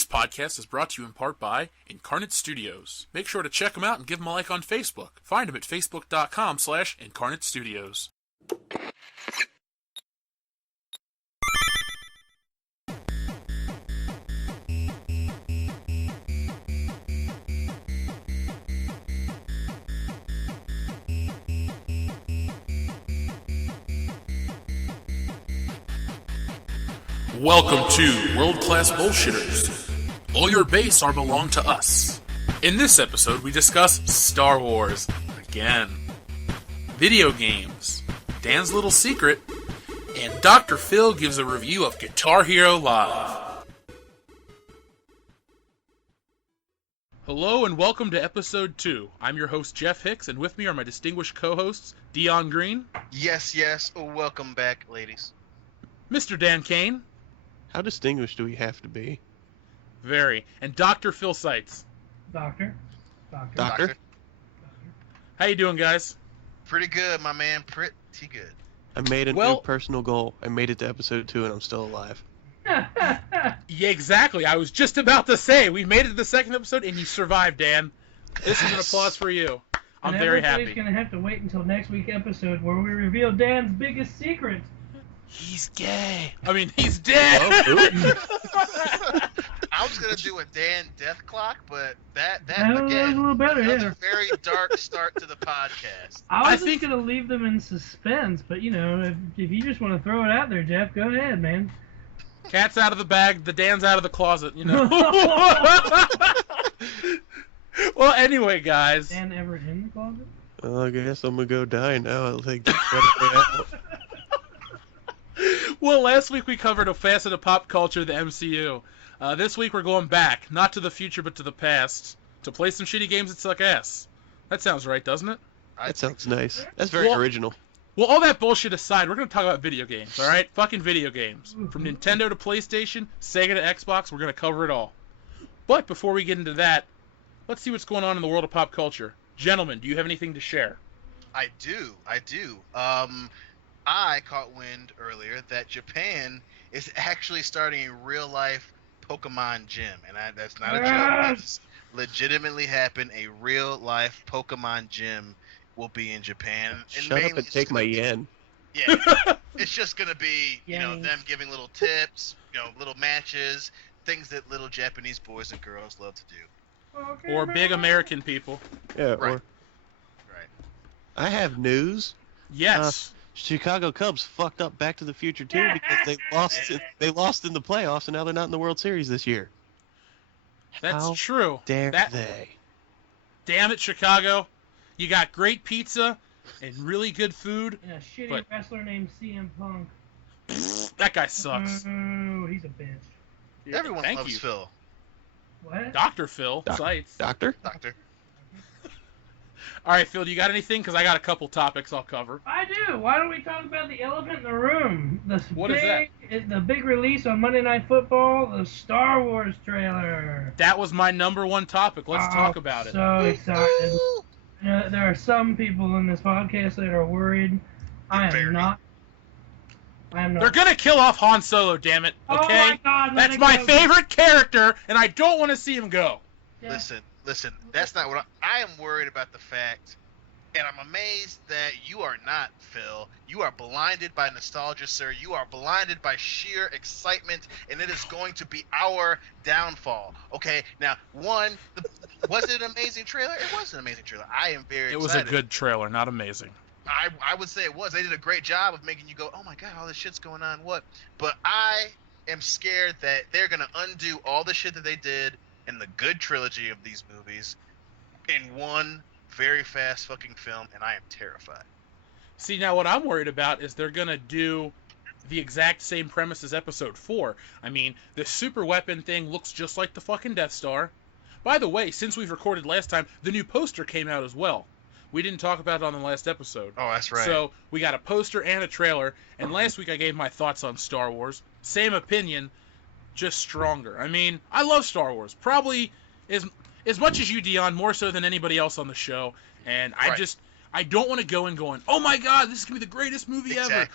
This podcast is brought to you in part by Incarnate Studios. Make sure to check them out and give them a like on Facebook. Find them at facebook.com/Incarnate Studios. Welcome to World Class Bullshitters. All your base are belong to us. In this episode, we discuss Star Wars again, video games, Dan's little secret, and Dr. Phil gives a review of Guitar Hero Live. Hello and welcome to episode 2. I'm your host Jeff Hicks, and with me are my distinguished co-hosts Dion Green. Yes. Welcome back, ladies. Mr. Dan Kane. How distinguished do we have to be? Very. And Dr. Phil Seitz. Doctor. How you doing, guys? Pretty good, my man. Pretty good. I made a new personal goal. I made it to episode 2 and I'm still alive. Yeah, exactly. I was just about to say, we made it to the second episode and you survived, Dan. This is an applause for you. I'm very happy. Everybody's going to have to wait until next week's episode where we reveal Dan's biggest secret. He's gay. I mean, he's dead. I was gonna do a Dan death clock, but that was again, a little better. that's Yeah. a very dark start to the podcast. I was just gonna leave them in suspense, but you know, if you just want to throw it out there, Jeff, go ahead, man. Cat's out of the bag, the Dan's out of the closet. You know. Well, anyway, guys. Dan ever in the closet? Well, I guess I'm gonna go die now. I'll take the credit out. Well, last week we covered a facet of pop culture, the MCU. This week we're going back, not to the future, but to the past, to play some shitty games that suck ass. That sounds right, doesn't it? That sounds nice. That's very original. Well, all that bullshit aside, we're going to talk about video games, alright? Fucking video games. From Nintendo to PlayStation, Sega to Xbox, we're going to cover it all. But before we get into that, let's see what's going on in the world of pop culture. Gentlemen, do you have anything to share? I do. I caught wind earlier that Japan is actually starting a real-life Pokemon gym, and that's not a joke. That's legitimately happened. A real-life Pokemon gym will be in Japan. And Shut up and take my yen. Yeah, it's just gonna be them giving little tips, little matches, things that little Japanese boys and girls love to do. Okay, Or big American people. Yeah. Right. Or Right. I have news. Yes. Chicago Cubs fucked up Back to the Future 2 because they lost in the playoffs and now they're not in the World Series this year. That's How true. Dare they? Damn it, Chicago. You got great pizza and really good food. And a shitty wrestler named CM Punk. That guy sucks. Oh, he's a bitch. Yeah, Everyone thank loves you. Phil. What? Dr. Phil Seitz. Doctor? All right, Phil, do you got anything? Because I got a couple topics I'll cover. I do. Why don't we talk about the elephant in the room? What is that? The big release on Monday Night Football, the Star Wars trailer. That was my number one topic. Let's talk about it. So excited. There are some people in this podcast that are worried. I am not. They're going to kill off Han Solo, damn it. Okay? Oh my God, that's my favorite character, and I don't want to see him go. Yeah. Listen, that's not what I am worried about the fact, and I'm amazed that you are not, Phil. You are blinded by nostalgia, sir. You are blinded by sheer excitement, and it is going to be our downfall. Okay, now, was it an amazing trailer? It was an amazing trailer. I am very excited. It was a good trailer, not amazing. I would say it was. They did a great job of making you go, oh my God, all this shit's going on, what? But I am scared that they're going to undo all the shit that they did in the good trilogy of these movies in one very fast fucking film, and I am terrified. See, now what I'm worried about is they're going to do the exact same premise as Episode 4. I mean, the super weapon thing looks just like the fucking Death Star. By the way, since we've recorded last time, the new poster came out as well. We didn't talk about it on the last episode. Oh, that's right. So we got a poster and a trailer, and last week I gave my thoughts on Star Wars. Same opinion, just stronger. I mean, I love Star Wars. Probably as much as you, Dion, more so than anybody else on the show. And I don't want to go in going, oh my God, this is going to be the greatest movie ever.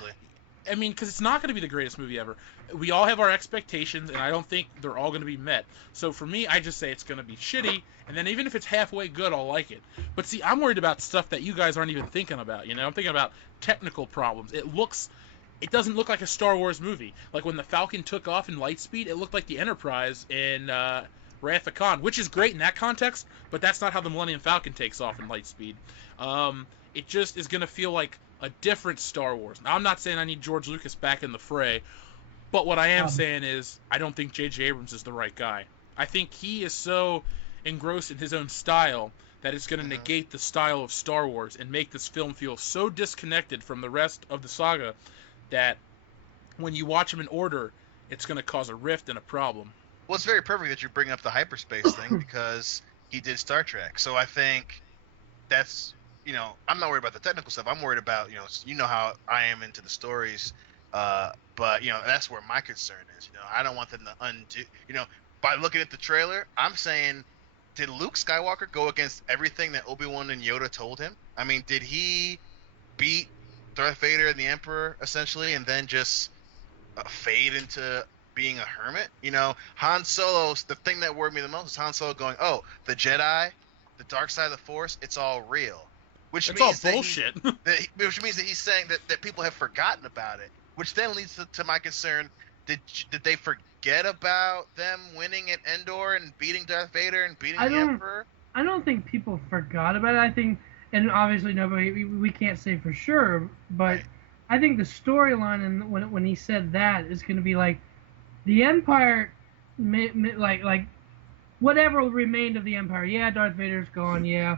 I mean, because it's not going to be the greatest movie ever. We all have our expectations, and I don't think they're all going to be met. So for me, I just say it's going to be shitty, and then even if it's halfway good, I'll like it. But see, I'm worried about stuff that you guys aren't even thinking about, I'm thinking about technical problems. It doesn't look like a Star Wars movie. Like when the Falcon took off in Lightspeed, it looked like the Enterprise in Wrath of Khan, which is great in that context, but that's not how the Millennium Falcon takes off in Lightspeed. It just is going to feel like a different Star Wars. Now, I'm not saying I need George Lucas back in the fray, but what I am saying is I don't think J.J. Abrams is the right guy. I think he is so engrossed in his own style that it's going to negate the style of Star Wars and make this film feel so disconnected from the rest of the saga that when you watch them in order, it's going to cause a rift and a problem. Well, it's very perfect that you bring up the hyperspace thing because he did Star Trek. So I think that's, I'm not worried about the technical stuff. I'm worried about, how I am into the stories. But, that's where my concern is. I don't want them to undo, by looking at the trailer, I'm saying, did Luke Skywalker go against everything that Obi-Wan and Yoda told him? I mean, did he beat Darth Vader and the Emperor essentially and then just fade into being a hermit? Han Solo's, the thing that worried me the most is Han Solo going, oh, the Jedi, the dark side of the Force, it's all real. Which it's means all bullshit. Which means that he's saying that people have forgotten about it, which then leads to my concern, did they forget about them winning at Endor and beating Darth Vader and beating the Emperor? I don't think people forgot about it. I think, and obviously we can't say for sure, but right. I think the storyline and when he said that is going to be like the Empire, like whatever remained of the Empire. Yeah, Darth Vader's gone. Yeah,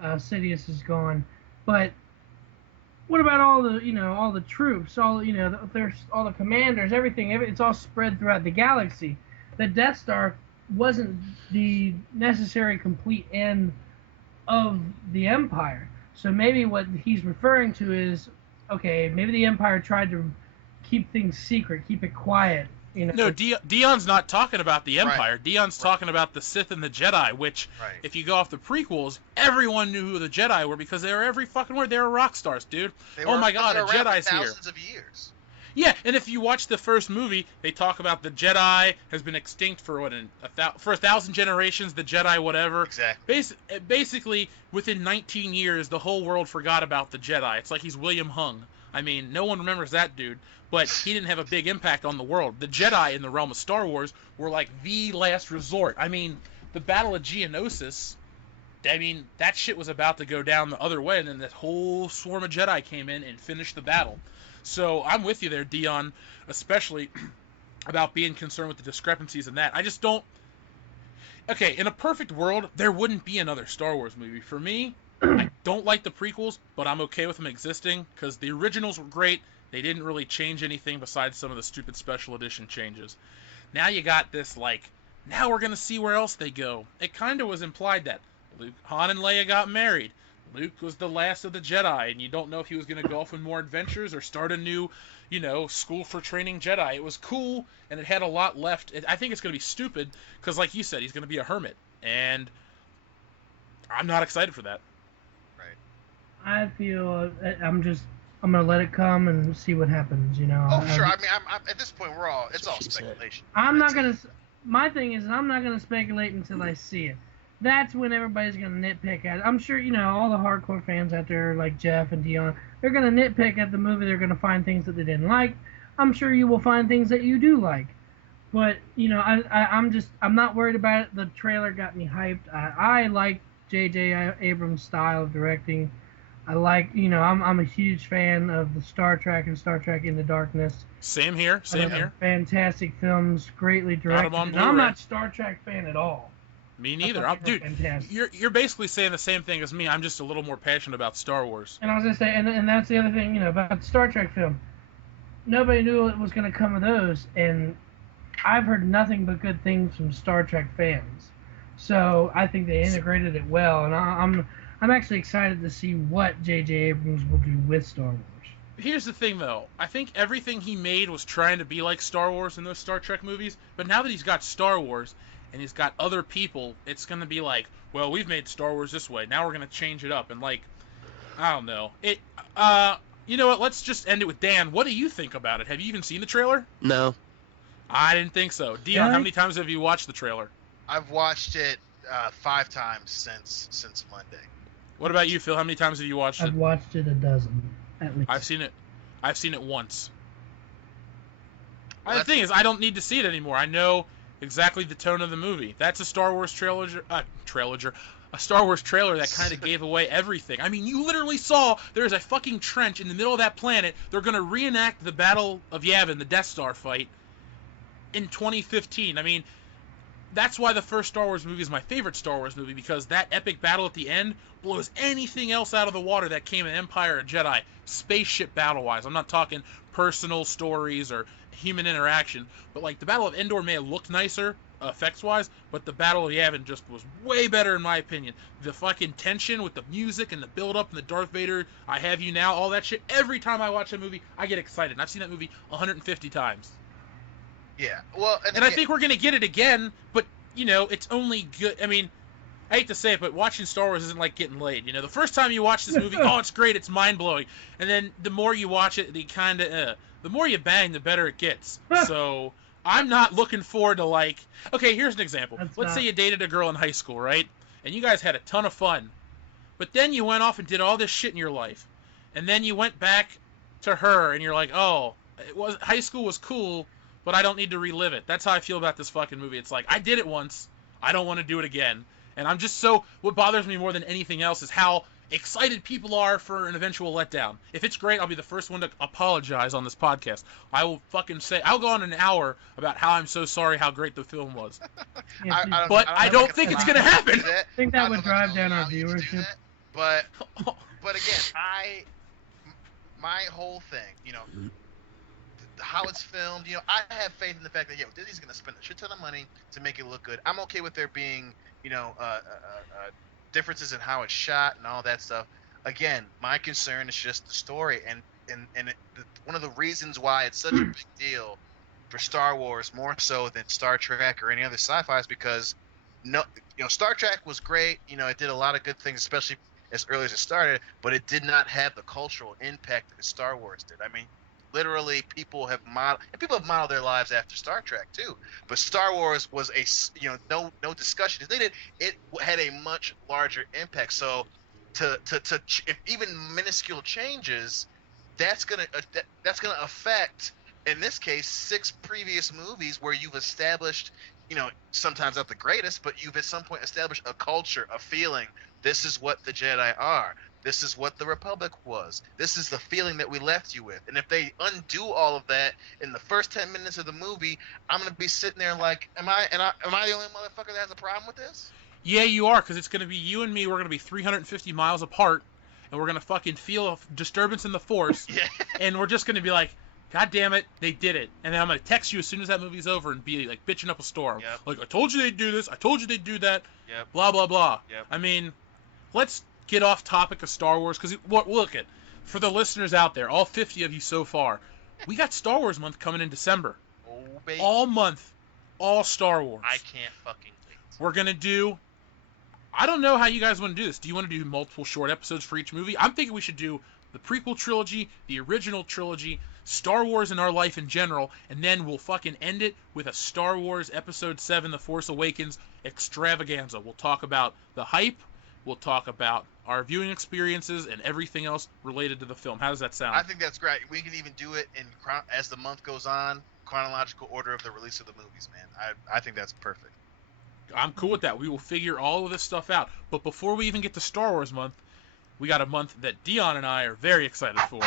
Sidious is gone. But what about all the troops, there's all the commanders, everything. It's all spread throughout the galaxy. The Death Star wasn't the necessary complete end of the Empire. So maybe what he's referring to is, okay, maybe the Empire tried to keep things secret, keep it quiet. No, Dion's not talking about the Empire. Right. Dion's talking about the Sith and the Jedi, which, if you go off the prequels, everyone knew who the Jedi were because they were every fucking word. They were rock stars, dude. Oh my god, a Jedi's here. Thousands of years. Yeah, and if you watch the first movie, they talk about the Jedi has been extinct for 1,000 generations, the Jedi whatever. Exactly. Basically, within 19 years, the whole world forgot about the Jedi. It's like he's William Hung. I mean, no one remembers that dude, but he didn't have a big impact on the world. The Jedi in the realm of Star Wars were like the last resort. I mean, the Battle of Geonosis, that shit was about to go down the other way, and then that whole swarm of Jedi came in and finished the battle. So I'm with you there, Dion, especially about being concerned with the discrepancies in that. I just don't... Okay, in a perfect world, there wouldn't be another Star Wars movie. For me, I don't like the prequels, but I'm okay with them existing, because the originals were great. They didn't really change anything besides some of the stupid special edition changes. Now you got this, now we're going to see where else they go. It kind of was implied that Han and Leia got married. Luke was the last of the Jedi, and you don't know if he was going to go off on more adventures or start a new, school for training Jedi. It was cool, and it had a lot left. I think it's going to be stupid, because like you said, he's going to be a hermit, and I'm not excited for that. Right. I feel I'm going to let it come and see what happens, Oh, sure. I mean, I'm at this point, it's all speculation. My thing is, I'm not going to speculate until I see it. That's when everybody's going to nitpick at it. I'm sure, all the hardcore fans out there like Jeff and Dion, they're going to nitpick at the movie. They're going to find things that they didn't like. I'm sure you will find things that you do like. But, I'm not worried about it. The trailer got me hyped. I like J.J. Abrams' style of directing. I like, I'm a huge fan of the Star Trek and Star Trek Into Darkness. Same here. Fantastic films, greatly directed. And I'm not a Star Trek fan at all. Me neither. Dude, you're basically saying the same thing as me. I'm just a little more passionate about Star Wars. And I was going to say, and that's the other thing, about the Star Trek film. Nobody knew it was going to come of those, and I've heard nothing but good things from Star Trek fans. So I think they integrated it well, and I'm actually excited to see what J.J. Abrams will do with Star Wars. Here's the thing, though. I think everything he made was trying to be like Star Wars in those Star Trek movies, but now that he's got Star Wars and he's got other people, it's going to be like, well, we've made Star Wars this way. Now we're going to change it up. And, I don't know. you know what? Let's just end it with Dan. What do you think about it? Have you even seen the trailer? No. I didn't think so. Dion, how many times have you watched the trailer? I've watched it 5 times since Monday. What about you, Phil? How many times have you watched it? I've watched it a dozen, at least. I've seen it once. The thing is, I don't need to see it anymore. I know exactly the tone of the movie. That's a Star Wars trailer. A Star Wars trailer that kind of gave away everything. I mean, you literally saw there's a fucking trench in the middle of that planet. They're going to reenact the Battle of Yavin, the Death Star fight, in 2015. I mean, that's why the first Star Wars movie is my favorite Star Wars movie, because that epic battle at the end blows anything else out of the water that came in Empire or Jedi, spaceship battle-wise. I'm not talking personal stories or human interaction, but like the Battle of Endor may have looked nicer effects-wise, but the Battle of Yavin just was way better in my opinion. The fucking tension with the music and the build-up and the Darth Vader, I have you now, all that shit. Every time I watch a movie, I get excited. And I've seen that movie 150 times. Yeah, well, and I think we're gonna get it again, but you know, it's only good. I mean, I hate to say it, but watching Star Wars isn't like getting laid. You know, the first time you watch this movie, oh, it's great, it's mind blowing, and then the more you watch it, the more you bang, the better it gets. So I'm not looking forward to like. Okay, here's an example. Let's say you dated a girl in high school, right? And you guys had a ton of fun, but then you went off and did all this shit in your life, and then you went back to her, and you're like, oh, high school was cool, but I don't need to relive it. That's how I feel about this fucking movie. It's like, I did it once. I don't want to do it again. And I'm just so... What bothers me more than anything else is how excited people are for an eventual letdown. If it's great, I'll be the first one to apologize on this podcast. I will fucking say... I'll go on an hour about how I'm so sorry how great the film was. But I don't think it's going to happen. I think that would drive down our viewership. But again, my whole thing, you know... how it's filmed, you know, I have faith in the fact that, Disney's going to spend a shit ton of money to make it look good. I'm okay with there being, you know, differences in how it's shot and all that stuff. Again, my concern is just the story, and one of the reasons why it's such a big deal for Star Wars, more so than Star Trek or any other sci-fi, is because Star Trek was great. You know, it did a lot of good things, especially as early as it started, but it did not have the cultural impact that Star Wars did. I mean, literally, people have modeled their lives after Star Trek too. But Star Wars was no discussion. It had a much larger impact. So, if even minuscule changes, that's gonna affect, in this case, 6 previous movies where you've established, you know, sometimes not the greatest, but you've at some point established a culture, a feeling. This is what the Jedi are. This is what the Republic was. This is the feeling that we left you with. And if they undo all of that in the first 10 minutes of the movie, I'm going to be sitting there like, am I the only motherfucker that has a problem with this? Yeah, you are, because it's going to be you and me. We're going to be 350 miles apart, and we're going to fucking feel a disturbance in the Force. Yeah. And we're just going to be like, God damn it, they did it. And then I'm going to text you as soon as that movie's over and be like bitching up a storm. Yep. Like, I told you they'd do this. I told you they'd do that. Yep. Blah, blah, blah. Yep. I mean, let's get off topic of Star Wars, because look at, for the listeners out there, all 50 of you so far, we got Star Wars month coming in December. Oh, baby. All month, all Star Wars. I can't fucking wait. We're going to do, I don't know how you guys want to do this. Do you want to do multiple short episodes for each movie? I'm thinking we should do the prequel trilogy, the original trilogy, Star Wars in our life in general, and then we'll fucking end it with a Star Wars Episode 7, The Force Awakens extravaganza. We'll talk about the hype, we'll talk about our viewing experiences, and everything else related to the film. How does that sound? I think that's great. We can even do it as the month goes on, chronological order of the release of the movies, man. I think that's perfect. I'm cool with that. We will figure all of this stuff out. But before we even get to Star Wars month, we got a month that Dion and I are very excited for.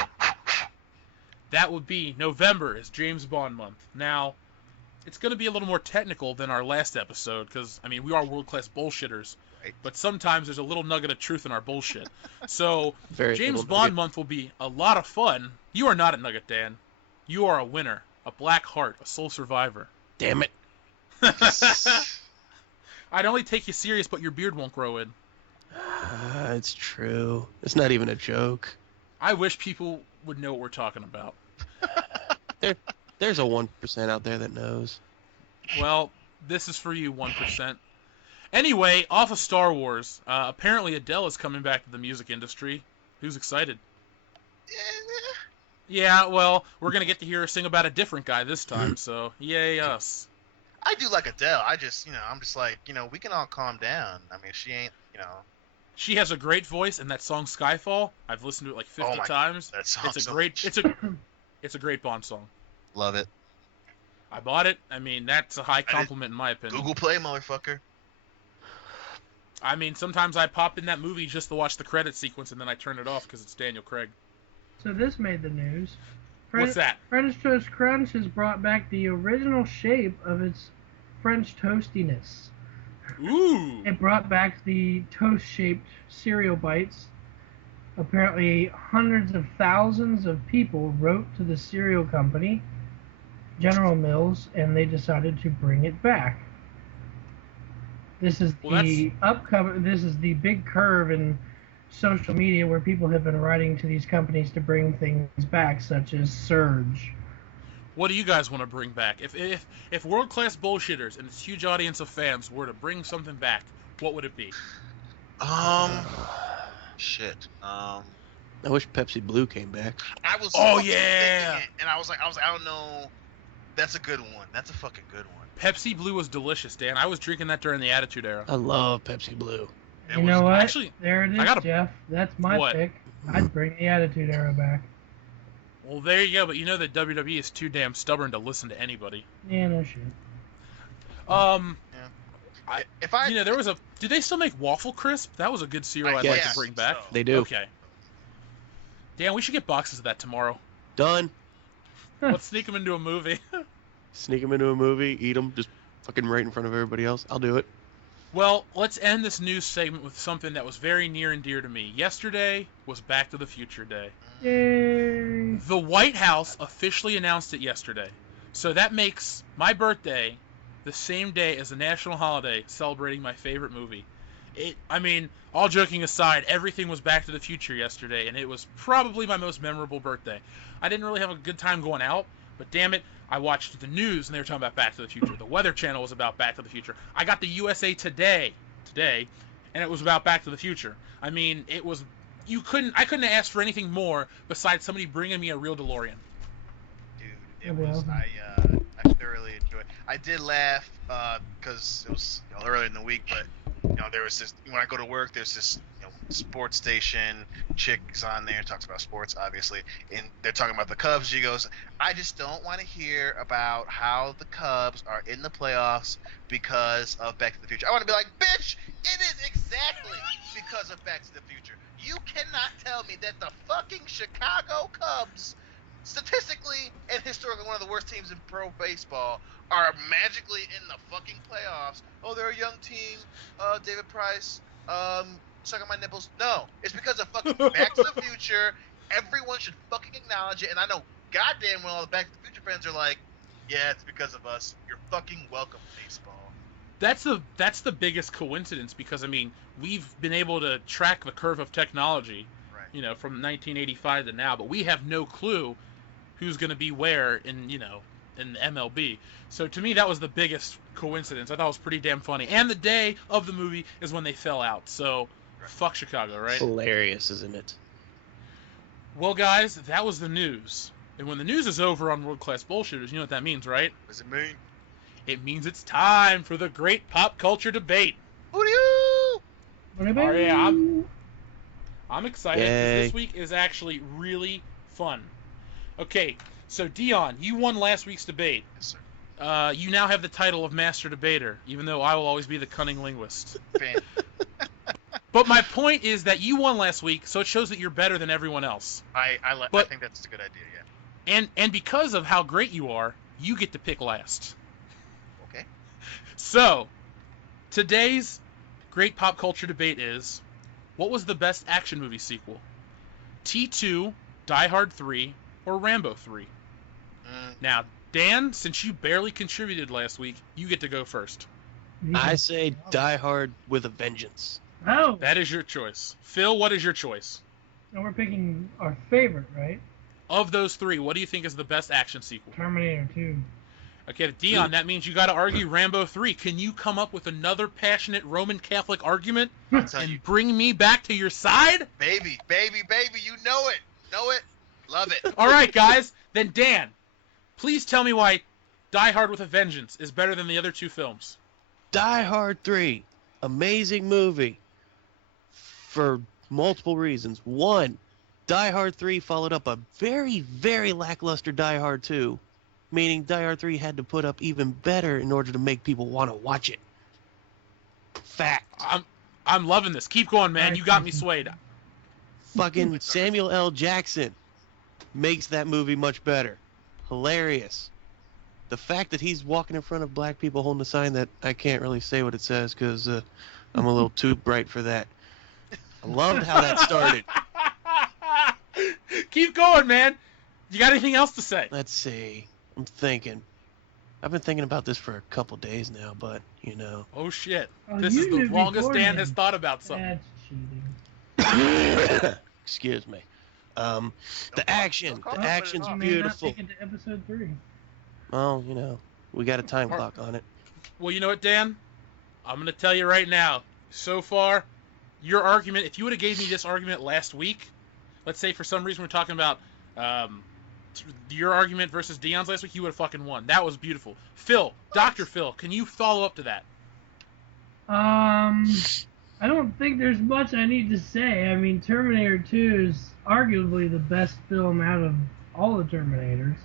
That would be November is James Bond month. Now, it's going to be a little more technical than our last episode because, I mean, we are world-class bullshitters. Right. But sometimes there's a little nugget of truth in our bullshit. So, Very James little Bond nugget. month will be a lot of fun. You are not a nugget, Dan. You are a winner, a black heart, a soul survivor. Damn it. I'd only take you serious, but your beard won't grow in. It's true. It's not even a joke. I wish people would know what we're talking about. There's a 1% out there that knows. Well, this is for you, 1%. Anyway, off of Star Wars, apparently Adele is coming back to the music industry. Who's excited? Yeah, well, we're gonna get to hear her sing about a different guy this time, so yay us. I do like Adele. I just, I'm just like, we can all calm down. I mean, she ain't. She has a great voice, and that song Skyfall, I've listened to it like 50 times. That song. It's a great Bond song. Love it. I bought it. I mean, that's a high compliment in my opinion. Google Play, motherfucker. I mean, sometimes I pop in that movie just to watch the credit sequence, and then I turn it off because it's Daniel Craig. So this made the news. What's that? French Toast Crunch has brought back the original shape of its French toastiness. Ooh! It brought back the toast-shaped cereal bites. Apparently, hundreds of thousands of people wrote to the cereal company, General Mills, and they decided to bring it back. This is This is the big curve in social media where people have been writing to these companies to bring things back, such as Surge. What do you guys want to bring back? If World Class Bullshitters and its huge audience of fans were to bring something back, what would it be? Shit. I wish Pepsi Blue came back. I was. Yeah. Thinking it, and I was like, I don't know. That's a good one. That's a fucking good one. Pepsi Blue was delicious, Dan. I was drinking that during the Attitude Era. I love Pepsi Blue. You know what? Actually, there it is, Jeff. That's my pick. I'd bring the Attitude Era back. Well, there you go. But you know that WWE is too damn stubborn to listen to anybody. Yeah, no shit. Yeah. There was a. Do they still make Waffle Crisp? That was a good cereal I'd like to bring back. So. They do. Okay. Dan, we should get boxes of that tomorrow. Done. Let's sneak them into a movie. Sneak them into a movie, eat them, just fucking right in front of everybody else. I'll do it. Well, let's end this news segment with something that was very near and dear to me. Yesterday was Back to the Future Day. Yay! The White House officially announced it yesterday. So that makes my birthday the same day as a national holiday celebrating my favorite movie. All joking aside, everything was Back to the Future yesterday, and it was probably my most memorable birthday. I didn't really have a good time going out, but damn it, I watched the news and they were talking about Back to the Future. The Weather Channel was about Back to the Future. I got the USA Today, and it was about Back to the Future. I mean, I couldn't ask for anything more besides somebody bringing me a real DeLorean. Dude, it was. I thoroughly enjoyed. I did laugh because it was early in the week, but there was this. When I go to work, there's this sports station chick's on there, talks about sports, obviously, and they're talking about the Cubs. She goes, I just don't want to hear about how the Cubs are in the playoffs because of Back to the Future. I want to be like, bitch, it is exactly because of Back to the Future. You cannot tell me that the fucking Chicago Cubs, statistically and historically one of the worst teams in pro baseball, are magically in the fucking playoffs. Oh, they're a young team. David Price, suck on my nipples. No, it's because of fucking Back to the Future. Everyone should fucking acknowledge it. And I know goddamn well all the Back to the Future fans are like, yeah, it's because of us. You're fucking welcome, baseball. That's the biggest coincidence because we've been able to track the curve of technology, right, from 1985 to now, but we have no clue who's going to be where in the MLB. So to me, that was the biggest coincidence. I thought it was pretty damn funny. And the day of the movie is when they fell out. So fuck Chicago, right? Hilarious, isn't it? Well, guys, that was the news. And when the news is over on World Class Bullshitters, you know what that means, right? What does it mean? It means it's time for the great pop culture debate. Hoo-doo! Oh, yeah, I'm excited because Yay. this week is actually really fun. Okay, so Dion, you won last week's debate. Yes, sir. You now have the title of Master Debater, even though I will always be the cunning linguist. Fan. But my point is that you won last week, so it shows that you're better than everyone else. I think that's a good idea, yeah. And because of how great you are, you get to pick last. Okay. So, today's great pop culture debate is, what was the best action movie sequel? T2, Die Hard 3, or Rambo 3? Now, Dan, since you barely contributed last week, you get to go first. I say Die Hard with a Vengeance. Oh, That is your choice. Phil, what is your choice? and we're picking our favorite, right? Of those three, what do you think is the best action sequel? Terminator 2. Okay, Dion, that means you got to argue Rambo 3. Can you come up with another passionate Roman Catholic argument I'll tell and you. bring me back to your side? Baby, you know it. Love it. All right, guys. Then Dan, please tell me why Die Hard with a Vengeance is better than the other two films. Die Hard 3, amazing movie for multiple reasons. One, Die Hard 3 followed up a very, very lackluster Die Hard 2, meaning Die Hard 3 had to put up even better in order to make people want to watch it. Fact. I'm loving this. Keep going, man. You got me swayed. Fucking Samuel L. Jackson makes that movie much better. Hilarious. The fact that he's walking in front of black people holding a sign that I can't really say what it says because I'm a little too bright for that. I loved how that started. Keep going, man. You got anything else to say? Let's see. I'm thinking. I've been thinking about this for a couple days now, but, you know. Oh, shit. Oh, This you is the knew longest Dan beforehand. has thought about something. That's cheating. Excuse me. The call- action. don't call The it, put it action's on. You may not beautiful. make it to episode 3. Well, you know, we got a time clock on it. Well, you know what, Dan? I'm going to tell you right now. So far, your argument, if you would have gave me this argument last week, let's say for some reason we're talking about your argument versus Dion's last week, you would have fucking won. That was beautiful. Phil, Dr. Phil, can you follow up to that? I don't think there's much I need to say. I mean, Terminator 2 is arguably the best film out of all the Terminators.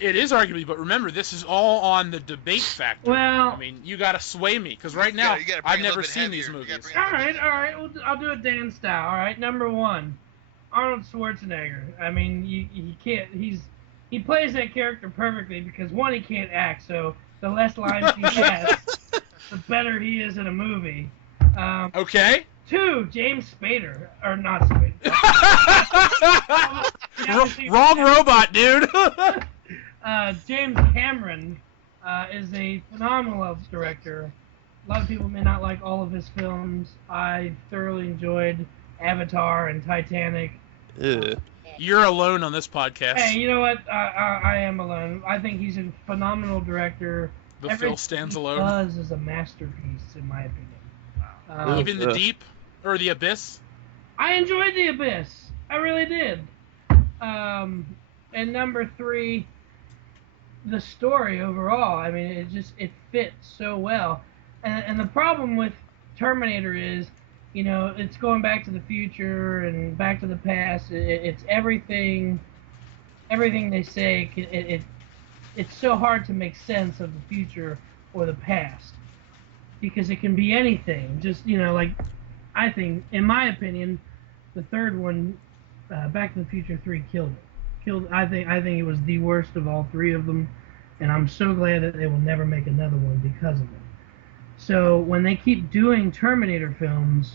It is arguably, but remember, this is all on the debate factor. Well, I mean, you got to sway me, because right now, you gotta bring I've it a little never bit seen these heavier. You gotta movies. bring it- all right. Well, I'll do it Dan style. All right, number 1, Arnold Schwarzenegger. I mean, he can't. He plays that character perfectly because 1, he can't act, so the less lines he has, the better he is in a movie. Okay. 2, James Spader, or not Spader. Wrong robot, dude. James Cameron is a phenomenal director. A lot of people may not like all of his films. I thoroughly enjoyed Avatar and Titanic. Ugh. You're alone on this podcast. Hey, you know what? I am alone. I think he's a phenomenal director. The Everything Phil stands he alone. does is a masterpiece, in my opinion. Even the deep or the abyss. I enjoyed The Abyss. I really did. And number 3, the story overall. I mean, it fits so well. And the problem with Terminator is, you know, it's going back to the future and back to the past. It's everything they say. It's so hard to make sense of the future or the past because it can be anything. Just, you know, like, I think, in my opinion, the third one, Back to the Future 3, killed it. I think it was the worst of all 3 of them, and I'm so glad that they will never make another one because of it. So when they keep doing Terminator films,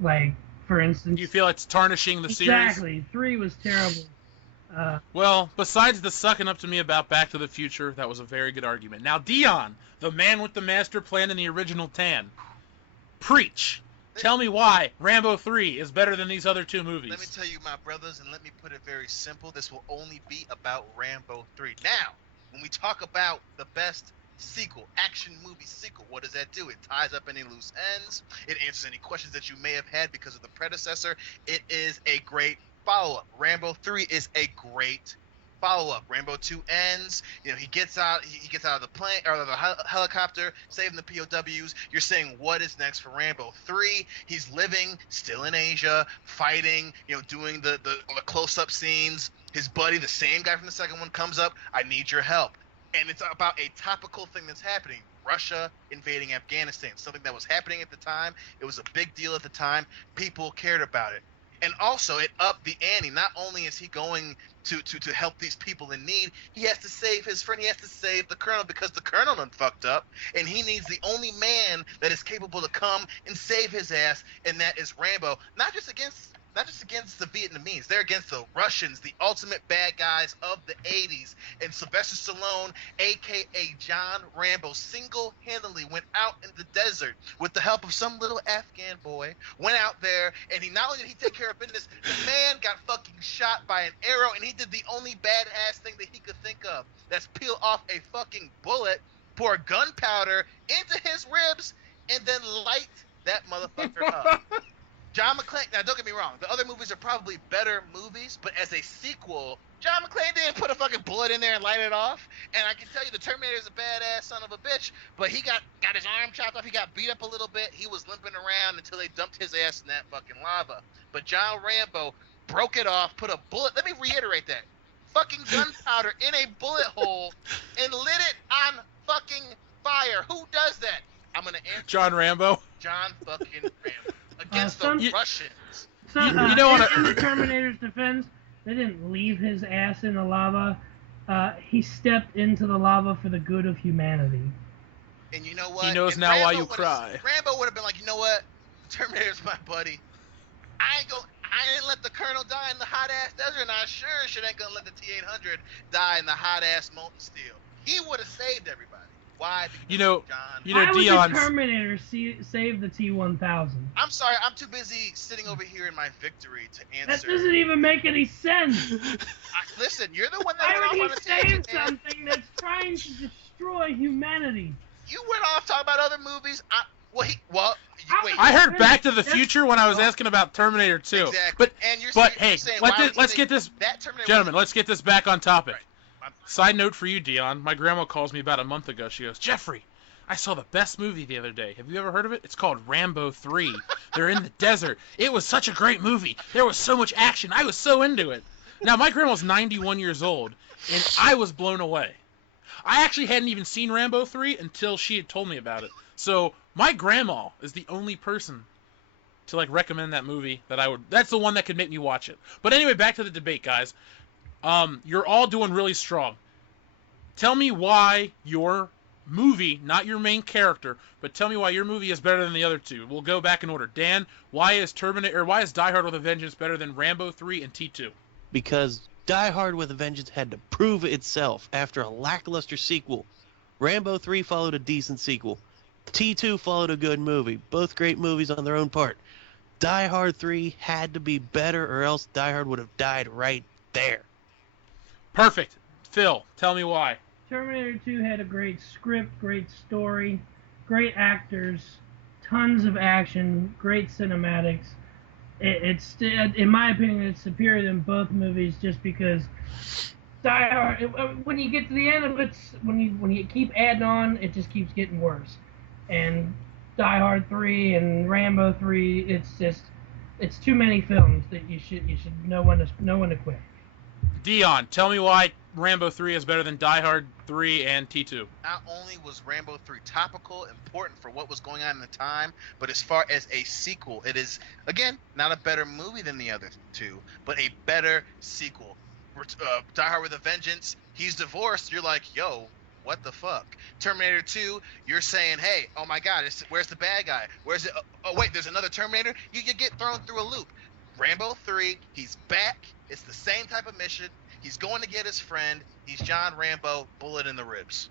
like, for instance, You feel it's tarnishing the series? exactly, 3 was terrible. Well, besides the sucking up to me about Back to the Future, that was a very good argument. Now, Dion, the man with the master plan in the original Tan, preach. Tell me why Rambo 3 is better than these other 2 movies. Let me tell you, my brothers, and let me put it very simple. This will only be about Rambo 3. Now, when we talk about the best sequel, action movie sequel, what does that do? It ties up any loose ends. It answers any questions that you may have had because of the predecessor. It is a great follow-up. Rambo 3 is a great follow-up. Rambo 2 ends. You know, he gets out of the plane or the helicopter, saving the POWs. You're saying, what is next for Rambo 3? He's living still in Asia, fighting. You know, doing the close-up scenes. His buddy, the same guy from the second one, comes up. I need your help. And it's about a topical thing that's happening. Russia invading Afghanistan. Something that was happening at the time. It was a big deal at the time. People cared about it. And also, it upped the ante. Not only is he going to help these people in need, he has to save his friend. He has to save the colonel because the colonel done fucked up. And he needs the only man that is capable to come and save his ass, and that is Rambo. Not just against the Vietnamese. They're against the Russians, the ultimate bad guys of the 80s. And Sylvester Stallone, a.k.a. John Rambo, single-handedly went out in the desert with the help of some little Afghan boy, went out there, and he not only did he take care of business, the man got fucking shot by an arrow, and he did the only badass thing that he could think of. That's peel off a fucking bullet, pour gunpowder into his ribs, and then light that motherfucker up. John McClane. Now, don't get me wrong. The other movies are probably better movies, but as a sequel, John McClane didn't put a fucking bullet in there and light it off. And I can tell you, the Terminator is a badass son of a bitch. But he got his arm chopped off. He got beat up a little bit. He was limping around until they dumped his ass in that fucking lava. But John Rambo broke it off, put a bullet. Let me reiterate that. Fucking gunpowder in a bullet hole and lit it on fucking fire. Who does that? I'm gonna answer. John Rambo. John fucking Rambo against some- the Russians. So, You don't wanna- in the Terminator's defense, they didn't leave his ass in the lava. He stepped into the lava for the good of humanity. And you know what? He knows If now why Rambo you would've- cry. Rambo would have been like, you know what? Terminator's my buddy. I didn't let the Colonel die in the hot ass desert, and I sure shit ain't gonna let the T-800 die in the hot ass molten steel. He would have saved everybody. Why? Because You know, John. Why would the Dion's. Terminator save the T-1000? I'm sorry, I'm too busy sitting over here in my victory to That answer. doesn't even make any sense. Listen, you're the one that Why went would off on he a save tangent, man. something that's trying to destroy humanity? You went off talking about other movies. Wait. I heard Back to the Future when I was asking about Terminator 2. Exactly. But And you're hey, saying, why would let's he get say this, that Terminator gentlemen. wasn't- Let's get this back on topic. Right. Side note for you, Dion. My grandma calls me about a month ago. She goes, Jeffrey, I saw the best movie the other day. Have you ever heard of it? It's called Rambo 3. They're in the desert. It was such a great movie. There was so much action. I was so into it. Now, my grandma's 91 years old, and I was blown away. I actually hadn't even seen Rambo 3 until she had told me about it. So, my grandma is the only person to, like, recommend that movie that I would... That's the one that could make me watch it. But anyway, back to the debate, guys. You're all doing really strong. Tell me why your movie, not your main character, but tell me why your movie is better than the other two. We'll go back in order. Dan, why is Die Hard with a Vengeance better than Rambo 3 and T2? Because Die Hard with a Vengeance had to prove itself after a lackluster sequel. Rambo 3 followed a decent sequel. T2 followed a good movie. Both great movies on their own part. Die Hard 3 had to be better or else Die Hard would have died right there. Perfect. Phil, tell me why. Terminator 2 had a great script, great story, great actors, tons of action, great cinematics. It's in my opinion, it's superior than both movies just because Die Hard. When you get to the end of it, when you keep adding on, it just keeps getting worse. And Die Hard 3 and Rambo 3, it's too many films that you should know when to quit. Dion, tell me why Rambo 3 is better than Die Hard 3 and T2. Not only was Rambo 3 topical, important for what was going on in the time, but as far as a sequel, it is, again, not a better movie than the other two, but a better sequel. Die Hard with a Vengeance, he's divorced, you're like, yo, what the fuck? Terminator 2, you're saying, hey, oh my god, where's the bad guy? Where's it? Oh wait, there's another Terminator? You get thrown through a loop. Rambo 3, he's back. It's the same type of mission. He's going to get his friend. He's John Rambo, bullet in the ribs.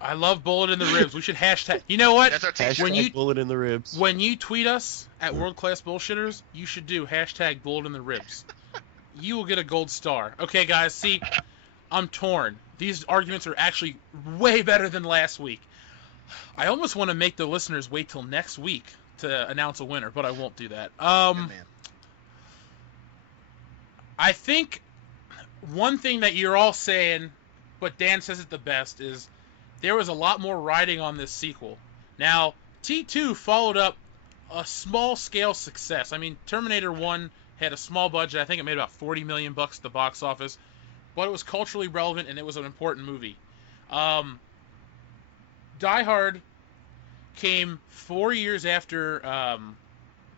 I love bullet in the ribs. We should hashtag. You know what? That's our t-shirt. When you bullet in the ribs. When you tweet us at World Class Bullshitters, you should do hashtag bullet in the ribs. You will get a gold star. Okay, guys. See, I'm torn. These arguments are actually way better than last week. I almost want to make the listeners wait till next week to announce a winner, but I won't do that. Good man. I think one thing that you're all saying, but Dan says it the best, is there was a lot more riding on this sequel. Now, T2 followed up a small-scale success. I mean, Terminator 1 had a small budget. I think it made about $40 million at the box office, but it was culturally relevant and it was an important movie. Die Hard came 4 years after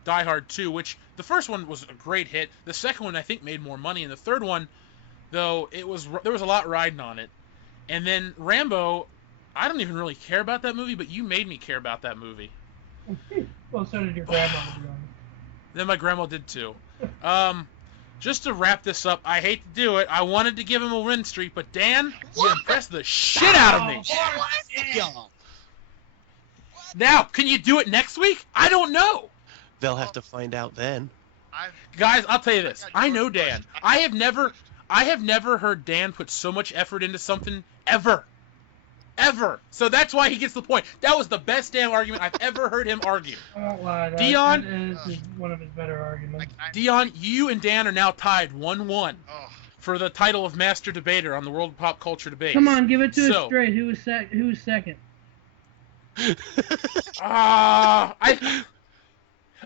Die Hard 2, which the first one was a great hit. The second one, I think, made more money, and the third one, though, there was a lot riding on it. And then Rambo, I don't even really care about that movie, but you made me care about that movie. Well, so did your grandma. To be honest. Then my grandma did too. Just to wrap this up, I hate to do it. I wanted to give him a win streak, but Dan, you impressed the shit out of me. Now, can you do it next week? I don't know. They'll have to find out then. Guys, I'll tell you this. I know Dan. I have never heard Dan put so much effort into something ever. ever. So that's why he gets the point. That was the best damn argument I've ever heard him argue. I won't lie. Dion? That is one of his better arguments. Dion, you and Dan are now tied 1-1 Oh, for the title of Master Debater on the World Pop Culture Debate. Come on, give it to us straight. Who was second?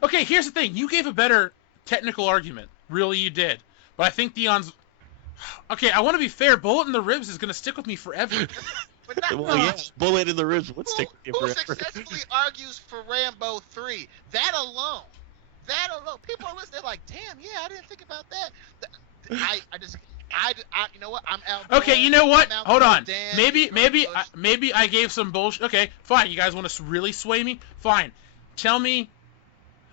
Okay, here's the thing. You gave a better technical argument. Really, you did. But I think Dion's... Okay, I want to be fair. Bullet in the ribs is going to stick with me forever. but not Well, yeah, bullet in the ribs would stick with you who forever. successfully argues for Rambo 3? That alone. People are listening like, damn, yeah, I didn't think about that. You know what? I'm out. Okay, you know what? Hold on. Dan, Maybe I gave some bullshit. Okay, fine. You guys want to really sway me? Fine. Tell me,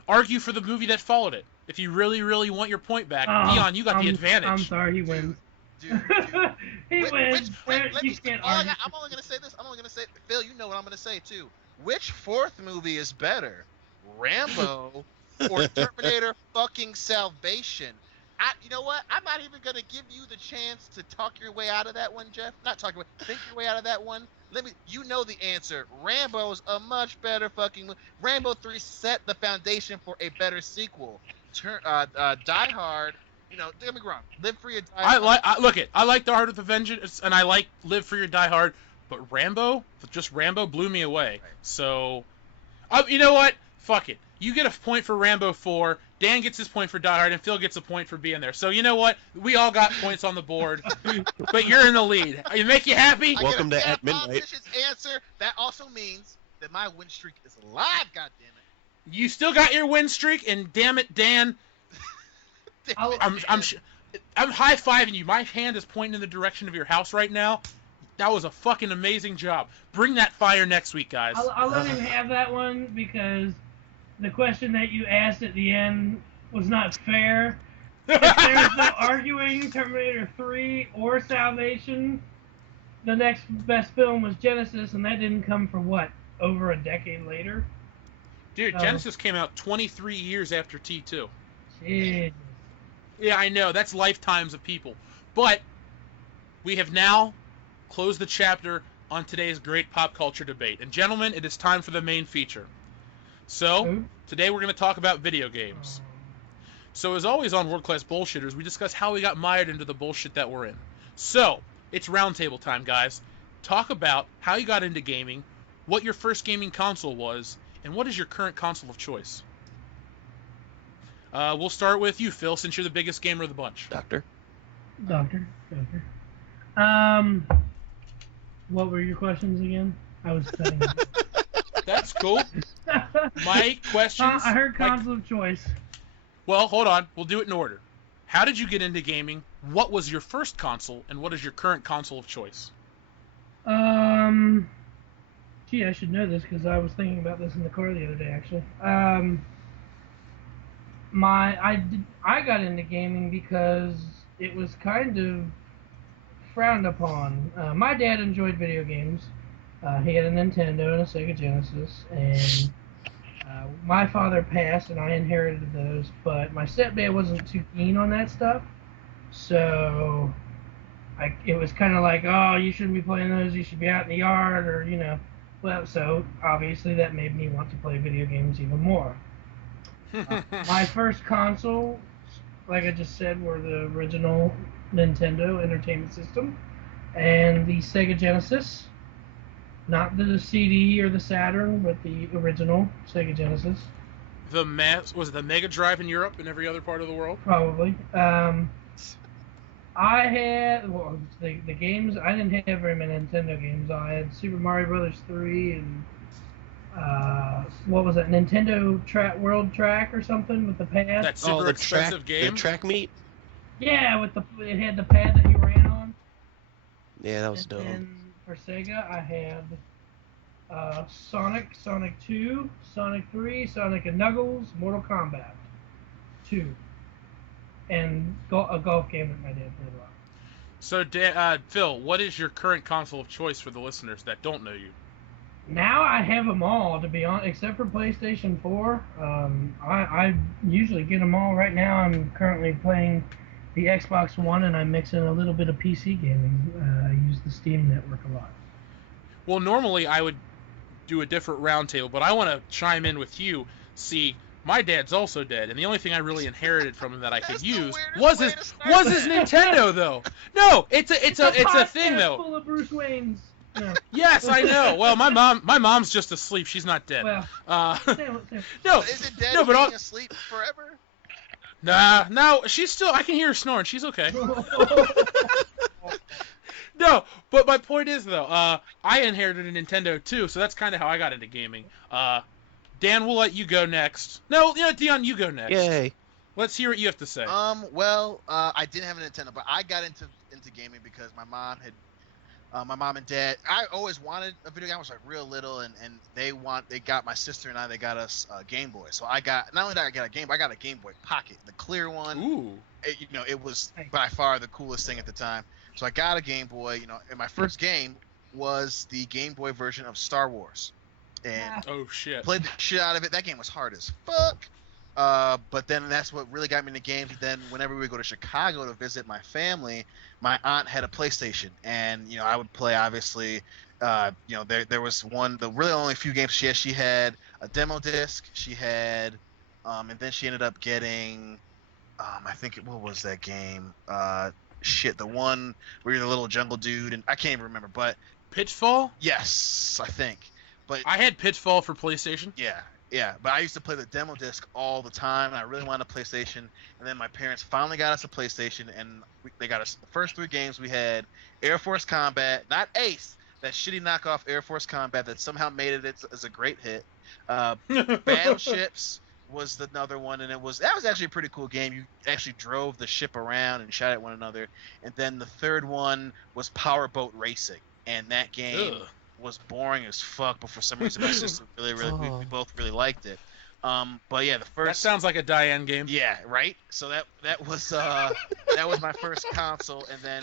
argue for the movie that followed it. If you really, really want your point back, Dion, you got the advantage. I'm sorry, he wins. Dude. He wins. You can't argue. I'm only gonna say this. Phil, you know what I'm gonna say too. Which fourth movie is better, Rambo or Terminator fucking Salvation? You know what? I'm not even gonna give you the chance to talk your way out of that one, Jeff. Not talk your way. Think your way out of that one. You know the answer. Rambo's a much better fucking movie. Rambo 3 set the foundation for a better sequel. Die Hard. You know, don't get me wrong. Live Free or Die Hard. I like Die Hard with a Vengeance, and I like Live Free or Die Hard, but Rambo blew me away. Right. So, you know what? Fuck it. You get a point for Rambo 4, Dan gets his point for Die Hard, and Phil gets a point for being there. So you know what? We all got points on the board, but you're in the lead. It make you happy? Welcome to At Midnight. Answer. That also means that my win streak is alive, goddammit. You still got your win streak, and damn it, Dan. I'm high-fiving you. My hand is pointing in the direction of your house right now. That was a fucking amazing job. Bring that fire next week, guys. I'll let him have that one because the question that you asked at the end was not fair. If there was no arguing Terminator 3 or Salvation, the next best film was Genesis, and that didn't come for what? Over a decade later? Dude, Genesis came out 23 years after T2. Jeez. Yeah, I know. That's lifetimes of people. But we have now closed the chapter on today's great pop culture debate. And gentlemen, it is time for the main feature. So, today we're going to talk about video games. So, as always on World Class Bullshitters, we discuss how we got mired into the bullshit that we're in. So, it's roundtable time, guys. Talk about how you got into gaming, what your first gaming console was, and what is your current console of choice. We'll start with you, Phil, since you're the biggest gamer of the bunch. Doctor. What were your questions again? I was studying. That's cool. My questions... I heard console of choice. Well, hold on. We'll do it in order. How did you get into gaming? What was your first console? And what is your current console of choice? Gee, I should know this because I was thinking about this in the car the other day, actually. I got into gaming because it was kind of frowned upon. My dad enjoyed video games. He had a Nintendo and a Sega Genesis, and my father passed, and I inherited those. But my stepdad wasn't too keen on that stuff, so it was kind of like, oh, you shouldn't be playing those. You should be out in the yard, or you know. Well, so obviously that made me want to play video games even more. My first console, like I just said, were the original Nintendo Entertainment System and the Sega Genesis. Not the CD or the Saturn, but the original Sega Genesis. Was it the Mega Drive in Europe and every other part of the world? Probably. I had the games. I didn't have very many Nintendo games. I had Super Mario Brothers 3 and what was that? Nintendo World Track or something with the pad. That super expensive game. The track meet. Yeah, it had the pad that you ran on. Yeah, that was dope. And for Sega, I had Sonic 2, Sonic 3, Sonic and Knuckles, Mortal Kombat 2. And a golf game that my dad played a lot. So, Phil, what is your current console of choice for the listeners that don't know you? Now I have them all, to be honest, except for PlayStation 4. I usually get them all. Right now I'm currently playing the Xbox One, and I'm mixing a little bit of PC gaming. I use the Steam network a lot. Well, normally I would do a different round table, but I want to chime in with you. See, my dad's also dead, and the only thing I really inherited from him that I could That's the use weirdest was way his to start that. Nintendo, though. No, it's a podcast thing though. full of Bruce Waynes. No. Yes, I know. Well, my mom's just asleep. She's not dead. Well, Uh, Sam. no, Is it dead no, but being asleep forever? nah, no, she's still. I can hear her snoring. She's okay. No, but my point is though, I inherited a Nintendo too, so that's kind of how I got into gaming. Dan, we'll let you go next. No, Dion, you go next. Yay. Let's hear what you have to say. Well, I didn't have a Nintendo, but I got into gaming because my mom and dad. I always wanted a video game. I was like real little, and they got my sister and I. They got us a Game Boy. So I got not only did I get a Game Boy, I got a Game Boy Pocket, the clear one. Ooh. It was by far the coolest thing at the time. So I got a Game Boy. And my first game was the Game Boy version of Star Wars, and Oh shit. played the shit out of it. That game was hard as fuck. But then that's what really got me into games. Then whenever we would go to Chicago to visit my family, my aunt had a PlayStation, and I would play. Obviously, there was the really only few games she had. She had a demo disc. She had, and then she ended up getting, what was that game? The one where you're the little jungle dude, and I can't even remember. But Pitfall? yes, I think. But I had Pitfall for PlayStation. yeah, but I used to play the demo disc all the time, and I really wanted a PlayStation. And then my parents finally got us a PlayStation, and they got us the first 3 games we had: Air Force Combat, not Ace, that shitty knockoff Air Force Combat that somehow made it as a great hit. Battleships was another one, and that was actually a pretty cool game. You actually drove the ship around and shot at one another. And then the third one was Powerboat Racing, and that game was boring as fuck, but for some reason my sister we both really liked it. But yeah, the first. That sounds like a Diane game. Yeah, right. So that was that was my first console, and then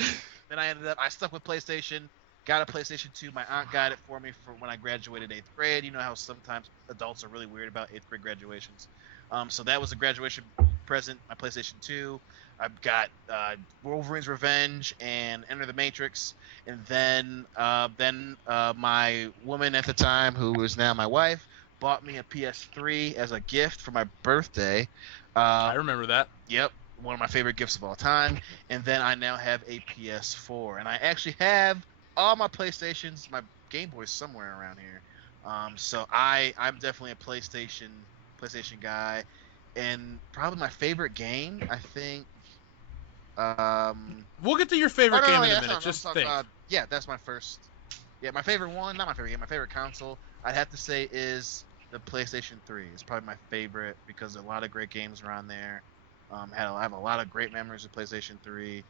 I stuck with PlayStation. Got a PlayStation 2. My aunt got it for me for when I graduated 8th grade. You know how sometimes adults are really weird about 8th grade graduations. So that was a graduation present. My PlayStation 2. I've got Wolverine's Revenge and Enter the Matrix, and then my woman at the time, who is now my wife, bought me a PS3 as a gift for my birthday. I remember that. Yep, one of my favorite gifts of all time. And then I now have a PS4, and I actually have all my PlayStations, my Game Boy's somewhere around here. So I'm definitely a PlayStation guy, and probably my favorite game, I think. We'll get to your favorite game in a minute. That's Just what I'm think. talking about. Yeah, that's my first. Yeah, my favorite one, not my favorite game, my favorite console, I'd have to say is the PlayStation 3. It's probably my favorite because a lot of great games are on there. I have a lot of great memories of PlayStation 3.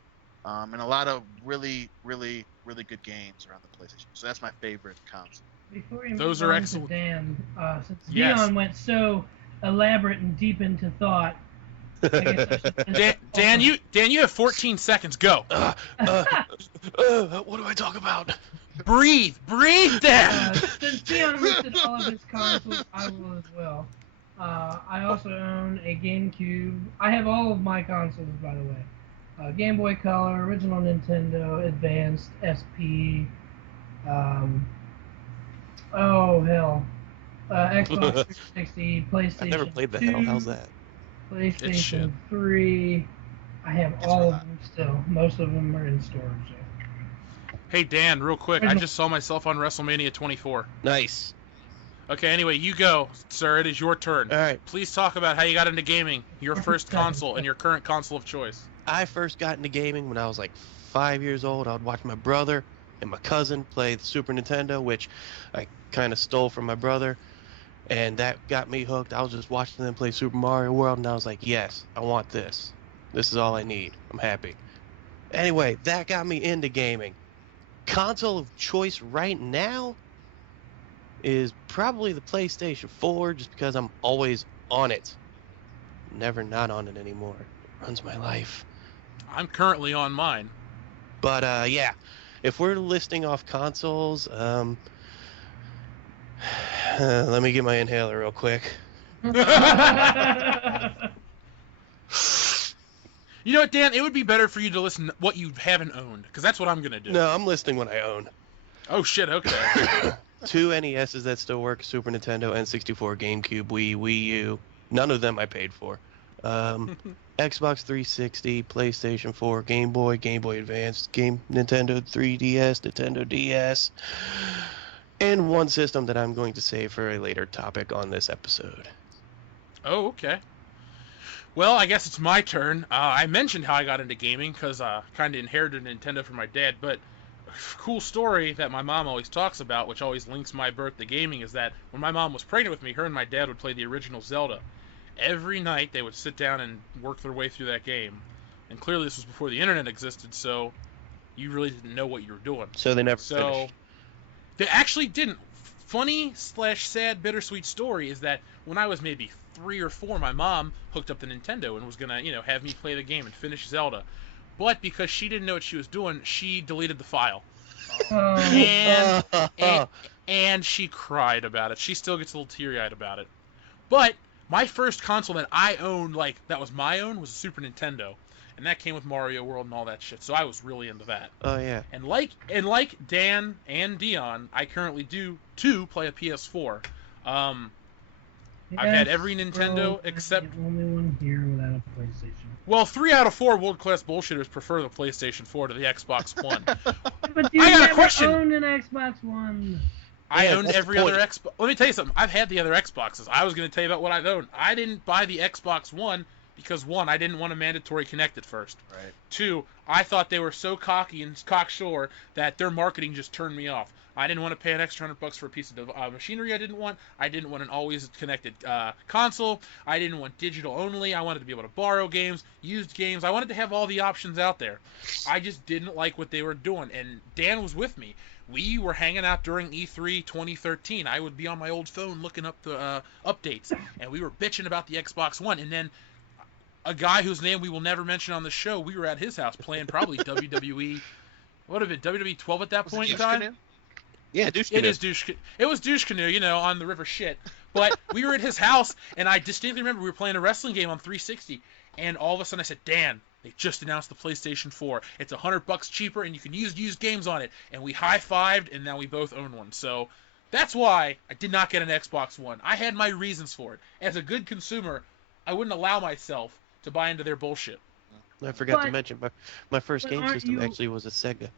And a lot of really, really, really good games around the PlayStation. So that's my favorite console. Before you Those move are on excellent. to Dan, since Yes. Dion went so elaborate and deep into thought, I guess I should Dan, you have 14 seconds. Go. What do I talk about? Breathe, Dan. Since Dion listed all of his consoles, I will as well. I also own a GameCube. I have all of my consoles, by the way. Game Boy Color, original Nintendo, Advanced, SP. Xbox 360, PlayStation. I've never played the 2, hell. How's that? It's shit. PlayStation 3. I have all of them still. Most of them are in storage. So. Hey Dan, real quick, I just saw myself on WrestleMania 24. Nice. Okay, anyway, you go, sir. It is your turn. All right. Please talk about how you got into gaming, your first console, and your current console of choice. I first got into gaming when I was like 5 years old. I would watch my brother and my cousin play the Super Nintendo, which I kind of stole from my brother, and that got me hooked. I was just watching them play Super Mario World, and I was like, yes, I want this. This is all I need. I'm happy. Anyway, that got me into gaming. Console of choice right now is probably the PlayStation 4, just because I'm always on it. Never not on it anymore. It runs my life. I'm currently on mine. But yeah, if we're listing off consoles, let me get my inhaler real quick. You know what, Dan? It would be better for you to listen to what you haven't owned, because that's what I'm gonna do. No, I'm listing what I own. Oh shit. Okay. 2 NESs that still work, Super Nintendo, N64, GameCube, Wii U. None of them I paid for. Xbox 360, PlayStation 4, Game Boy, Game Boy Advance, Nintendo 3DS, Nintendo DS, and one system that I'm going to save for a later topic on this episode. Oh, okay. Well, I guess it's my turn. I mentioned how I got into gaming because I kind of inherited Nintendo from my dad, but cool story that my mom always talks about, which always links my birth to gaming, is that when my mom was pregnant with me, her and my dad would play the original Zelda. Every night they would sit down and work their way through that game. And clearly this was before the internet existed, so you really didn't know what you were doing. So they never finished. They actually didn't. Funny/sad bittersweet story is that when I was maybe 3 or 4, my mom hooked up the Nintendo and was gonna, have me play the game and finish Zelda. But because she didn't know what she was doing, she deleted the file. And she cried about it. She still gets a little teary-eyed about it. But my first console that I owned, that was my own, was a Super Nintendo. And that came with Mario World and all that shit. So I was really into that. Oh, yeah. And like Dan and Dion, I currently do, too, play a PS4. I've had every Nintendo except... The only one here without a PlayStation. Well, 3 out of 4 world-class bullshitters prefer the PlayStation 4 to the Xbox One. But you I got a never question. owned an Xbox One. I Yeah, owned that's every the other point. Xbox. Let me tell you something. I've had the other Xboxes. I was going to tell you about what I've owned. I didn't buy the Xbox One because, 1, I didn't want a mandatory Kinect at first. Right. 2, I thought they were so cocky and cocksure that their marketing just turned me off. I didn't want to pay an extra $100 for a piece of machinery I didn't want. I didn't want an always connected console. I didn't want digital only. I wanted to be able to borrow games, used games. I wanted to have all the options out there. I just didn't like what they were doing. And Dan was with me. We were hanging out during E3 2013. I would be on my old phone looking up the updates. And we were bitching about the Xbox One. And then a guy whose name we will never mention on the show, we were at his house playing probably WWE. What have it? WWE 12 at that point in time? Yeah, douche It canoe. is douche. It was douche canoe, on the river shit. But we were at his house, and I distinctly remember we were playing a wrestling game on 360, and all of a sudden I said, "Dan, they just announced the PlayStation 4. It's $100 cheaper, and you can use used games on it." And we high-fived, and now we both own one. So that's why I did not get an Xbox One. I had my reasons for it. As a good consumer, I wouldn't allow myself to buy into their bullshit. I forgot to But- mention, my first but game aren't system you- actually was a Sega.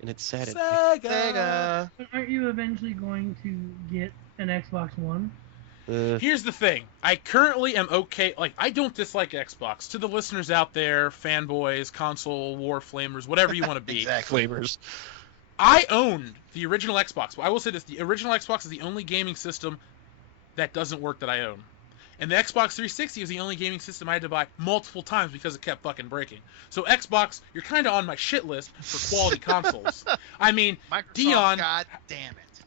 And it's sad. Sega. But aren't you eventually going to get an Xbox One? Here's the thing. I currently am okay. I don't dislike Xbox. To the listeners out there, fanboys, console war flamers, whatever you want to be. Exactly. Flavors. I owned the original Xbox. I will say this. The original Xbox is the only gaming system that doesn't work that I own. And the Xbox 360 is the only gaming system I had to buy multiple times because it kept fucking breaking. So Xbox, you're kind of on my shit list for quality consoles. I mean, Microsoft, Dion, God damn it.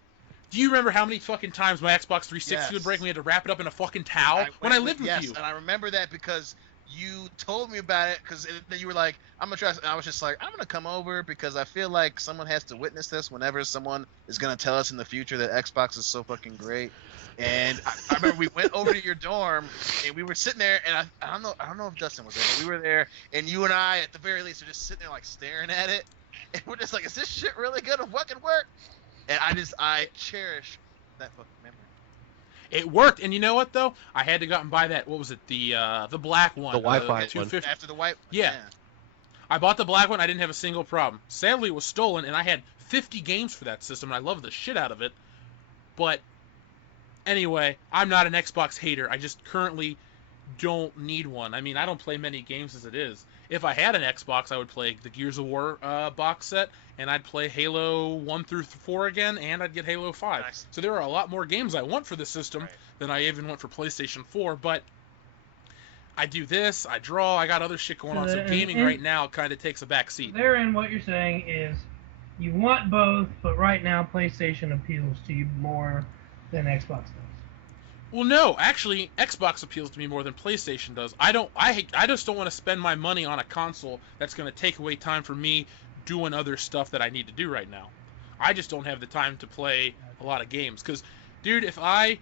do you remember how many fucking times my Xbox 360 Yes. would break and we had to wrap it up in a fucking towel when I lived with yes, you? and I remember that because you told me about it, because then you were like, I'm gonna try, and I was just like, I'm gonna come over because I feel like someone has to witness this whenever someone is gonna tell us in the future that Xbox is so fucking great. And I remember we went over to your dorm and we were sitting there, and I don't know if Dustin was there, but we were there, and you and I at the very least are just sitting there like staring at it, and we're just like, is this shit really gonna fucking work? And I cherish that fucking memory. It worked, and you know what though? I had to go out and buy that. What was it? The black one. The Wi-Fi one. 250. After the white, Yeah. I bought the black one. I didn't have a single problem. Sadly, it was stolen, and I had 50 games for that system, and I love the shit out of it. But anyway, I'm not an Xbox hater. I just currently don't need one. I mean, I don't play many games as it is. If I had an Xbox, I would play the Gears of War box set, and I'd play Halo 1 through 4 again, and I'd get Halo 5. Nice. So there are a lot more games I want for the system Right. than I even want for PlayStation 4, but I do this, I draw, I got other shit going on, so And- gaming and- right now kind of takes a back seat. Therein, what you're saying is you want both, but right now PlayStation appeals to you more than Xbox does. Well, no, actually, Xbox appeals to me more than PlayStation does. I just don't want to spend my money on a console that's going to take away time from me doing other stuff that I need to do right now. I just don't have the time to play a lot of games. Because, dude, if I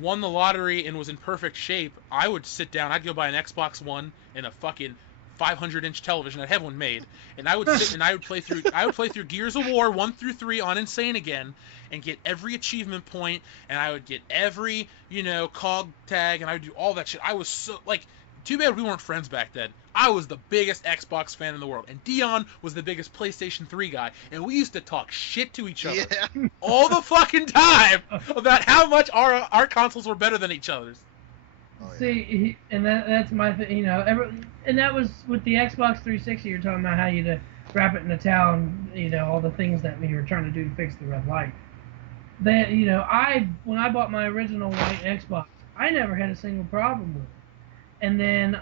won the lottery and was in perfect shape, I would sit down, I'd go buy an Xbox One and a fucking 500-inch television. I'd have one made, and I would sit and I would play through Gears of War 1 through 3 on Insane Again, and get every achievement point, and I would get every cog tag, and I would do all that shit. I was so like, too bad we weren't friends back then. I was the biggest Xbox fan in the world, and Dion was the biggest PlayStation 3 guy, and we used to talk shit to each other all the fucking time about how much our consoles were better than each other's. Oh, yeah. See, and that's my thing, and that was with the Xbox 360. You're talking about how you wrap it in a towel, and all the things that we were trying to do to fix the red light. That when I bought my original white Xbox, I never had a single problem with it. And then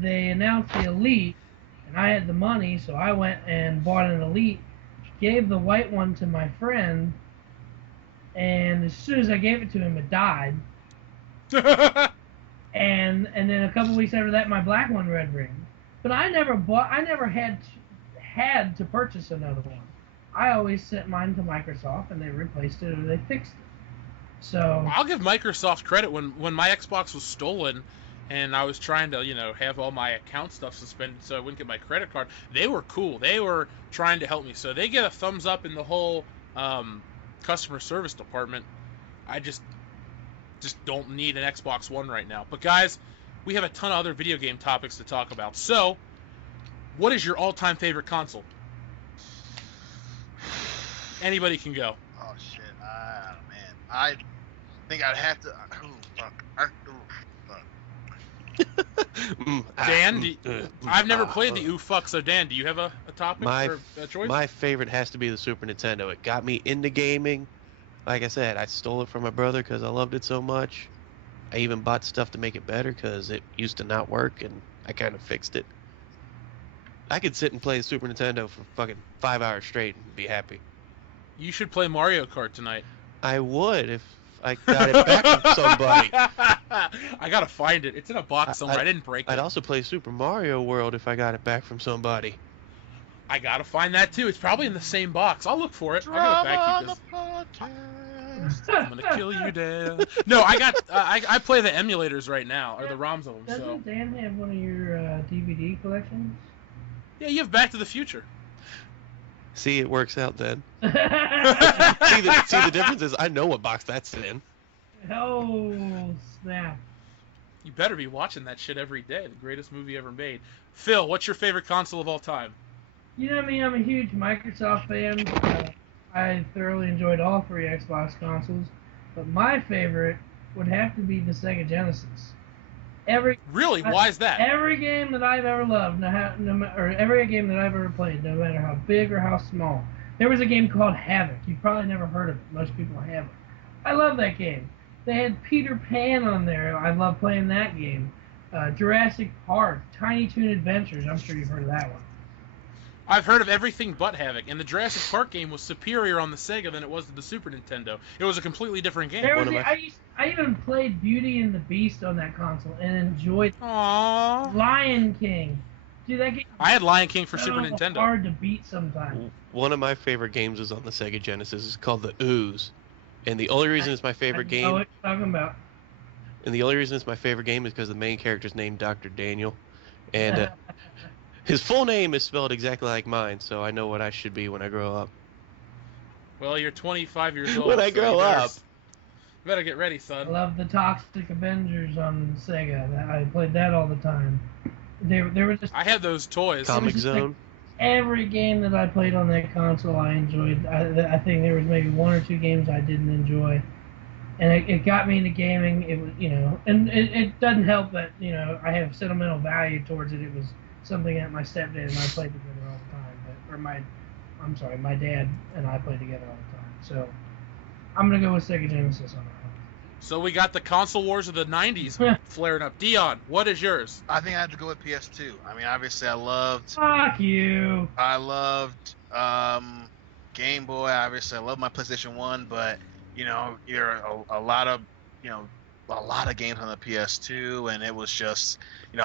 they announced the Elite, and I had the money, so I went and bought an Elite, gave the white one to my friend, and as soon as I gave it to him, it died. and then a couple weeks after that, my black one red ringed. But I never had to purchase another one. I always sent mine to Microsoft, and they replaced it or they fixed it. So I'll give Microsoft credit when my Xbox was stolen. And I was trying to, have all my account stuff suspended so I wouldn't get my credit card. They were cool. They were trying to help me. So they get a thumbs up in the whole customer service department. I just don't need an Xbox One right now. But guys, we have a ton of other video game topics to talk about. So, what is your all-time favorite console? Anybody can go. Oh shit! Man, I think I'd have to. Dan, I've never played the fuck. So Dan, do you have a topic or a choice? My favorite has to be the Super Nintendo. It got me into gaming. Like I said, I stole it from my brother because I loved it so much. I even bought stuff to make it better because it used to not work, and I kind of fixed it. I could sit and play the Super Nintendo for fucking 5 hours straight and be happy. You should play Mario Kart tonight. I would if I got it back from somebody. I gotta find it. It's in a box somewhere. I didn't break it. I'd also play Super Mario World if I got it back from somebody. I gotta find that too. It's probably in the same box. I'll look for it. I'll get it back to you 'cause I'm gonna kill you, Dan. No, I got. I play the emulators right now, or the ROMs of them. So doesn't Dan have one of your DVD collections? yeah, you have Back to the Future. See, it works out then. see, the difference is I know what box that's in. Oh, snap. You better be watching that shit every day. The greatest movie ever made. Phil, what's your favorite console of all time? You know me, I'm a huge Microsoft fan. I thoroughly enjoyed all 3 Xbox consoles, but my favorite would have to be the Sega Genesis. Really? Why is that? Every game that I've ever loved, or every game that I've ever played, no matter how big or how small. There was a game called Havoc. You've probably never heard of it. Most people haven't. I love that game. They had Peter Pan on there. I love playing that game. Jurassic Park, Tiny Toon Adventures. I'm sure you've heard of that one. I've heard of everything but Havoc, and the Jurassic Park game was superior on the Sega than it was to the Super Nintendo. It was a completely different game. I even played Beauty and the Beast on that console and enjoyed Aww. Lion King. Dude, that game I had Lion King for Super Nintendo. Hard to beat sometimes. One of my favorite games is on the Sega Genesis. It's called The Ooze. And the only reason it's my favorite game... I know what you're talking about. And the only reason it's my favorite game is because the main character's named Dr. Daniel. And his full name is spelled exactly like mine, so I know what I should be when I grow up. Well, you're 25 years old. When I grow up. You better get ready, son. I love the Toxic Avengers on Sega. I played that all the time. There was just... I had those toys. Comic Zone. Every game that I played on that console, I enjoyed. I think there was maybe 1 or 2 games I didn't enjoy, and it got me into gaming. It was, and it doesn't help that I have sentimental value towards it. It was something that my stepdad and I played together all the time. My dad and I played together all the time. So I'm gonna go with Sega Genesis on that. So we got the console wars of the 90s flaring up. Dion, what is yours? I think I have to go with PS2. I mean, obviously, I loved Fuck you. Game Boy. Obviously, I love my PlayStation 1, but you're a lot of games on the PS2, and it was just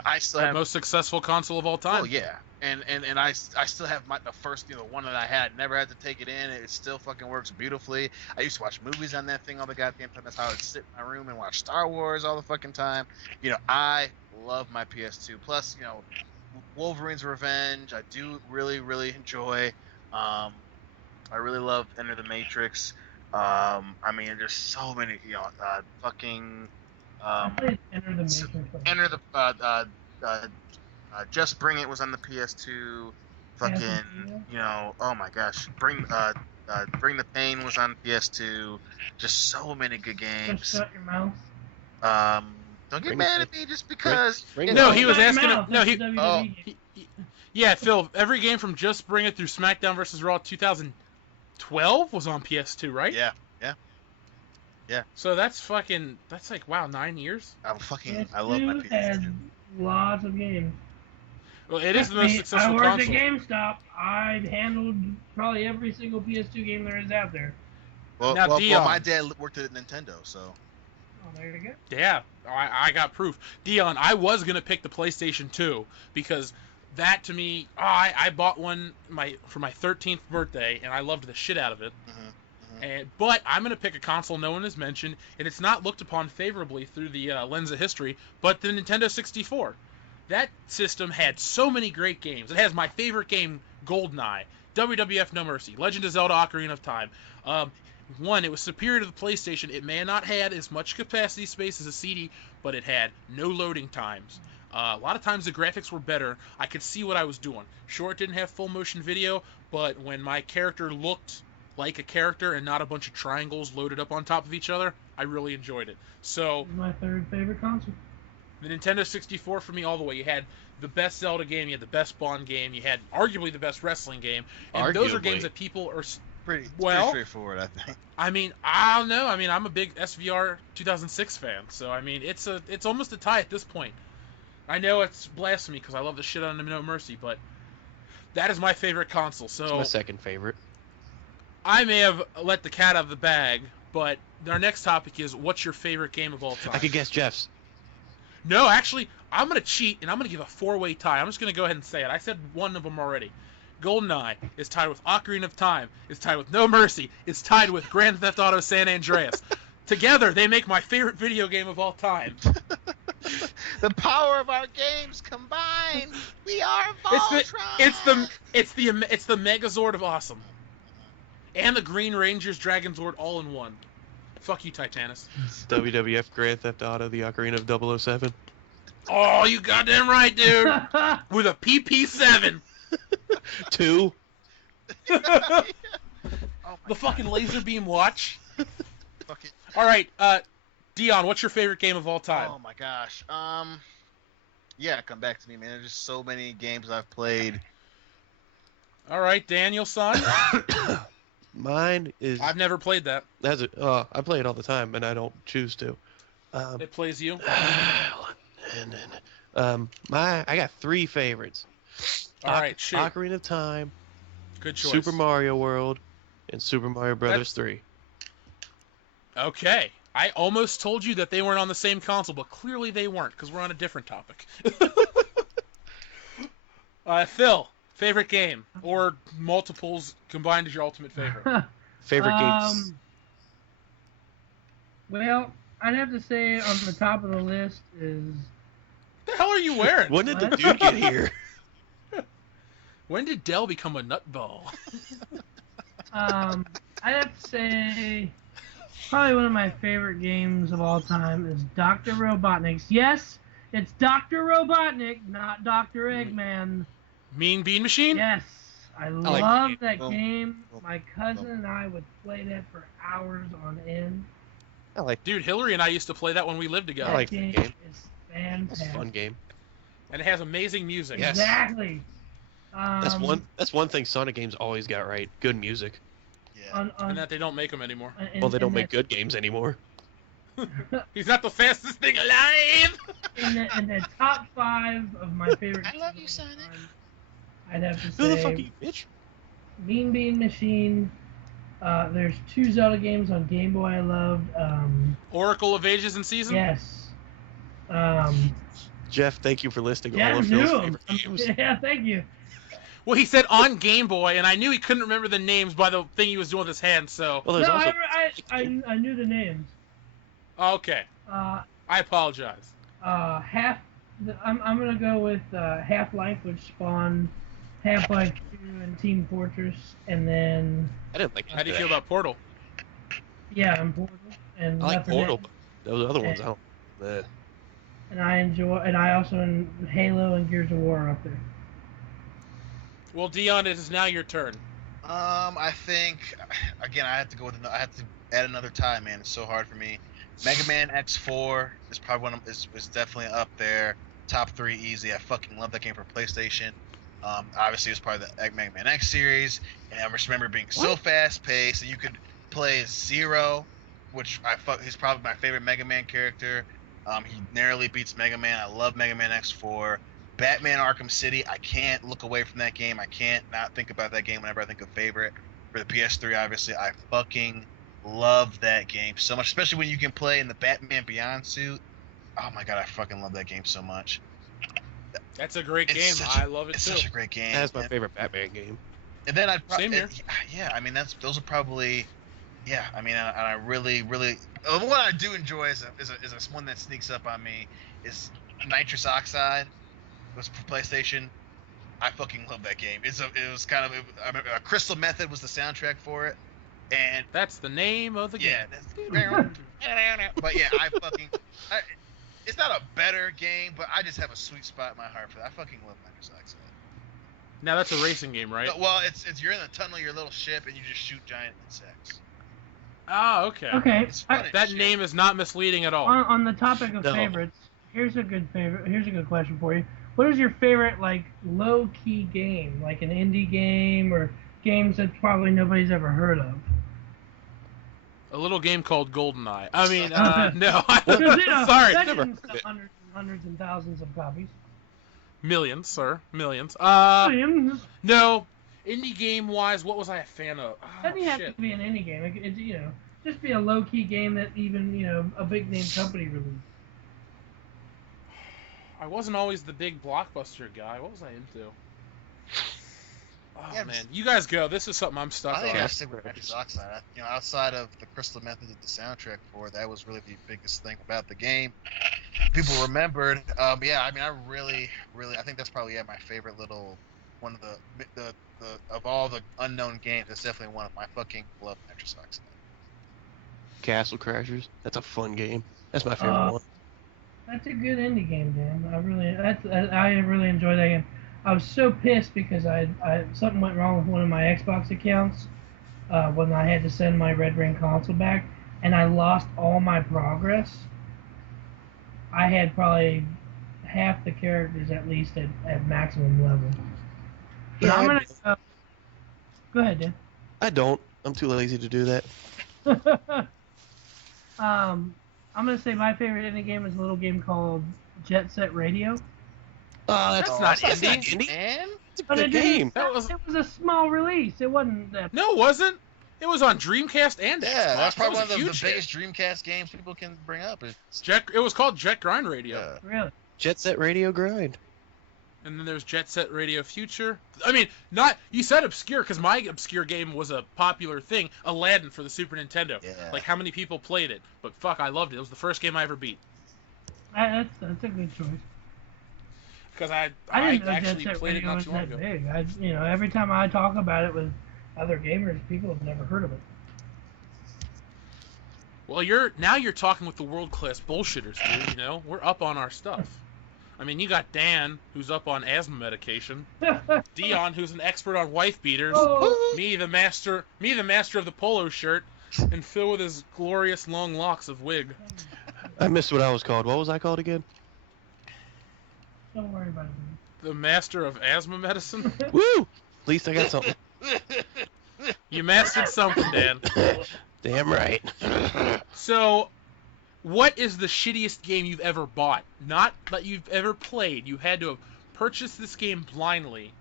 I still have most successful console of all time. Oh yeah, and I still have the first one that I had. Never had to take it in. It still fucking works beautifully. I used to watch movies on that thing all the goddamn time. That's how I would sit in my room and watch Star Wars all the fucking time. I love my PS2. Plus, Wolverine's Revenge. I do really, really enjoy. I really love Enter the Matrix. I mean, there's so many, fucking, I um, played Enter the s- Matrix. Enter the, Just Bring It was on the PS2. Fucking, oh my gosh, Bring the Pain was on PS2. Just so many good Just games. shut your mouth. Don't get Bring mad it- at me just because. Bring it No, on. he was Shut your asking. mouth, No, that's he. a WWE Oh. game. Yeah, Phil. Every game from Just Bring It through SmackDown vs. Raw 2012 was on PS2, right? Yeah, So that's like wow, 9 years. I love my PS2 PS2. had lots of games. Well, it is the most I mean, successful I worked console. at GameStop. I handled probably every single PS2 game there is out there. Well, Now, Dion. my dad worked at Nintendo, so. Oh, there you go. Yeah, I got proof. Dion, I was gonna pick the PlayStation 2 because that to me, I bought one for my 13th birthday and I loved the shit out of it. But I'm going to pick a console no one has mentioned, and it's not looked upon favorably through the lens of history, but the Nintendo 64. That system had so many great games. It has my favorite game, GoldenEye, WWF No Mercy, Legend of Zelda Ocarina of Time. One, it was superior to the PlayStation. It may not had as much capacity space as a CD, but it had no loading times. A lot of times the graphics were better. I could see what I was doing. Sure, it didn't have full motion video, but when my character looked like a character and not a bunch of triangles loaded up on top of each other, I really enjoyed it. So This is my third favorite console. the Nintendo 64 for me all the way. You had the best Zelda game, you had the best Bond game, you had arguably the best wrestling game, and those are Arguably. games that people are. Pretty straightforward, I think. I mean, I don't know. I mean, I'm a big SVR 2006 fan, so I mean, it's almost a tie at this point. I know it's blasphemy because I love the shit out of No Mercy, but that is my favorite console. It's So my second favorite. I may have let the cat out of the bag, but our next topic is what's your favorite game of all time? I could guess Jeff's. No, actually, I'm going to cheat, and I'm going to give a four-way tie. I'm just going to go ahead and say it. I said one of them already. GoldenEye is tied with Ocarina of Time. It's tied with No Mercy. It's tied with Grand Theft Auto San Andreas. Together, they make my favorite video game of all time. The power of our games combined. We are It's Voltron. it's the Megazord of awesome, and the Green Ranger's Dragon Zord all in one. Fuck you, Titanus. WWF Grand Theft Auto, the Ocarina of 007. Oh, you goddamn right, dude. With a PP7. 2. Oh The fucking laser beam watch. Fuck it. All right, Dion, what's your favorite game of all time? Oh my gosh. Yeah, come back to me, man. There's just so many games I've played. All right, Daniel-san. Mine is. I've never played that. I play it all the time, and I don't choose to. It plays you. I got 3 favorites. All right, shoot. Ocarina of Time, Good choice. Super Mario World, and Super Mario Brothers 3. Okay. I almost told you that they weren't on the same console, but clearly they weren't, because we're on a different topic. Phil, favorite game, or multiples combined as your ultimate favorite? Favorite games. Well, I'd have to say on the top of the list is What the hell are you wearing? When did the What? dude get here? When did Dell become a nutball? I'd have to say probably one of my favorite games of all time is Dr. Robotnik's. Yes, it's Dr. Robotnik, not Dr. Eggman. Mean Bean Machine? Yes, I like love the that Boom. game. My cousin and I would play that for hours on end. I like. Dude, Hillary and I used to play that when we lived together. I like that that game. game. Is It's a fantastic. fun game. And it has amazing music. Yes. Exactly. That's one thing Sonic games always got right. Good music. Yeah. And that they don't make them anymore. Well, they don't make good games anymore. He's not the fastest thing alive! In the top 5 of my favorite I love games you, of all Sonic. time, I'd have to Who the fuck are say you, bitch? Mean Bean Machine. There's 2 Zelda games on Game Boy I loved. Oracle of Ages and Seasons? Yes. Jeff, thank you for listing Yeah, all of knew Phil's him. favorite games. Yeah, thank you. Well, he said on Game Boy, and I knew he couldn't remember the names by the thing he was doing with his hand, so... Well, there's No, also. I knew the names. Okay. Uh, I apologize. half I'm gonna go with Half-Life, which spawned Half-Life 2 and Team Fortress, and then I didn't like How do you that. feel about Portal? yeah, and Portal and I like Left 4 Portal, Dead. but those other ones, I don't. And I also in Halo and Gears of War are up there. Well, Dion, it is now your turn. I think again I have to go with I have to add another tie, man. It's so hard for me. Mega Man X4 is probably is definitely up there. Top 3 easy. I fucking love that game for PlayStation. Obviously it's part of the Mega Man X series, and I just remember it being so fast paced, and you could play as Zero, which he's probably my favorite Mega Man character. He narrowly beats Mega Man. I love Mega Man X4. Batman Arkham City, I can't look away from that game. I can't not think about that game whenever I think of favorite. For the PS3, obviously, I fucking love that game so much, especially when you can play in the Batman Beyond suit. Oh my god, I fucking love that game so much. That's a great game. It's I love it It's too. such a great game. That's my favorite Batman game. And then I'd Same here. yeah, I mean those are probably I mean, and I really the one I do enjoy is a one that sneaks up on me is Nitrous Oxide. It was for PlayStation. I fucking love that game. It was kind of I remember, Crystal Method was the soundtrack for it, and That's the name of the game. but yeah, it's not a better game, but I just have a sweet spot in my heart for that. I fucking love Nitrous Oxide. Now that's a racing game, right? Well, it's you're in the tunnel of your little ship and you just shoot giant insects. Oh, okay. Okay. It's fun as That shit. name is not misleading at all. On the topic of No. favorites, here's a good question for you. What is your favorite like low key game, like an indie game or games that probably nobody's ever heard of? A little game called GoldenEye. I mean, no. Because, you know, Sorry. that never didn't heard of it. sell hundreds and thousands of copies. Millions, sir. Millions. Williams, No. Indie game wise, what was I a fan of? Oh, doesn't have shit. to be an indie game. It you know, just be a low key game that even a big name company released. I wasn't always the big blockbuster guy. What was I into? Oh, Yeah, man. You guys go. This is something I'm stuck I think on. I stick with Nitrous Oxide. Outside of the Crystal Method of the soundtrack for it, that was really the biggest thing about the game. People remembered. Yeah, I mean, I really, I think that's probably my favorite little one of the of all the unknown games. That's definitely one of my fucking love Nitrous Oxide. Castle Crashers. That's a fun game. That's my favorite one. That's a good indie game, Dan. I really enjoy that game. I was so pissed because something went wrong with one of my Xbox accounts when I had to send my Red Ring console back, and I lost all my progress. I had probably half the characters at least at maximum level. But Yeah, I'm I gonna do. go ahead, Dan. I don't. I'm too lazy to do that. I'm gonna say my favorite indie game is a little game called Jet Set Radio. That's not that's not indie. indie. And It's a But good game. That was- it was a small release. It wasn't that. No, it wasn't. It was on Dreamcast and yeah, Xbox. that's probably That one was of a the huge biggest Dreamcast games people can bring up. hit. It was called Jet Grind Radio. Yeah. Really? Jet Set Radio Grind. And then there's Jet Set Radio Future. I mean, you said obscure because my obscure game was a popular thing, Aladdin for the Super Nintendo. Yeah. Like how many people played it? But fuck, I loved it. It was the first game I ever beat That's a good choice. because I didn't know actually Jet Set played it Radio not was too long that ago. big. Every time I talk about it with other gamers, people have never heard of it. Well, you're talking with the world class bullshitters, dude. We're up on our stuff. I mean, you got Dan, who's up on asthma medication. Dion, who's an expert on wife beaters. Oh. Me, the master of the polo shirt, and Phil with his glorious long locks of wig. I missed what I was called. What was I called again? Don't worry about it. The master of asthma medicine. Woo! At least I got something. You mastered something, Dan. Damn right. So, what is the shittiest game you've ever bought? Not that you've ever played. You had to have purchased this game blindly.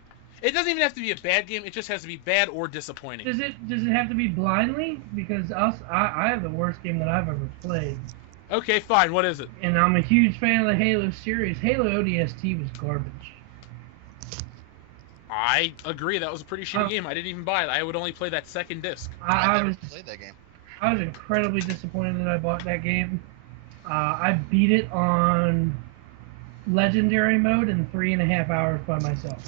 It doesn't even have to be a bad game. It just has to be bad or disappointing. Does it have to be blindly? Because I have the worst game that I've ever played, Okay, fine. What is it? and I'm a huge fan of the Halo series. Halo ODST was garbage. I agree. That was a pretty shitty Oh. game. I didn't even buy it. I would only play that second disc. I I never was played that game. I was incredibly disappointed that I bought that game. I beat it on Legendary mode in 3.5 hours by myself.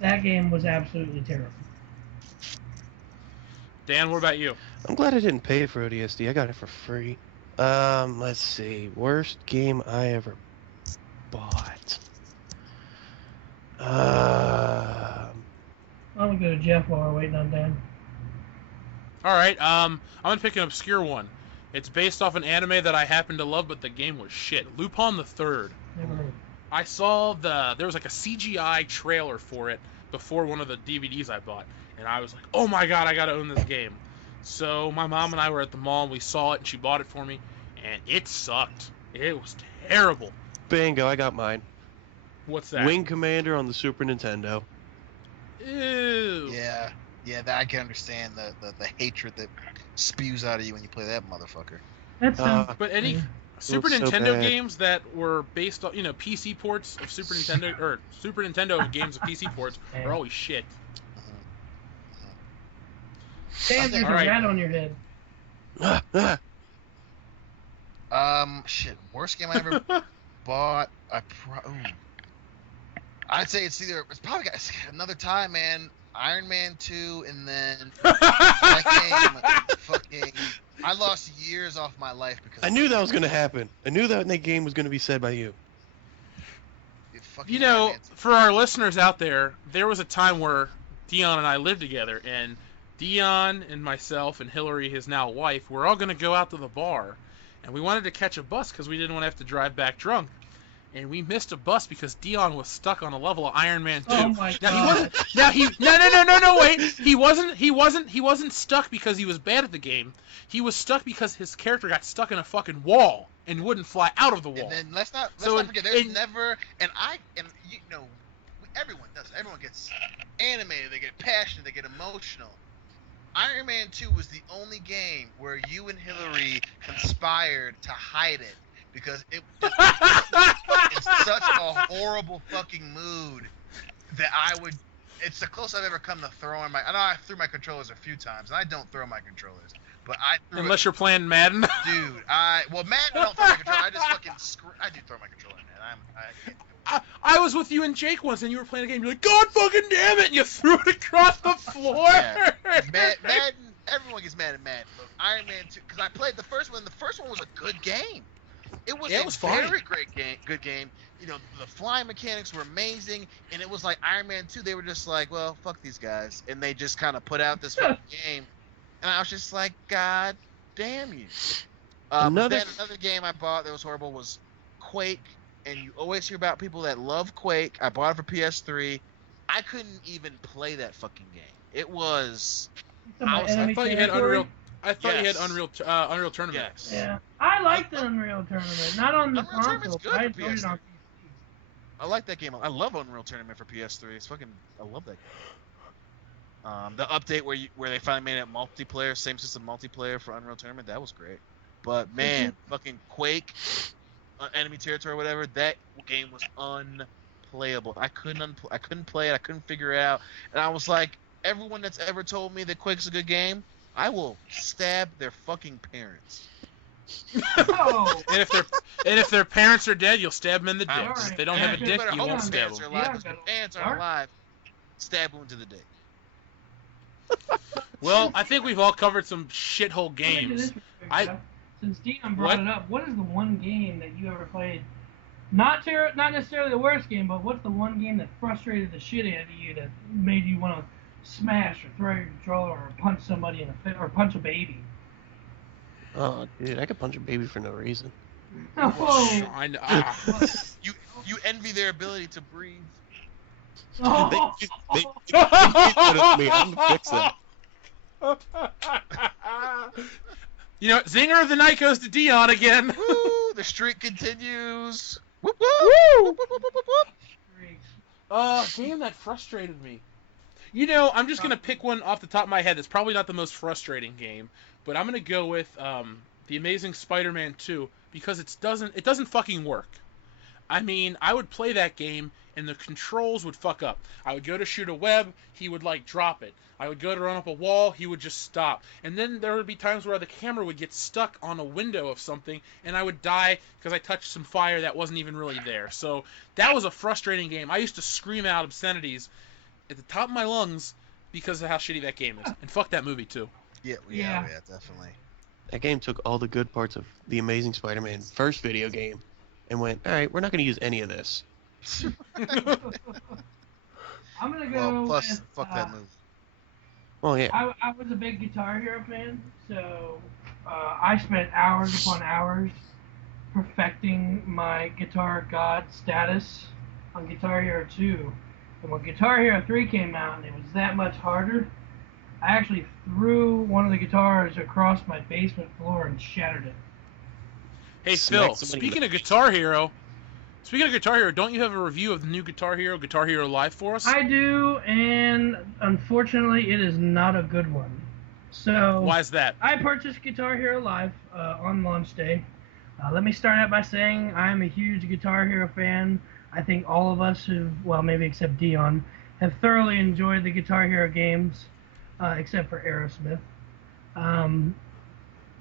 That game was absolutely terrible. Dan, what about you? I'm glad I didn't pay for ODST. I got it for free. Let's see. Worst game I ever bought. I'm gonna go to Jeff while we're waiting on Dan. All right, I'm gonna pick an obscure one. It's based off an anime that I happen to love, but the game was shit. Lupin the Third. Never heard. I saw there was like a CGI trailer for it before one of the DVDs I bought, and I was like, oh my god, I gotta own this game. So my mom and I were at the mall, and we saw it, and she bought it for me, and it sucked. It was terrible. Bingo, I got mine. What's that? Wing Commander on the Super Nintendo. Ew. Yeah, that I can understand the hatred that spews out of you when you play that motherfucker. That sounds. But any Super looks so Nintendo bad. games that were based on, PC ports of Super Nintendo, or Super Nintendo games of PC ports are always shit. Dan, there's a Alright. rat on your head. Shit. Worst game I ever bought. I'd say it's probably got another time, man. Iron Man 2, and then that game, fucking. I lost years off my life because I knew that was gonna happen. I knew that game was gonna be said by you. You know, for our listeners out there, there was a time where Dion and I lived together, and Dion and myself and Hillary, his now wife, were all going to go out to the bar, and we wanted to catch a bus because we didn't want to have to drive back drunk. And we missed a bus because Dion was stuck on a level of Iron Man 2. Oh my Now he god. wasn't. Now he no wait. He wasn't stuck because he was bad at the game. He was stuck because his character got stuck in a fucking wall and wouldn't fly out of the wall. And then let's not So forget, there's never, and you know, everyone does. Everyone gets animated. They get passionate. They get emotional. Iron Man 2 was the only game where you and Hillary conspired to hide it because it was in such a horrible fucking mood that it's the closest I've ever come to throwing I know I threw my controllers a few times, and I don't throw my controllers, but I threw Unless you're playing Madden. Dude, Madden, I don't throw my controller. I just fucking I do throw my controller, man. I was with you and Jake once, and you were playing a game. You're like, God fucking damn it! And you threw it across the floor. Yeah. Madden, everyone gets mad at Madden. Look, Iron Man 2, because I played the first one. The first one was a good game. It was a very great game, good game. You know, the flying mechanics were amazing, and it was like Iron Man 2. They were just like, well, fuck these guys, and they just kind of put out this fucking game, and I was just like, God damn you. But then another game I bought that was horrible was Quake. And you always hear about people that love Quake. I bought it for PS3. I couldn't even play that fucking game. It was. I thought you had Unreal. I thought you had Yes. Unreal Tournament. Yes. Yeah, I like the Unreal Tournament. Not on the Unreal Tournament's console, good but I for enjoyed it on PS3. I like that game. I love Unreal Tournament for PS3. It's fucking. I love that game. The update where they finally made it multiplayer, same system multiplayer for Unreal Tournament. That was great. But man, fucking Quake. Enemy territory or whatever, that game was unplayable. I couldn't play it. I couldn't figure it out. And I was like, everyone that's ever told me that Quake's a good game, I will stab their fucking parents. Oh, And if their parents are dead, you'll stab them in the dick. Alright. If they don't have a You dick, better you hope won't his stab parents are them. alive, Yeah, 'cause if but- parents aren't alive, stab them into the dick. Well, I think we've all covered some shithole let me do games. this real quick, I- Jeff. Since Dion brought What? it up, what is the one game that you ever played? Not necessarily the worst game, but what's the one game that frustrated the shit out of you that made you want to smash or throw your controller or punch somebody in the face or punch a baby? Oh, dude, I could punch a baby for no reason. Oh, You envy their ability to breathe. oh. They me. I'm gonna fix that. You know, Zinger of the Night goes to Dion again. Woo! The streak continues. Whoop whoop. Woo! Whoop, whoop, whoop, whoop, whoop. Game that frustrated me. You know, I'm just gonna pick one off the top of my head. That's probably not the most frustrating game, but I'm gonna go with The Amazing Spider-Man 2 because it doesn't fucking work. I mean, I would play that game and the controls would fuck up. I would go to shoot a web, he would like drop it. I would go to run up a wall, he would just stop. And then there would be times where the camera would get stuck on a window of something and I would die because I touched some fire that wasn't even really there. So that was a frustrating game. I used to scream out obscenities at the top of my lungs because of how shitty that game is. And fuck that movie too. Yeah, definitely. That game took all the good parts of the Amazing Spider-Man first video game and went, all right, we're not going to use any of this. I'm gonna go. Well, plus, with, fuck that movie. Oh, yeah. I was a big Guitar Hero fan, so I spent hours upon hours perfecting my Guitar God status on Guitar Hero 2. And when Guitar Hero 3 came out and it was that much harder, I actually threw one of the guitars across my basement floor and shattered it. Hey Smack Phil, somebody in speaking the of Guitar Hero, don't you have a review of the new Guitar Hero Live for us? I do, and unfortunately, it is not a good one. So Why is that? I purchased Guitar Hero Live on launch day. Let me start out by saying I'm a huge Guitar Hero fan. I think all of us well, maybe except Dion, have thoroughly enjoyed the Guitar Hero games, except for Aerosmith.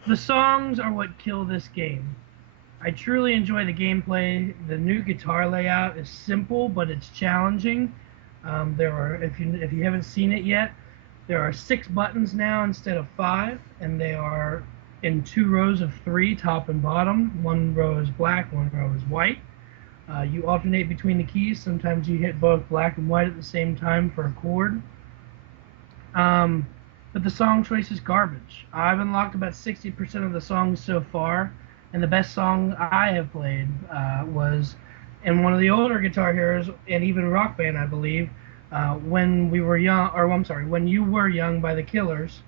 The songs are what kill this game. I truly enjoy the gameplay. The new guitar layout is simple, but it's challenging. If you haven't seen it yet, there are 6 buttons now instead of 5, and they are in 2 rows of 3, top and bottom. 1 row is black, 1 row is white. You alternate between the keys. Sometimes you hit both black and white at the same time for a chord. But the song choice is garbage. I've unlocked about 60% of the songs so far, and the best song I have played was in one of the older Guitar Heroes, and even Rock Band, I believe, When You Were Young by the Killers.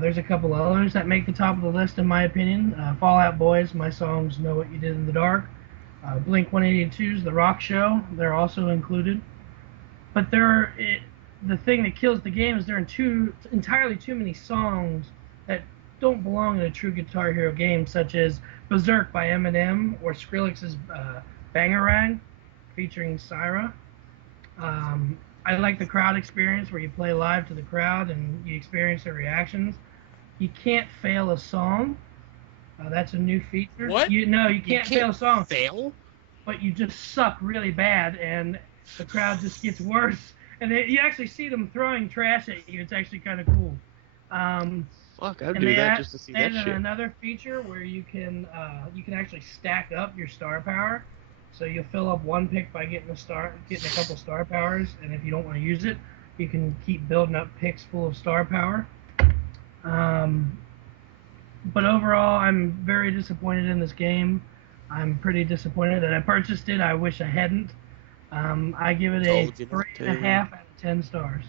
There's a couple others that make the top of the list in my opinion. Fall Out Boys, my songs Know What You Did in the Dark. Blink 182's The Rock Show, they're also included. But the thing that kills the game is there are entirely too many songs that don't belong in a true Guitar Hero game, such as Berserk by Eminem or Skrillex's Bangarang featuring Syra. I like the crowd experience where you play live to the crowd and you experience their reactions. You can't fail a song. That's a new feature. What? You can't fail a song. Fail? But you just suck really bad, and the crowd just gets worse. And you actually see them throwing trash at you. It's actually kind of cool. Fuck, I'd do that just to see that shit. Another feature where you can actually stack up your star power. So you'll fill up one pick by getting a couple star powers, and if you don't want to use it, you can keep building up picks full of star power. But overall, I'm very disappointed in this game. I'm pretty disappointed that I purchased it. I wish I hadn't. I give it a 3.5 out of 10 stars.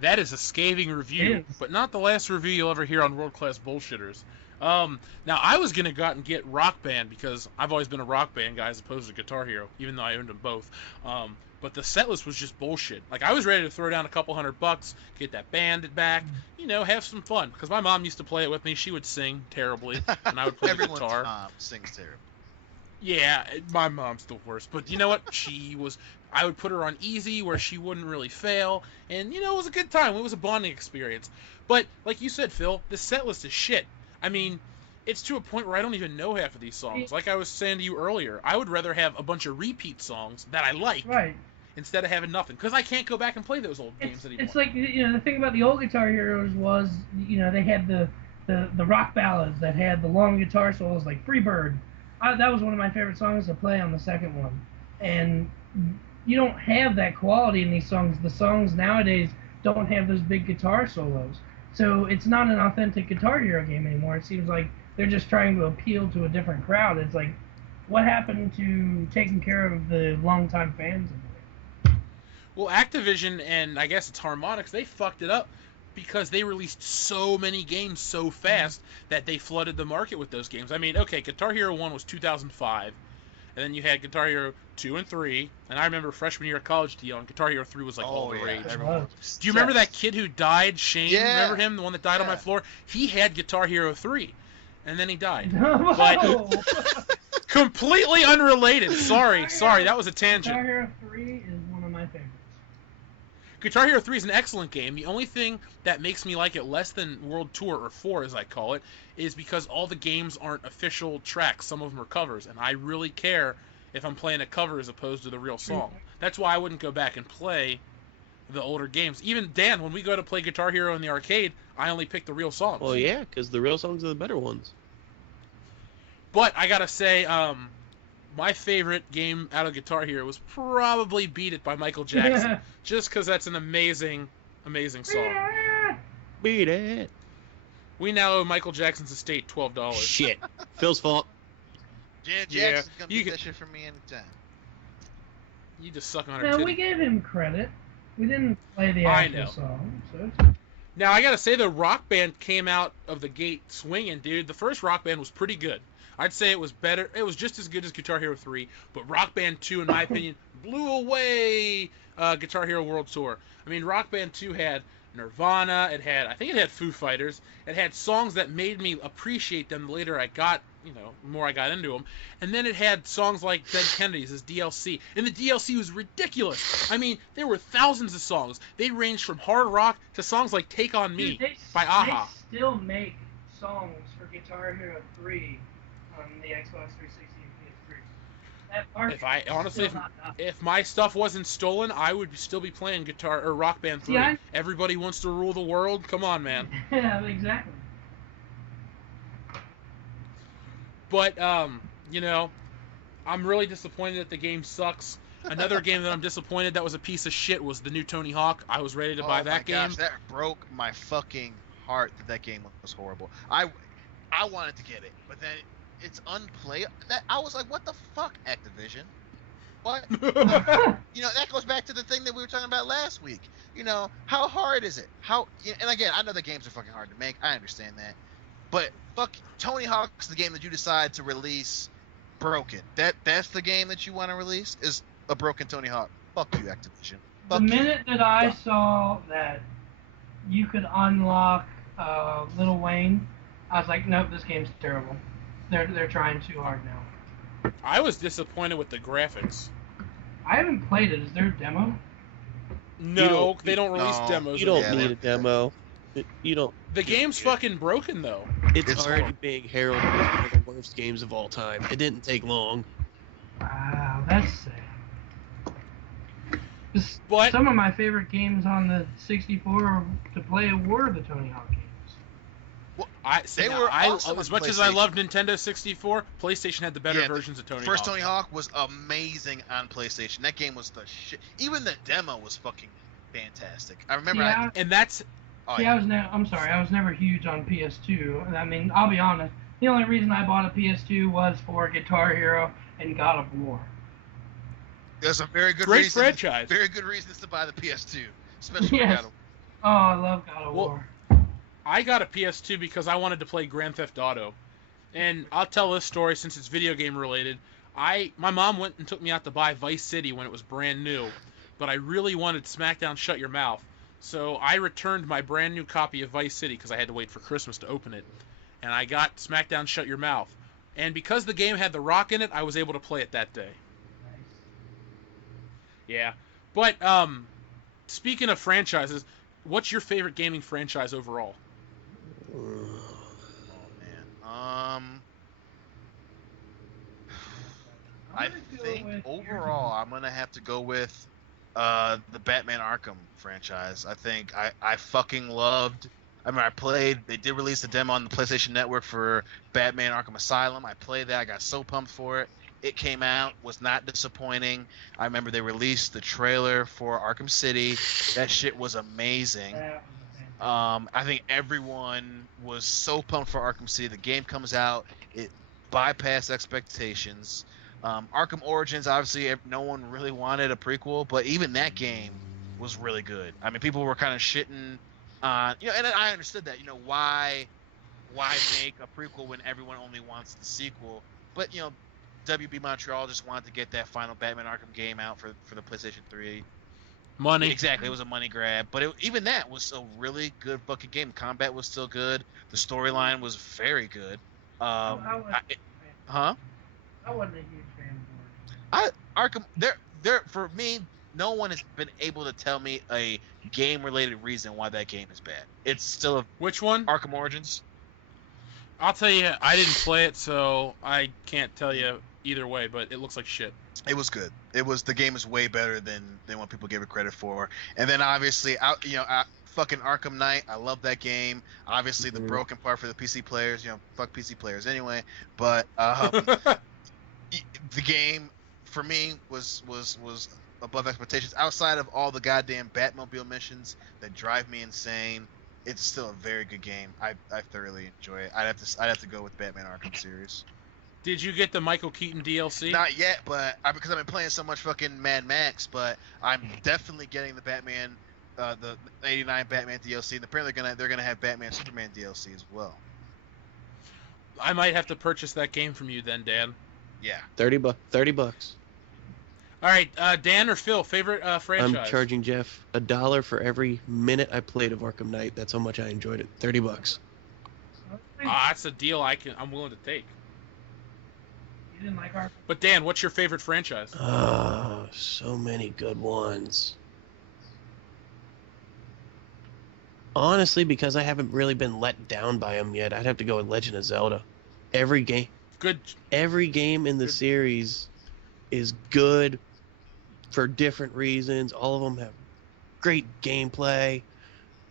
That is a scathing review, but not the last review you'll ever hear on World Class Bullshitters. Now, I was going to go out and get Rock Band because I've always been a Rock Band guy as opposed to Guitar Hero, even though I owned them both. But the setlist was just bullshit. Like, I was ready to throw down a couple $100, get that band back, have some fun. Because my mom used to play it with me. She would sing terribly, and I would play the guitar. Everyone's mom sings terribly. Yeah, my mom's the worst. But you know what? I would put her on easy where she wouldn't really fail. And, it was a good time. It was a bonding experience. But, like you said, Phil, the setlist is shit. I mean, it's to a point where I don't even know half of these songs. Like I was saying to you earlier, I would rather have a bunch of repeat songs that I like instead of having nothing. Because I can't go back and play those old games anymore. It's like, the thing about the old Guitar Heroes was, they had the rock ballads that had the long guitar solos like Freebird. That was one of my favorite songs to play on the second one. And you don't have that quality in these songs. The songs nowadays don't have those big guitar solos. So it's not an authentic Guitar Hero game anymore. It seems like they're just trying to appeal to a different crowd. It's like, what happened to taking care of the longtime fans of it? Well, Activision and I guess it's Harmonix, they fucked it up because they released so many games so fast that they flooded the market with those games. I mean, okay, Guitar Hero 1 was 2005, and then you had Guitar Hero 2 and 3, and I remember freshman year of college, Dion, Guitar Hero 3 was like all the rage. Do you remember that kid who died, Shane? Yeah. Remember him, the one that died on my floor? He had Guitar Hero 3, and then he died. No. But Completely unrelated. Sorry, that was a Guitar tangent. Hero 3 is one of my favorites. Guitar Hero 3 is an excellent game. The only thing that makes me like it less than World Tour, or 4 as I call it, is because all the games aren't official tracks. Some of them are covers, and I really care if I'm playing a cover as opposed to the real song. That's why I wouldn't go back and play the older games. Even Dan, when we go to play Guitar Hero in the arcade, I only pick the real songs. Well, yeah, because the real songs are the better ones. But I gotta say, my favorite game out of Guitar Hero was probably Beat It by Michael Jackson. Just because that's an amazing, amazing song. Beat it. We now owe Michael Jackson's estate $12. Shit. Phil's fault. Janet Yeah, Jackson's gonna you do can- that shit for me anytime. You just suck on her No, titty. we gave him credit. We didn't play the I actual know. song, so it's Now, I gotta say, the Rock Band came out of the gate swinging, dude. The first Rock Band was pretty good. I'd say it was better. It was just as good as Guitar Hero 3, but Rock Band 2, in my opinion, blew away Guitar Hero World Tour. I mean, Rock Band 2 had Nirvana. I think it had Foo Fighters. It had songs that made me appreciate them the later I got, the more I got into them. And then it had songs like Dead Kennedys as DLC. And the DLC was ridiculous. I mean, there were thousands of songs. They ranged from hard rock to songs like Take On Me Dude, they, by Aha. They still make songs for Guitar Hero 3 on the Xbox 360 and PS3. That part If I honestly, still not done. if my stuff wasn't stolen, I would still be playing Guitar or Rock Band 3. Yeah, Everybody wants to rule the world. Come on, man. Yeah, exactly. But I'm really disappointed that the game sucks. Another game that I'm disappointed that was a piece of shit was the new Tony Hawk. I was ready to buy that game. Gosh, that broke my fucking heart that game was horrible. I wanted to get it, but then it's unplayable. I was like, what the fuck, Activision? What? That goes back to the thing that we were talking about last week. How hard is it? And again, I know the games are fucking hard to make. I understand that. But fuck, Tony Hawk's the game that you decide to release broken. That's the game that you want to release is a broken Tony Hawk. Fuck you, Activision. The Fuck you. minute that I saw that you could unlock Lil Wayne, I was like, nope, this game's terrible. They're trying too hard now. I was disappointed with the graphics. I haven't played it. Is there a demo? No, they don't release no. demos. You don't Yeah, need they're- a demo. You don't. The game's fucking broken though. It's It's already horrible. being heralded as one of the worst games of all time. It didn't take long. Wow, that's sad. 'Cause But- some of my favorite games on the 64 to play were the Tony Hawk games. They were awesome as on much as I PlayStation. loved Nintendo 64. PlayStation had the better Yeah, versions of Tony First Hawk. Tony Hawk was amazing on PlayStation. That game was the shit. Even the demo was fucking fantastic. I remember. Yeah, And that's see, I'm sorry, I was never huge on PS2. I mean, I'll be honest. The only reason I bought a PS2 was for Guitar Hero and God of War. There's a very good great reason. franchise. Very good reasons to buy the PS2, especially Yes. God of Oh, I love God of Well, War. I got a PS2 because I wanted to play Grand Theft Auto. And I'll tell this story since it's video game related. My mom went and took me out to buy Vice City when it was brand new, but I really wanted SmackDown Shut Your Mouth. So I returned my brand new copy of Vice City because I had to wait for Christmas to open it. And I got SmackDown Shut Your Mouth. And because the game had The Rock in it, I was able to play it that day. Yeah. But speaking of franchises, what's your favorite gaming franchise overall? Oh man. I think overall I'm gonna have to go with the Batman Arkham franchise. I think I fucking loved. I mean, I played. They did release a demo on the PlayStation Network for Batman Arkham Asylum. I played that. I got so pumped for it. It came out, was not disappointing. I remember they released the trailer for Arkham City. That shit was amazing. I think everyone was so pumped for Arkham City. The game comes out, it bypassed expectations. Arkham Origins, obviously, no one really wanted a prequel, but even that game was really good. I mean, people were kind of shitting on, and I understood that. Why make a prequel when everyone only wants the sequel? But WB Montreal just wanted to get that final Batman Arkham game out for the PlayStation 3. Money. Exactly, it was a money grab, but even that was a really good fucking game. Combat was still good. The storyline was very good. How was, Huh? I wasn't a huge fan of it. Arkham, for me, no one has been able to tell me a game-related reason why that game is bad. It's still Which one? Arkham Origins. I'll tell you, I didn't play it, so I can't tell you either way, but it looks like shit. It was good. The game is way better than what people give it credit for. And then obviously, fucking Arkham Knight. I love that game. Obviously, the broken part for the PC players. Fuck PC players anyway. But the game for me was above expectations. Outside of all the goddamn Batmobile missions that drive me insane, it's still a very good game. I thoroughly enjoy it. I'd have to go with Batman Arkham series. Did you get the Michael Keaton DLC? Not yet, but because I've been playing so much fucking Mad Max, but I'm definitely getting the Batman, the '89 Batman DLC. And apparently they're gonna have Batman Superman DLC as well. I might have to purchase that game from you then, Dan. Yeah. $30. All right, Dan or Phil, favorite franchise? I'm charging Jeff $1 for every minute I played of Arkham Knight. That's how much I enjoyed it. $30. That's a deal I'm willing to take. You didn't like Arkham? But Dan, what's your favorite franchise? Oh, so many good ones. Honestly, because I haven't really been let down by them yet, I'd have to go with Legend of Zelda. Every game in the series is good for different reasons. All of them have great gameplay,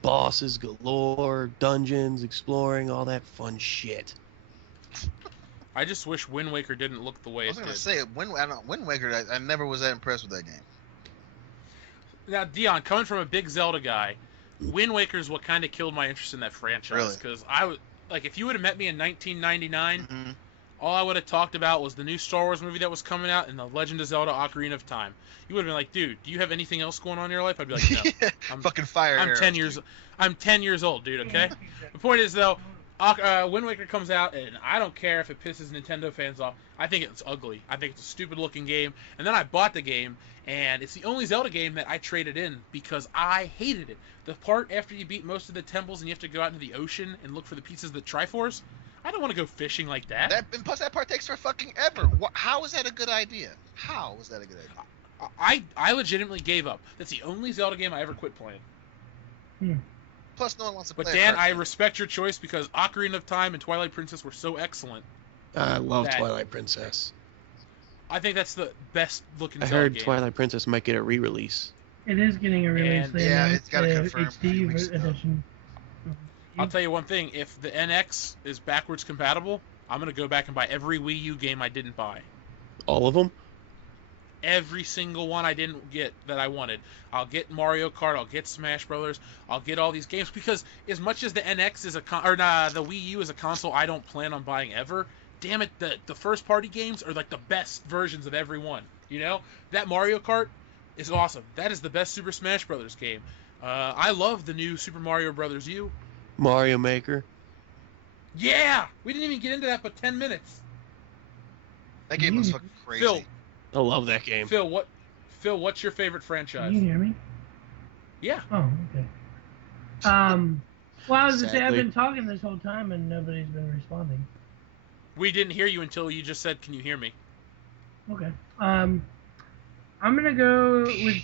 bosses galore, dungeons, exploring, all that fun shit. I just wish Wind Waker didn't look the way it did. I was gonna say Wind Waker. I never was that impressed with that game. Now, Dion, coming from a big Zelda guy, Wind Waker is what kind of killed my interest in that franchise. Because I was like, if you would have met me in 1999, all I would have talked about was the new Star Wars movie that was coming out and the Legend of Zelda: Ocarina of Time. You would have been like, dude, do you have anything else going on in your life? I'd be like, no. I'm fucking fire. I'm arrows, 10 years. Dude. I'm 10 years old, dude. Okay. The point is though, Wind Waker comes out, and I don't care if it pisses Nintendo fans off. I think it's ugly. I think it's a stupid-looking game. And then I bought the game, and it's the only Zelda game that I traded in because I hated it. The part after you beat most of the temples and you have to go out into the ocean and look for the pieces of the Triforce, I don't want to go fishing like that. And plus, that part takes for fucking ever. How is that a good idea? How was that a good idea? I legitimately gave up. That's the only Zelda game I ever quit playing. Plus, no one wants to play. But Dan, I respect your choice because Ocarina of Time and Twilight Princess were so excellent. I love Twilight Princess. I think that's the best looking I Zelda heard game. Twilight Princess might get a re-release. It is getting a release. It's got to confirm HD edition. I'll tell you one thing: if the NX is backwards compatible, I'm gonna go back and buy every Wii U game I didn't buy. All of them? Every single one I didn't get that I wanted. I'll get Mario Kart. I'll get Smash Brothers. I'll get all these games because as much as the NX is the Wii U is a console I don't plan on buying ever. Damn it, the first party games are like the best versions of every one. You know, that Mario Kart is awesome. That is the best Super Smash Brothers game. I love the new Super Mario Brothers U. Mario Maker. Yeah, we didn't even get into that, but 10 minutes. That game was fucking crazy. Phil, I love that game. Phil, what's your favorite franchise? Can you hear me? Yeah. Oh, okay. Well, I was just saying, I've been talking this whole time and nobody's been responding. We didn't hear you until you just said, "Can you hear me?" Okay. I'm gonna go with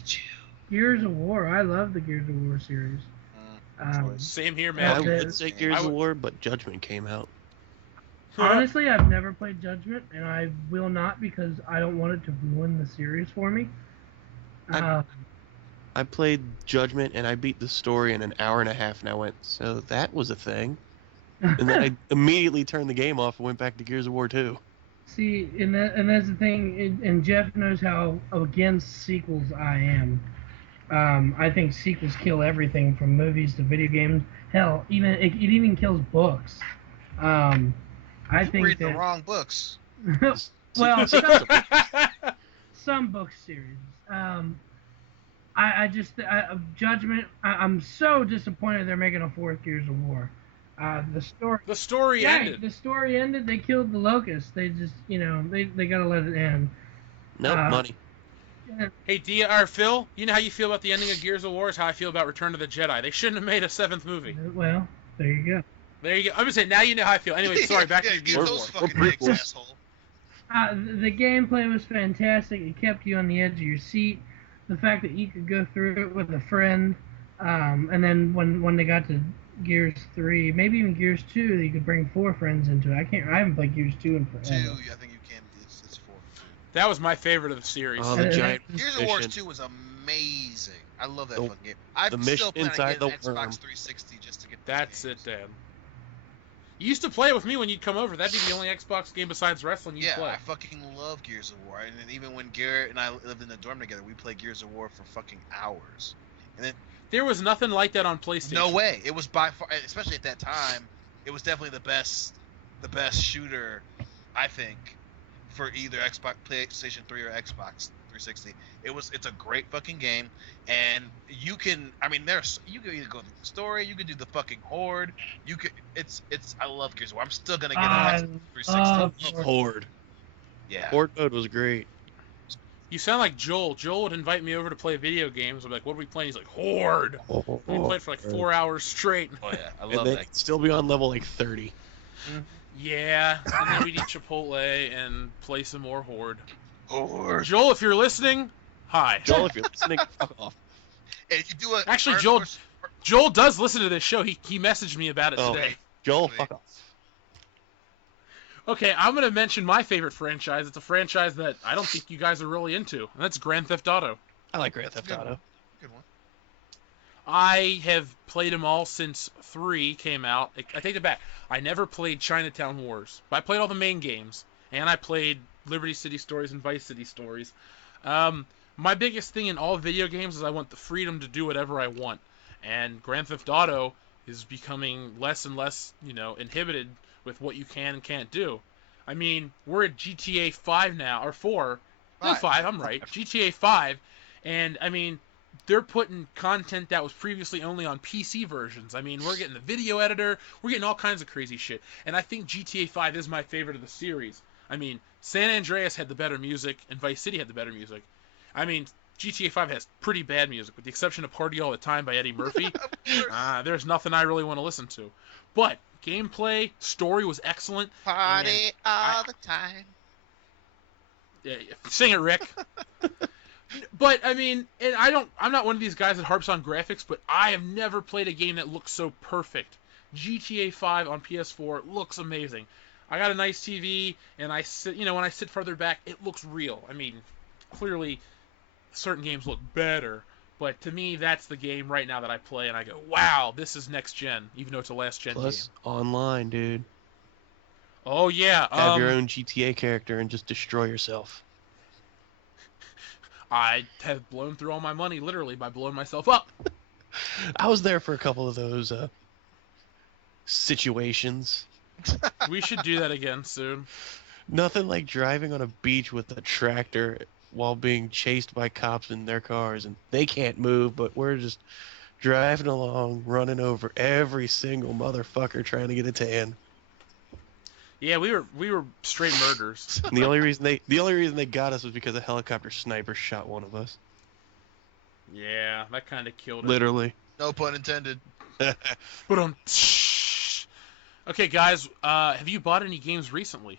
Gears of War. I love the Gears of War series. Same here, I man. would say Gears of War, but Judgment came out. Honestly, I've never played Judgment, and I will not because I don't want it to ruin the series for me. I played Judgment, and I beat the story in an hour and a half, and I went, so that was a thing? And then I immediately turned the game off and went back to Gears of War 2. See, and that's the thing, and Jeff knows how against sequels I am. I think sequels kill everything from movies to video games. Hell, it even kills books. I think read the wrong books. Well, some book series. Judgment. I'm so disappointed they're making a fourth Gears of War. The story ended. The story ended. They killed the Locust. They just, they gotta let it end. Nope, money. Hey, Phil, you know how you feel about the ending of Gears of War is how I feel about Return of the Jedi. They shouldn't have made a seventh movie. Well, there you go. There you go. I'm just saying, now you know how I feel. Anyway, sorry, back to Gears of War. Fucking dicks, asshole. The gameplay was fantastic. It kept you on the edge of your seat. The fact that you could go through it with a friend, and then when they got to Gears 3, maybe even Gears 2, you could bring 4 friends into it. I haven't played Gears 2 in forever. 2, I think you can. It's 4. That was my favorite of the series. Oh, the giant Gears of War mission. 2 was amazing. I love that The- fucking game. I'm the mission still planning inside to get an the worm. Xbox 360 just to get. That's it, Dan. You used to play it with me when you'd come over. That'd be the only Xbox game besides wrestling you'd Yeah, play. I fucking love Gears of War. And then even when Garrett and I lived in the dorm together, we played Gears of War for fucking hours. And then There was nothing like that on PlayStation. no way, it was by far, especially at that time, it was definitely the best shooter, I think, for either Xbox, PlayStation 3 or Xbox 360. It's a great fucking game, and you can, I mean, you can either go through the story, you can do the fucking horde, I love Gears of War. I'm still gonna get an Xbox 360. Horde. Yeah. Horde mode was great. You sound like Joel. Joel would invite me over to play video games. I'm like, what are we playing? He's like, Horde. We played for like 4 hours straight. Oh yeah, I And love they that. could still be on level like 30. Yeah, and then we'd eat Chipotle and play some more Horde. Horde. Joel, if you're listening, hi. Joel, if you're listening, fuck off. And you do a Actually, hardcore- Joel does listen to this show. He messaged me about it Oh. today. Joel, fuck off. Okay, I'm going to mention my favorite franchise. It's a franchise that I don't think you guys are really into, and that's Grand Theft Auto. I like Grand Theft Good Auto. one. Good one. I have played them all since 3 came out. I take it back. I never played Chinatown Wars, but I played all the main games, and I played Liberty City Stories and Vice City Stories. My biggest thing in all video games is I want the freedom to do whatever I want, and Grand Theft Auto is becoming less and less, inhibited with what you can and can't do. I mean, we're at GTA 5 now, or 4. No, 5, I'm right. GTA 5, and, I mean, they're putting content that was previously only on PC versions. I mean, we're getting the video editor, we're getting all kinds of crazy shit, and I think GTA 5 is my favorite of the series. I mean, San Andreas had the better music, and Vice City had the better music. I mean, GTA 5 has pretty bad music, with the exception of Party All the Time by Eddie Murphy. There's nothing I really want to listen to. But gameplay, story was excellent. Party all the time. Yeah, sing it, Rick. But I mean, and I'm not one of these guys that harps on graphics, but I have never played a game that looks so perfect. GTA 5 on PS4 looks amazing. I got a nice TV, and I sit, when I sit further back, it looks real. I mean, clearly, certain games look better, but to me, that's the game right now that I play, and I go, wow, this is next gen, even though it's a last gen Plus, game. online, dude. Oh yeah, Have your own GTA character and just destroy yourself. I have blown through all my money literally by blowing myself up. I was there for a couple of those situations. We should do that again soon. Nothing like driving on a beach with a tractor while being chased by cops in their cars, and they can't move, but we're just driving along, running over every single motherfucker trying to get a tan. Yeah, we were straight murderers. And the only reason they got us was because a helicopter sniper shot one of us. Yeah, that kind of killed it. Literally. No pun intended. But okay, guys, have you bought any games recently?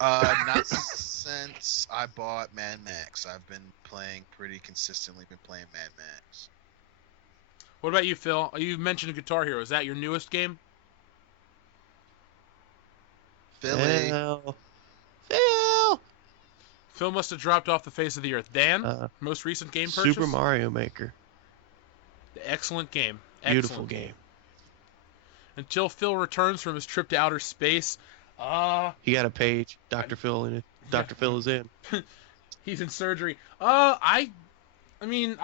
Not since I bought Mad Max. I've been playing pretty consistently. Been playing Mad Max. What about you, Phil? You mentioned Guitar Hero. Is that your newest game? Philly. Phil. Phil must have dropped off the face of the earth. Dan, most recent game purchase? Super Mario Maker. Excellent game. Beautiful Excellent. game. Until Phil returns from his trip to outer space, He got a page. Dr. Phil in it. Dr. Phil is in. he's in surgery. I mean,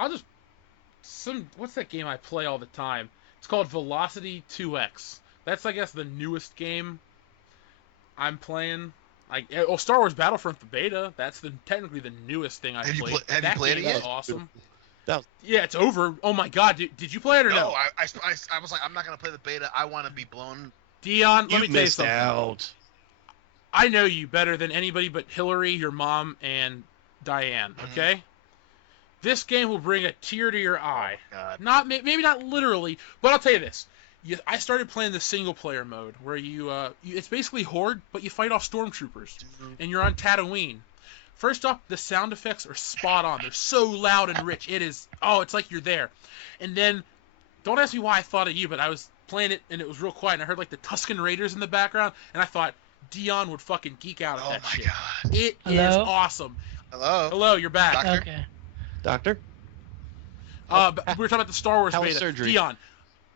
what's that game I play all the time? It's called Velocity 2X. That's, I guess, the newest game I'm playing. Star Wars Battlefront the beta. That's technically the newest thing I played. Have you played it That yet? was awesome. That was- Yeah, it's over. Oh my god, did you play it or no? No, I was like, I'm not gonna play the beta. I want to be blown. Dion, let You me tell you missed something. out. I know you better than anybody but Hillary, your mom, and Diane. Okay. This game will bring a tear to your eye. God. Maybe not literally, but I'll tell you this: I started playing the single player mode where it's basically Horde, but you fight off stormtroopers, and you're on Tatooine. First off, the sound effects are spot on. They're so loud and rich. It's like you're there. And then, don't ask me why I thought of you, but I was playing it and it was real quiet, and I heard like the Tusken Raiders in the background, and I thought Dion would fucking geek out at that shit. God. It is awesome. Hello, you're back. Doctor? Okay. Doctor? We were talking about the Star Wars How was beta. surgery? Dion.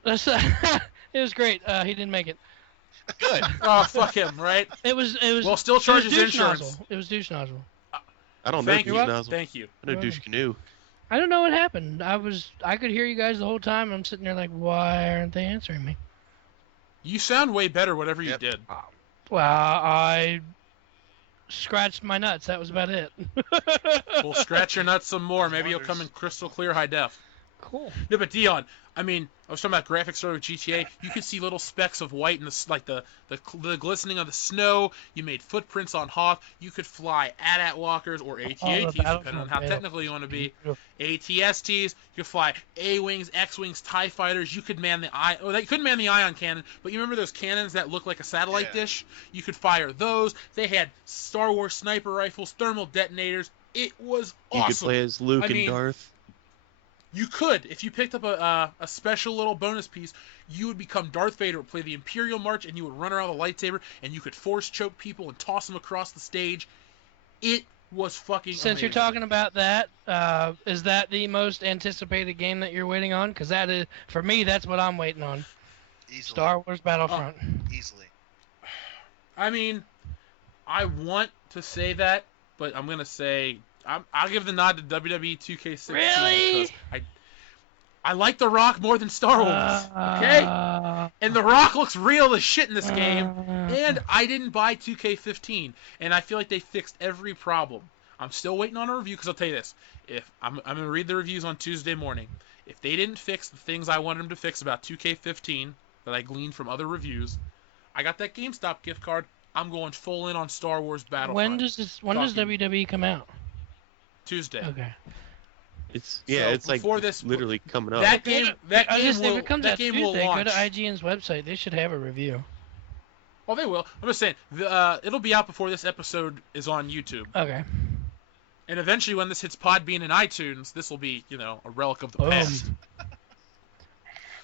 It was great. He didn't make it. Good. Oh, fuck him, right? It was. Well, still charges douche insurance. Nozzle. It was douche nozzle. I don't know Thank douche you. nozzle. Thank you. I know douche canoe. I don't know what happened. I could hear you guys the whole time. I'm sitting there like, why aren't they answering me? You sound way better, whatever you Yep. did. Well, I scratched my nuts. That was about it. We'll scratch your nuts some more. Maybe you'll Wonders. come in crystal clear high def. Cool. No, but Dion, I mean, I was talking about graphics sort of GTA. You could see little specks of white in the glistening of the snow. You made footprints on Hoth. You could fly AT-AT walkers or AT-ATs, depending on how technical you want to be. ATSTs. You could fly A-wings, X-wings, TIE fighters. You could man the you couldn't man the ion cannon, but you remember those cannons that look like a satellite dish? You could fire those. They had Star Wars sniper rifles, thermal detonators. It was awesome. You could play as Luke and mean, Darth. You could, if you picked up a special little bonus piece, you would become Darth Vader, play the Imperial March, and you would run around with a lightsaber, and you could force choke people and toss them across the stage. It was fucking Since amazing. you're talking about that, is that the most anticipated game that you're waiting on? Because that is, for me, that's what I'm waiting on. Easily. Star Wars Battlefront. Easily. I mean, I want to say that, but I'm gonna say I'll give the nod to WWE 2K16. Really? Because I like The Rock more than Star Wars. Okay? And The Rock looks real as shit in this game. And I didn't buy 2K15, and I feel like they fixed every problem. I'm still waiting on a review, because I'll tell you this. If I'm going to read the reviews on Tuesday morning. If they didn't fix the things I wanted them to fix about 2K15 that I gleaned from other reviews, I got that GameStop gift card. I'm going full in on Star Wars Battlefront. When does WWE come out? Tuesday. Okay. It's like before this, literally coming up. That game If it comes out will Tuesday, go launch. to IGN's website. They should have a review. Oh, they will. I'm just saying, it'll be out before this episode is on YouTube. Okay. And eventually, when this hits Podbean and iTunes, this will be, a relic of the Boom. past.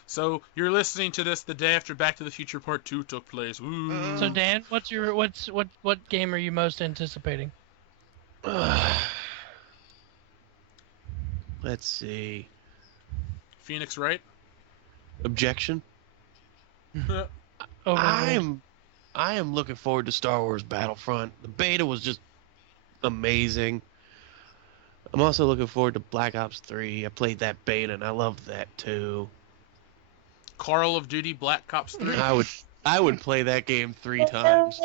So you're listening to this the day after Back to the Future Part 2 took place. Ooh. So Dan, what game are you most anticipating? Let's see. Phoenix Wright? Objection. Overruled. I am looking forward to Star Wars Battlefront. The beta was just amazing. I'm also looking forward to Black Ops 3. I played that beta and I loved that too. Call of Duty Black Ops 3? I would play that game 3 times.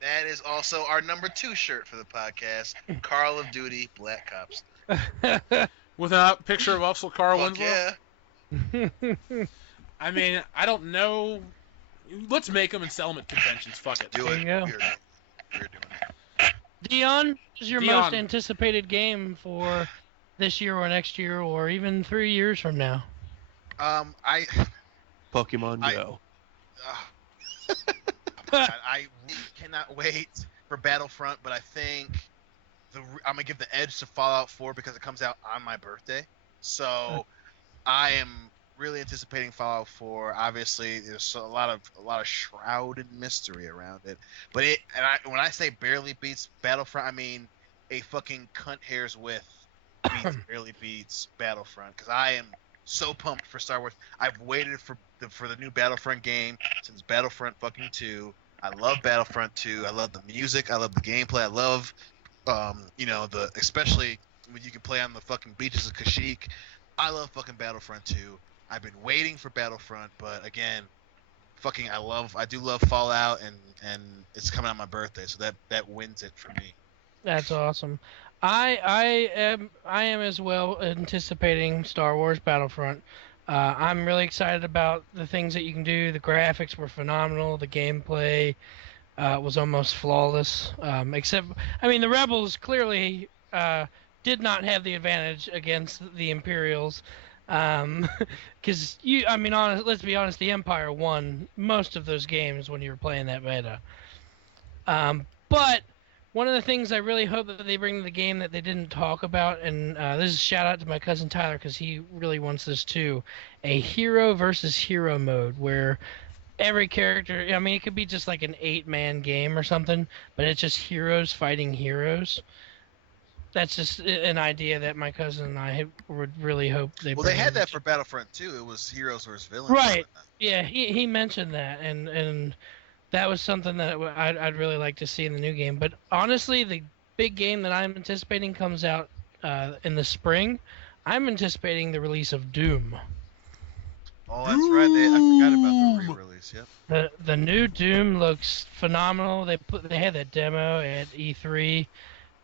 That is also our number 2 shirt for the podcast. Call of Duty Black Ops. With a picture of also Carl Fuck Winslow? yeah. I mean, I don't know. Let's make them and sell them at conventions. Fuck it. Do There it. you go. We're doing it. Dion, what is your Dion. most anticipated game for this year or next year or even 3 years from now? Pokemon I- Go. I really cannot wait for Battlefront, but I think I'm gonna give the edge to Fallout 4 because it comes out on my birthday. So I am really anticipating Fallout 4. Obviously, there's a lot of shrouded mystery around it, but when I say barely beats Battlefront, I mean a fucking cunt hair's width barely beats Battlefront because I am so pumped for Star Wars. I've waited for the new Battlefront game since Battlefront fucking 2. I love Battlefront 2. I love the music. I love the gameplay. I love, especially when you can play on the fucking beaches of Kashyyyk. I love fucking Battlefront 2. I've been waiting for Battlefront, but again, I do love Fallout, and it's coming on my birthday, so that wins it for me. That's awesome. I am as well anticipating Star Wars Battlefront. I'm really excited about the things that you can do. The graphics were phenomenal. The gameplay was almost flawless. The Rebels clearly did not have the advantage against the Imperials. Because I mean, let's be honest, the Empire won most of those games when you were playing that beta. But one of the things I really hope that they bring to the game that they didn't talk about, and this is a shout out to my cousin Tyler because he really wants this too, a hero versus hero mode where every character, I mean, it could be just like an 8-man game or something, but it's just heroes fighting heroes. That's just an idea that my cousin and I would really hope they. Well, bring they had in. that for Battlefront 2. It was heroes versus villains. Right. Yeah, he mentioned that, and that was something that I'd really like to see in the new game. But honestly, the big game that I'm anticipating comes out in the spring. I'm anticipating the release of Doom. Oh, that's right. I forgot about the re-release. Yep. The new Doom looks phenomenal. They had that demo at E3,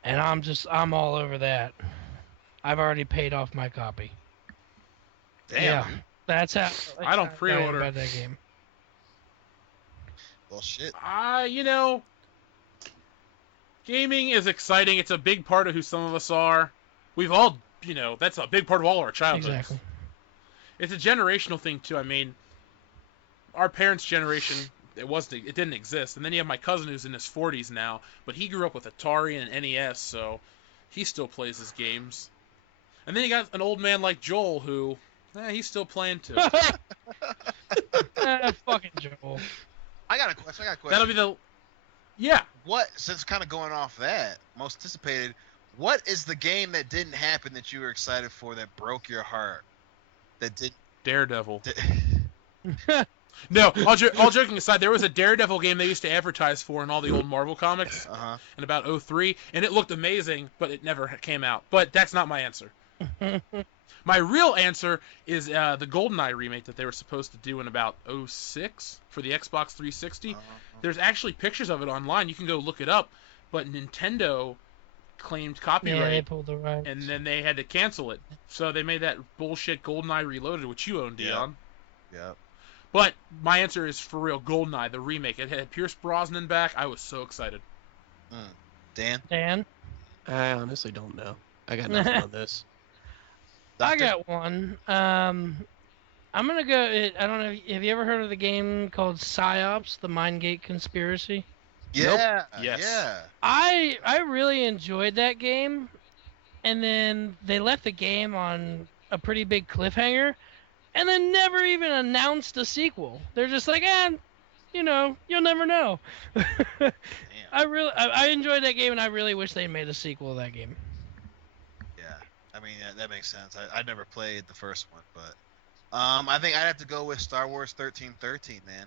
and I'm all over that. I've already paid off my copy. Damn. Yeah, that's how. I don't pre-order about that game. Well, shit. Gaming is exciting. It's a big part of who some of us are. We've all, that's a big part of all our childhoods. Exactly. It's a generational thing too. I mean, our parents' generation, it didn't exist. And then you have my cousin who's in his 40s now, but he grew up with Atari and NES, so he still plays his games. And then you got an old man like Joel who, he's still playing too. Fucking Joel. I got a question. That'll be yeah. Since kind of going off that, most anticipated, what is the game that didn't happen that you were excited for that broke your heart? That did Daredevil. No, all joking aside, there was a Daredevil game they used to advertise for in all the old Marvel comics in about 2003, and it looked amazing, but it never came out. But that's not my answer. My real answer is the GoldenEye remake that they were supposed to do in about 2006 for the Xbox 360. There's actually pictures of it online. You can go look it up, but Nintendo claimed copyright, Yeah, they pulled the rights. and then they had to cancel it. So they made that bullshit GoldenEye Reloaded, which you own, Dion. Yep. But my answer is for real, GoldenEye, the remake. It had Pierce Brosnan back. I was so excited. Dan? I honestly don't know. I got nothing on this. I got one. I'm gonna go. I don't know. Have you ever heard of the game called PsyOps: The Mindgate Conspiracy? Yeah. Nope. Yes. Yeah. I really enjoyed that game, and then they left the game on a pretty big cliffhanger, and then never even announced a sequel. They're just like, you'll never know. I enjoyed that game, and I really wish they made a sequel of that game. Yeah. I mean, that makes sense. I never played the first one, but I think I'd have to go with Star Wars 1313, man.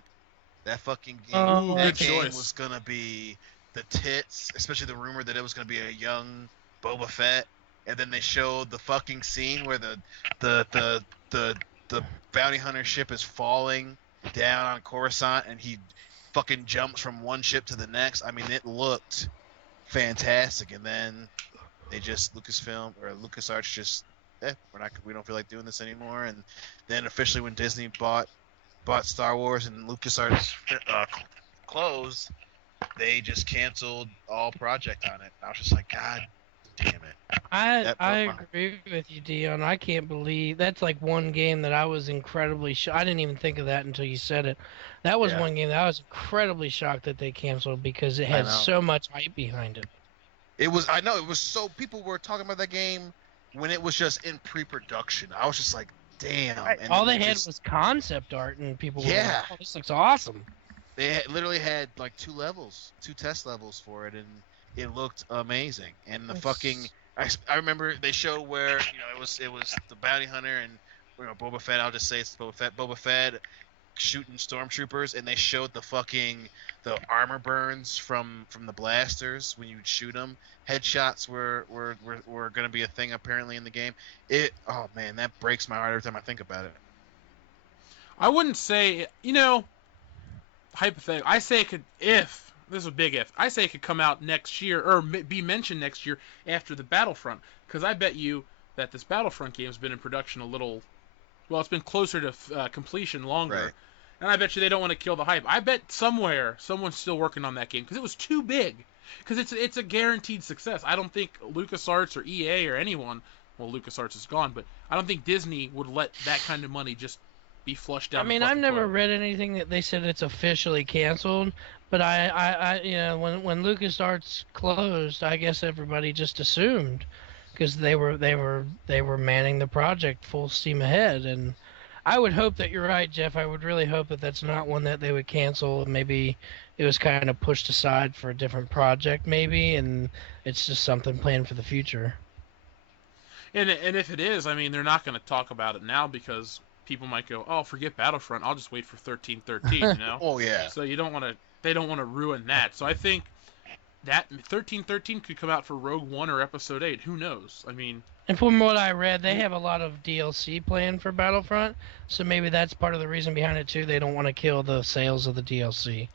That fucking game, that game was gonna be the tits, especially the rumor that it was gonna be a young Boba Fett, and then they showed the fucking scene where the bounty hunter ship is falling down on Coruscant, and he fucking jumps from one ship to the next. I mean, it looked fantastic, and then they just LucasArts just we don't feel like doing this anymore, and then officially when Disney bought Star Wars and LucasArts closed, they just canceled all project on it. I was just like, God damn it. I agree with you, Dion. I can't believe that's like one game that I was incredibly shocked. I didn't even think of that until you said it. That was one game that I was incredibly shocked that they canceled because it had so much hype behind it. It was so people were talking about that game when it was just in pre-production. I was just like, damn. And all they had was concept art, and people were like, oh, this looks awesome. They literally had like 2 test levels for it, and it looked amazing. And the fucking, I remember they showed where it was the bounty hunter and Boba Fett. I'll just say it's Boba Fett shooting stormtroopers, and they showed the armor burns from the blasters when you would shoot them. Headshots were going to be a thing apparently in the game. Oh man, that breaks my heart every time I think about it. I wouldn't say, hypothetical. I say it could, this is a big if. I say it could come out next year or be mentioned next year after the Battlefront, because I bet you that this Battlefront game has been in production a little. Well, it's been closer to completion longer. Right. And I bet you they don't want to kill the hype. I bet somewhere someone's still working on that game because it was too big. Because it's a guaranteed success. I don't think LucasArts or EA or anyone well, LucasArts is gone, but I don't think Disney would let that kind of money just be flushed down. I mean, the I've fucking never toilet. read anything that they said it's officially canceled, but when LucasArts closed, I guess everybody just assumed, because they were manning the project full steam ahead, and I would hope that you're right, Jeff. I would really hope that that's not one that they would cancel. Maybe it was kind of pushed aside for a different project, maybe, and it's just something planned for the future. And if it is, I mean, they're not going to talk about it now because people might go, "Oh, forget Battlefront. I'll just wait for 1313." You know. Oh yeah. So you don't want to. They don't want to ruin that. So I think that 1313 could come out for Rogue One or Episode 8. Who knows? I mean. And from what I read, they have a lot of DLC planned for Battlefront, so maybe that's part of the reason behind it too. They don't want to kill the sales of the DLC.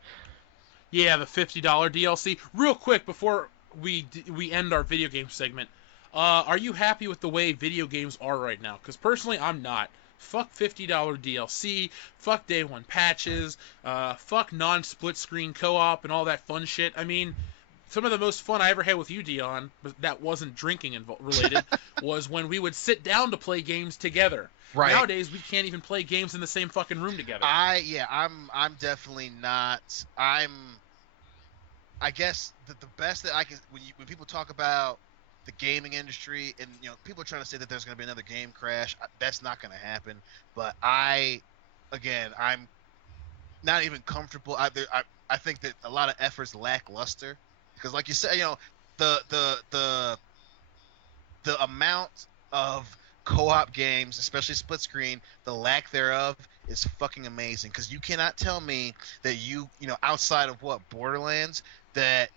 Yeah, the $50 DLC. Real quick before we end our video game segment, are you happy with the way video games are right now? Because personally, I'm not. Fuck $50 DLC. Fuck day one patches. Fuck non-split screen co-op and all that fun shit. I mean, some of the most fun I ever had with you, Dion, but that wasn't drinking related, was when we would sit down to play games together. Right. Nowadays, we can't even play games in the same fucking room together. I'm definitely not. I guess the best that I can when people talk about the gaming industry and people are trying to say that there's going to be another game crash. That's not going to happen. But I'm not even comfortable. I think that a lot of effort's lackluster because, like you said, the amount of co-op games, especially split screen, the lack thereof is fucking amazing. Because you cannot tell me that outside of Borderlands, that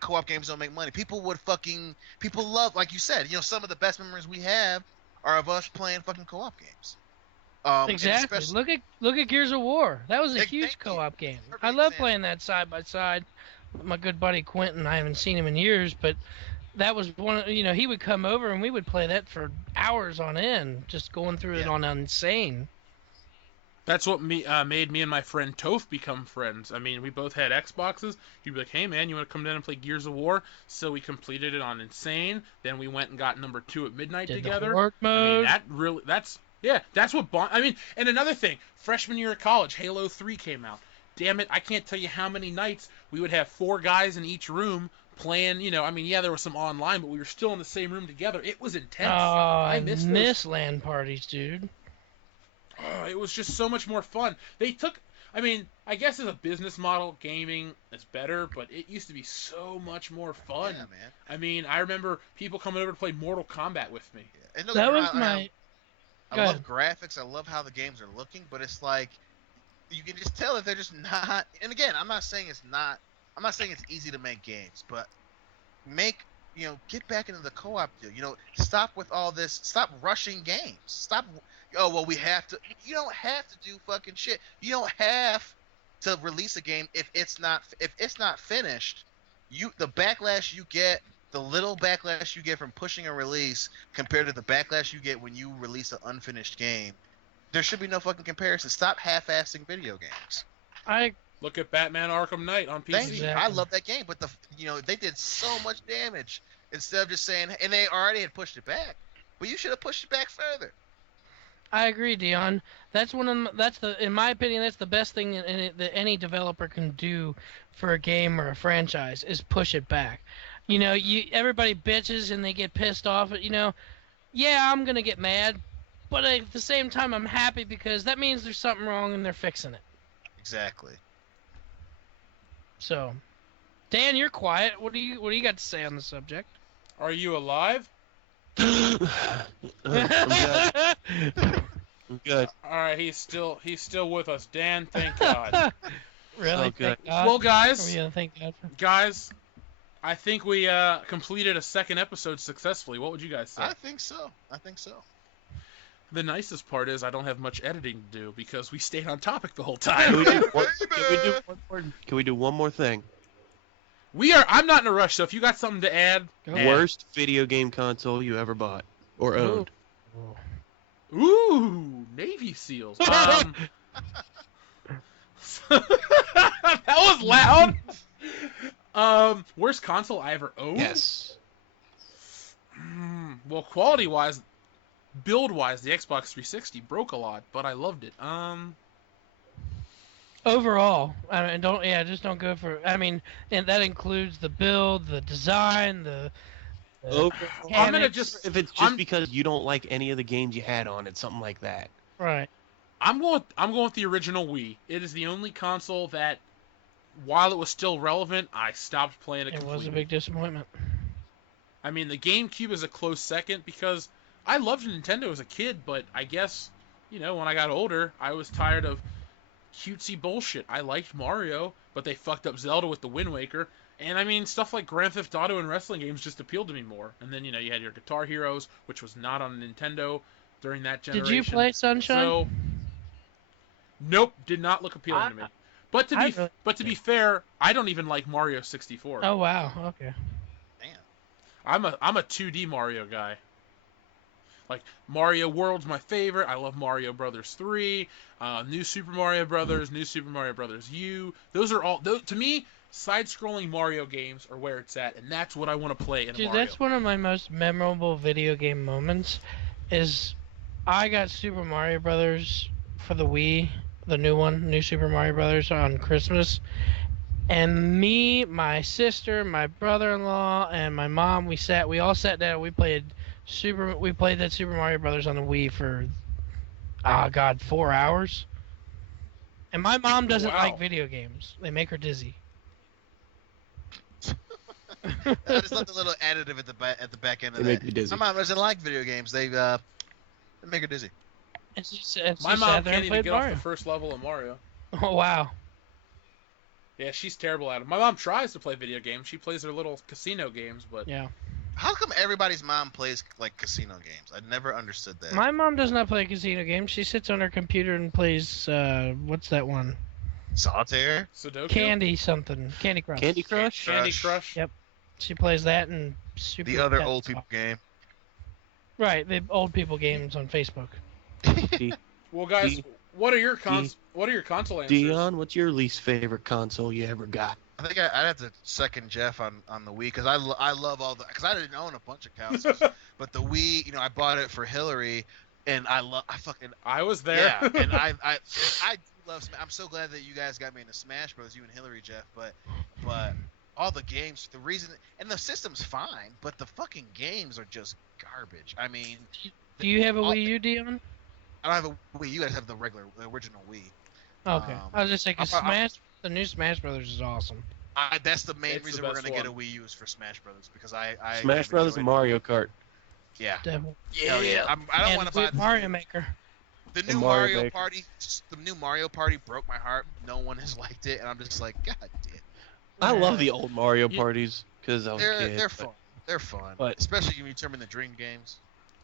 co-op games don't make money. People love, like you said, some of the best memories we have are of us playing fucking co-op games. Exactly. Look at Gears of War. That was a huge co-op game. I love playing that side by side with my good buddy Quentin. I haven't seen him in years, but that was one. He would come over and we would play that for hours on end, just going through it on insane. That's what made me and my friend Toph become friends. I mean, we both had Xboxes. He'd be like, "Hey man, you want to come down and play Gears of War?" So we completed it on Insane. Then we went and got number 2 at midnight together. The horde mode. I mean, that's what bond. I mean, and another thing, freshman year of college, Halo 3 came out. Damn it, I can't tell you how many nights we would have 4 guys in each room playing. There was some online, but we were still in the same room together. It was intense. I miss LAN parties, dude. Oh, it was just so much more fun. I guess as a business model, gaming is better, but it used to be so much more fun. Yeah, man. I mean, I remember people coming over to play Mortal Kombat with me. Yeah. And That was my. I love graphics. I love how the games are looking, but it's like you can just tell that they're just not. And again, I'm not saying it's easy to make games, but get back into the co-op deal. Stop with all this. Stop rushing games. Stop. Oh well, we have to. You don't have to do fucking shit. You don't have to release a game if it's not finished. The backlash you get, the little backlash you get from pushing a release compared to the backlash you get when you release an unfinished game, there should be no fucking comparison. Stop half-assing video games. Look at Batman Arkham Knight on PC. Thank you. I love that game, but they did so much damage instead of just saying, and they already had pushed it back, but you should have pushed it back further. I agree, Dion. In my opinion, that's the best thing that any developer can do for a game or a franchise is push it back. Everybody bitches and they get pissed off. Yeah, I'm gonna get mad, but at the same time, I'm happy because that means there's something wrong and they're fixing it. Exactly. So, Dan, you're quiet. What do you got to say on the subject? Are you alive? I'm good. All right, he's still with us. Dan, thank God. Really? So good. Thank God? Well, guys, Are we gonna thank God for? Guys, I think we completed a second episode successfully. What would you guys say? I think so. The nicest part is I don't have much editing to do because we stayed on topic the whole time. Can we do one more thing? I'm not in a rush, so if you got something to add. Worst video game console you ever bought or owned? Ooh, Navy SEALs. That was loud. Worst console I ever owned? Yes. Well, quality-wise, build-wise, the Xbox 360 broke a lot, but I loved it. Overall, I mean, just don't go for. I mean, and that includes the build, the design, the Overall, I'm gonna mechanics. just if it's just because you don't like any of the games you had on it, something like that. Right. I'm going with the original Wii. It is the only console that, while it was still relevant, I stopped playing it It completely. was a big disappointment. I mean, the GameCube is a close second because I loved Nintendo as a kid, but I guess, when I got older, I was tired of cutesy bullshit. I liked Mario, but they fucked up Zelda with the Wind Waker. And I mean, stuff like Grand Theft Auto and wrestling games just appealed to me more. And then, you had your Guitar Heroes, which was not on Nintendo during that generation. Did you play Sunshine? So, nope, did not look appealing to me. But to be fair, I don't even like Mario 64. Oh wow, okay. Damn. I'm a 2D Mario guy. Like, Mario World's my favorite. I love Mario Brothers 3, New Super Mario Brothers, New Super Mario Brothers U. Those are all, to me, side-scrolling Mario games are where it's at, and that's what I want to play in a Dude, Mario. that's one of my most memorable video game moments. Is I got Super Mario Brothers for the Wii, the new one, New Super Mario Brothers, on Christmas. And me, my sister, my brother-in-law, and my mom, we all sat down. We played that Super Mario Brothers on the Wii for, 4 hours. And my mom doesn't Wow. like video games. They make her dizzy. I just love the little additive at the back end of They that. make me dizzy. My mom doesn't like video games. They make her dizzy. And she My sat mom there can't and even played get Mario. off the first level of Mario. Oh wow. Yeah, she's terrible at them. My mom tries to play video games. She plays her little casino games, but Yeah. How come everybody's mom plays like casino games? I never understood that. My mom does not play casino games. She sits on her computer and plays what's that one? Solitaire. Sudoku? Candy something. Candy Crush. Candy Crush? Candy Crush? Yep. She plays that and Super The other Pet old Shop. people game. Right, the old people games on Facebook. Well, guys, D- what are your console answers? Dion, what's your least favorite console you ever got? I think I'd have to second Jeff on the Wii because I love all the because I didn't own a bunch of consoles, but the Wii, I bought it for Hillary, and I was there. yeah, and I do love. I'm so glad that you guys got me into Smash Bros. You and Hillary, Jeff, but all the games, the reason and the system's fine, but the fucking games are just garbage. I mean, Do you have a all- Wii U, Dion? I don't have a Wii. You guys have the original Wii. Okay. I was just saying, 'cause I'm- the new Smash Brothers is awesome. That's the main It's the reason we're best gonna get a one. Wii U is for Smash Brothers because I Smash Brothers and Mario Kart. Yeah. Devil. Hell yeah. I don't And want to buy Mario Maker. the The new Mario Mario Maker. Party. The new Mario Party broke my heart. No one has liked it, and I'm just like, God damn. I love the old Mario You- parties because I was a kid. They're but- fun. They're fun, but- especially when you turn them into dream games.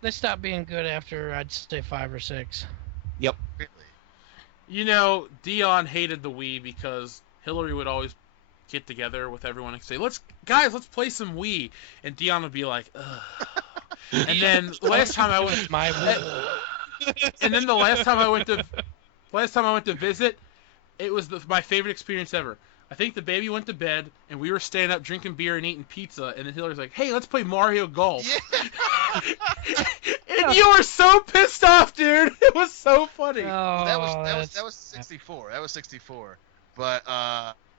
They stopped being good after, I'd say, 5 or 6. Really. Dion hated the Wii because Hillary would always get together with everyone and say, let's play some Wii. And Dion would be like, ugh. And then last time I went, My Wii. and then the last time I went to visit, it was my favorite experience ever. I think the baby went to bed, and we were staying up drinking beer and eating pizza, and then Hillary's like, hey, let's play Mario Golf. Yeah. And you were so pissed off, dude. It was so funny. Oh, that was 64. That was 64. But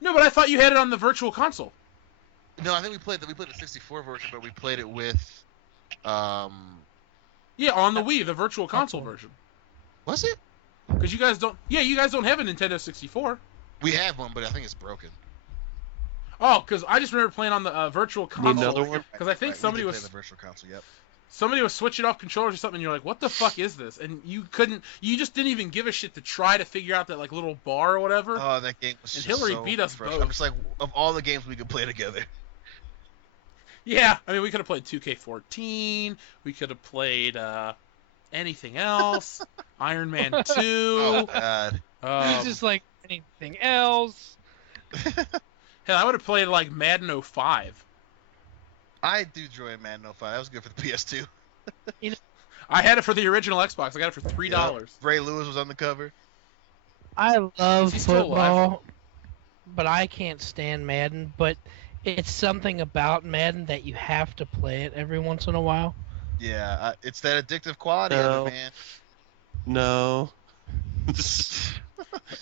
No, but I thought you had it on the virtual console. no, I think we played the 64 version, but we played it with Yeah, on the Wii, the virtual console version. was it? Because you guys don't have a Nintendo 64. We have one, but I think it's broken. Oh, because I just remember playing on the virtual Need console. another one? 'Cause I think we somebody did was- play the virtual console. Yep. Somebody was switching off controllers or something, and you're like, what the fuck is this? And you just didn't even give a shit to try to figure out that, like, little bar or whatever. Oh, that game was And just Hillary so beat us frustrating. both. I'm just like, of all the games we could play together. Yeah, I mean, we could have played 2K14. We could have played anything else. Iron Man 2. Oh God. It's just like anything else. Hell, I would have played, like, Madden 05. I do enjoy Madden 05. That was good for the PS2. I had it for the original Xbox. I got it for $3. Yep. Ray Lewis was on the cover. I love Is he still football, but I can't stand Madden. But it's something about Madden that you have to play it every once in a while. Yeah, it's that addictive quality of No. it, man. No.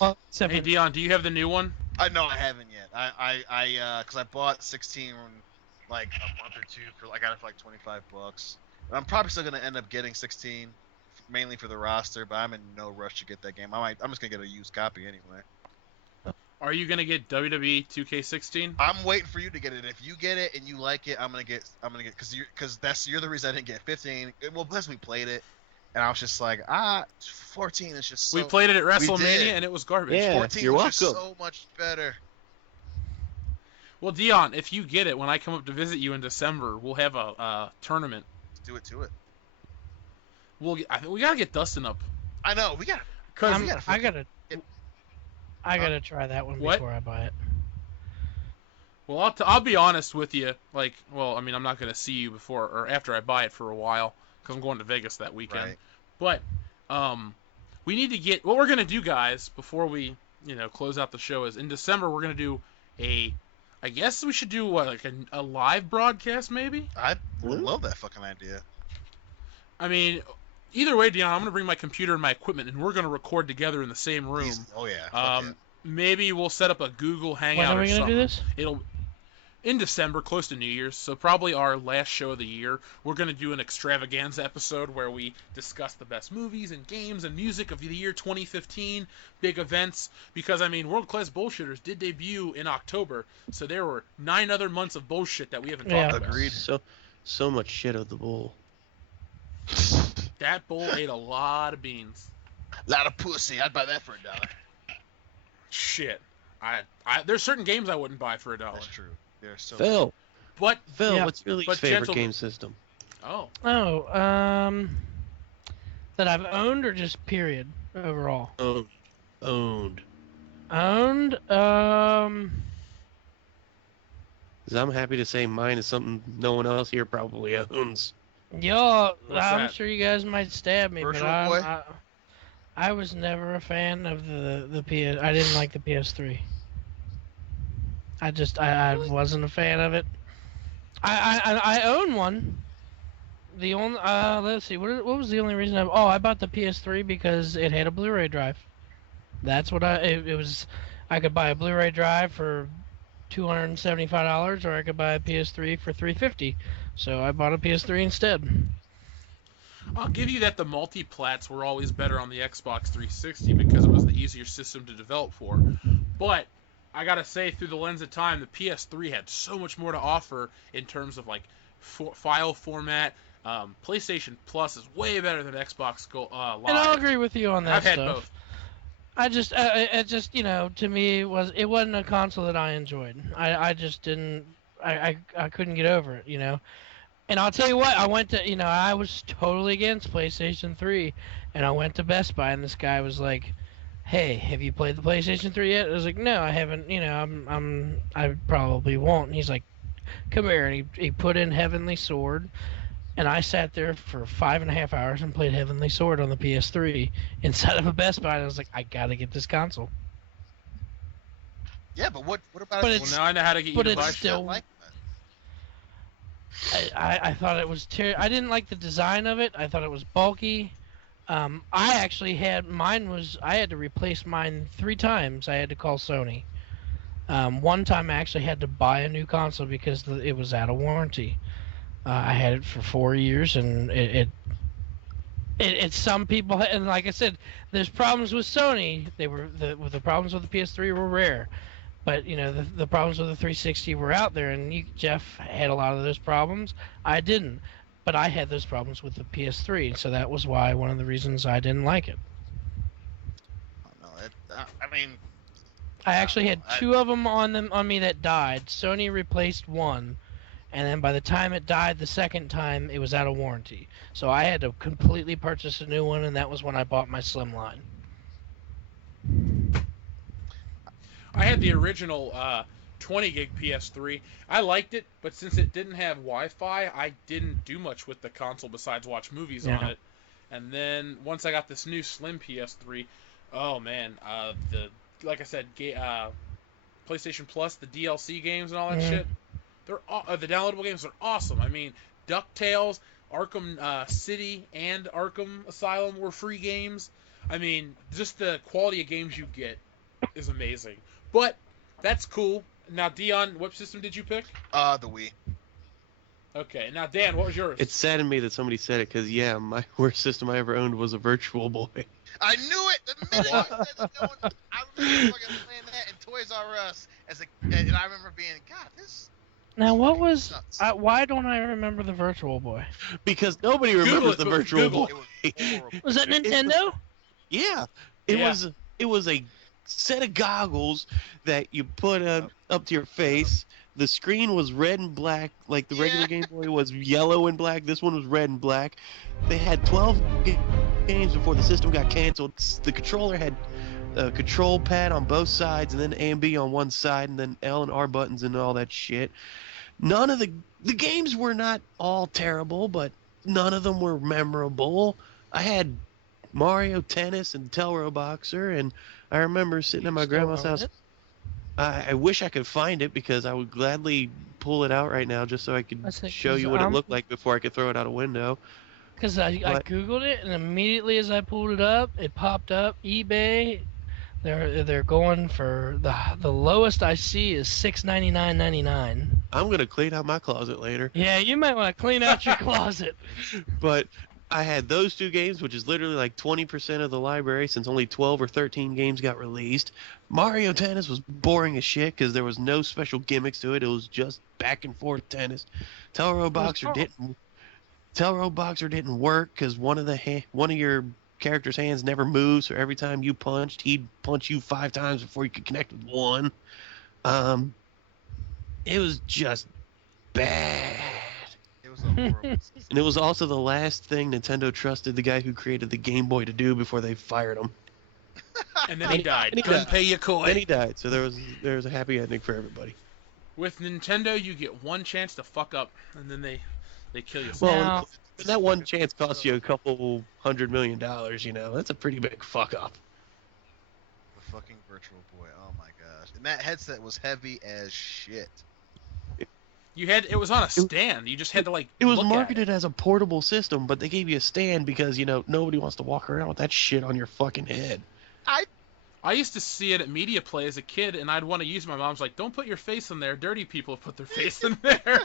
Well, except Hey for- Dion, do you have the new one? I know I haven't yet. Because I bought 16 like a month or two for I got it for like $25. And I'm probably still gonna end up getting 16, mainly for the roster. But I'm in no rush to get that game. I'm just gonna get a used copy anyway. Are you gonna get WWE 2K16? I'm waiting for you to get it. If you get it and you like it, I'm gonna get because you're the reason I didn't get 15. Well, plus we played it, and I was just like 14 is just so. We played it at We WrestleMania did. and it was garbage. Yeah. 14 you're was just welcome. so much better. Well, Dion, if you get it, when I come up to visit you in December, we'll have a tournament. Let's do it to it. We gotta get Dustin up. I know we got. Cause we gotta I gotta. it- I gotta try that one What? before I buy it. Well, I'll be honest with you. Like, well, I mean, I'm not gonna see you before or after I buy it for a while because I'm going to Vegas that weekend. Right. But we need to get what we're gonna do, guys, before we close out the show. Is in December we're gonna do I guess we should do what, like a live broadcast maybe. I love that fucking idea. I mean, either way, Dion, I'm gonna bring my computer and my equipment, and we're gonna record together in the same room. Oh yeah. Fuck yeah. Maybe we'll set up a Google Hangout. When are we or gonna something. do this? It'll in December, close to New Year's, so probably our last show of the year. We're gonna do an extravaganza episode where we discuss the best movies and games and music of the year 2015, big events. Because I mean, World Class Bullshitters did debut in October, so there were 9 other months of bullshit that we haven't Yeah. talked about. Agreed. So much shit of the bull. That bull ate a lot of beans. Lot of pussy. I'd buy that for $1. Shit. There's certain games I wouldn't buy for $1. That's true. They're so. Phil, But Yeah. what's your least But favorite gentlemen- game system? oh, That I've owned or just period overall? Owned. Owned. 'Cause I'm happy to say mine is something no one else here probably owns. Y'all, What's I'm that? sure you guys might stab me, Virtual but Boy? I was never a fan of the PS. I didn't like the PS3. I wasn't a fan of it. I own one. The only let's see, what was the only reason I bought the PS3 because it had a Blu-ray drive. That's what it was. I could buy a Blu-ray drive for $275, or I could buy a PS3 for $350. So I bought a PS3 instead. I'll give you that the multi-plats were always better on the Xbox 360 because it was the easier system to develop for. But I gotta say, through the lens of time, the PS3 had so much more to offer in terms of like file format. PlayStation Plus is way better than Xbox Live. And I'll agree with you on that I've had stuff. both. I just, it just, to me, it wasn't a console that I enjoyed. I just didn't, I couldn't get over it. And I'll tell you what, I went to, I was totally against PlayStation 3, and I went to Best Buy, and this guy was like, "Hey, have you played the PlayStation 3 yet?" I was like, "No, I haven't. I probably won't." And he's like, "Come here," and he put in Heavenly Sword. And I sat there for 5.5 hours and played Heavenly Sword on the PS3 inside of a Best Buy. And I was like, I gotta get this console. Yeah, but what about? But it? it's- Well, now I know how to get you but to it's buy still- shit. Like that. I thought it was I didn't like the design of it. I thought it was bulky. I actually had I had to replace mine 3 times. I had to call Sony. One time I actually had to buy a new console because it was out of warranty. I had it for 4 years, and it's some people, and like I said, there's problems with Sony. The problems with the PS3 were rare, but the problems with the 360 were out there, and Jeff had a lot of those problems. I didn't, but I had those problems with the PS3, so that was why one of the reasons I didn't like it. I mean, I actually had 2 of them on me that died. Sony replaced one. And then by the time it died the second time, it was out of warranty. So I had to completely purchase a new one, and that was when I bought my Slimline. I had the original 20 gig PS3. I liked it, but since it didn't have Wi-Fi, I didn't do much with the console besides watch movies on Yeah. it. And then once I got this new slim PS3, oh man, like I said, PlayStation Plus, the DLC games and all that Mhm. shit. The downloadable games are awesome. I mean, DuckTales, Arkham City and Arkham Asylum were free games. I mean, just the quality of games you get is amazing. But that's cool. Now, Dion, what system did you pick? The Wii. Okay. Now, Dan, what was yours? It saddened me that somebody said it because, yeah, my worst system I ever owned was a Virtual Boy. I knew it the minute you said that. No one, I remember fucking playing that in Toys R Us and I remember being, God, this. Now, what was? Sucks. Why don't I remember the Virtual Boy? Because nobody remembers the Virtual Google Boy. It was horrible. Was that Nintendo? Yeah, Yeah. it was a set of goggles that you put up to your face. The screen was red and black, like the regular Yeah. Game Boy was yellow and black. This one was red and black. They had 12 games before the system got canceled. The controller had a control pad on both sides, and then A and B on one side, and then L and R buttons and all that shit. None of the games were not all terrible, but none of them were memorable. I had Mario Tennis and Telro Boxer, and I remember sitting at my Still grandma's own house. it? I wish I could find it because I would gladly pull it out right now just so I could I see, show 'cause you what it I'm- looked like before I could throw it out a window. Because I What? googled it, and immediately as I pulled it up, it popped up eBay. They're going for the lowest I see is $699.99. I'm gonna clean out my closet later. Yeah, you might want to clean out your closet. But I had those two games, which is literally like 20% of the library since only 12 or 13 games got released. Mario Tennis was boring as shit because there was no special gimmicks to it. It was just back and forth tennis. Telro Boxer didn't work because one of your character's hands never moved, so every time you punched, he'd punch you 5 times before you could connect with one. It was just bad. It was a horrible system. And it was also the last thing Nintendo trusted the guy who created the Game Boy to do before they fired him. And then he died. And he Couldn't died. pay you coin. Then he died, so there was a happy ending for everybody. With Nintendo, you get one chance to fuck up, and then they kill you. Well, Now- and that one chance costs you a couple $100 million, you know. That's a pretty big fuck up. The fucking Virtual Boy. Oh my gosh. And that headset was heavy as shit. It was on a stand. You just had to like. It was look at marketed as a portable system, but they gave you a stand because, you know, nobody wants to walk around with that shit on your fucking head. I used to see it at Media Play as a kid, and I'd want to use it. My mom's like, "Don't put your face in there. Dirty people put their face in there."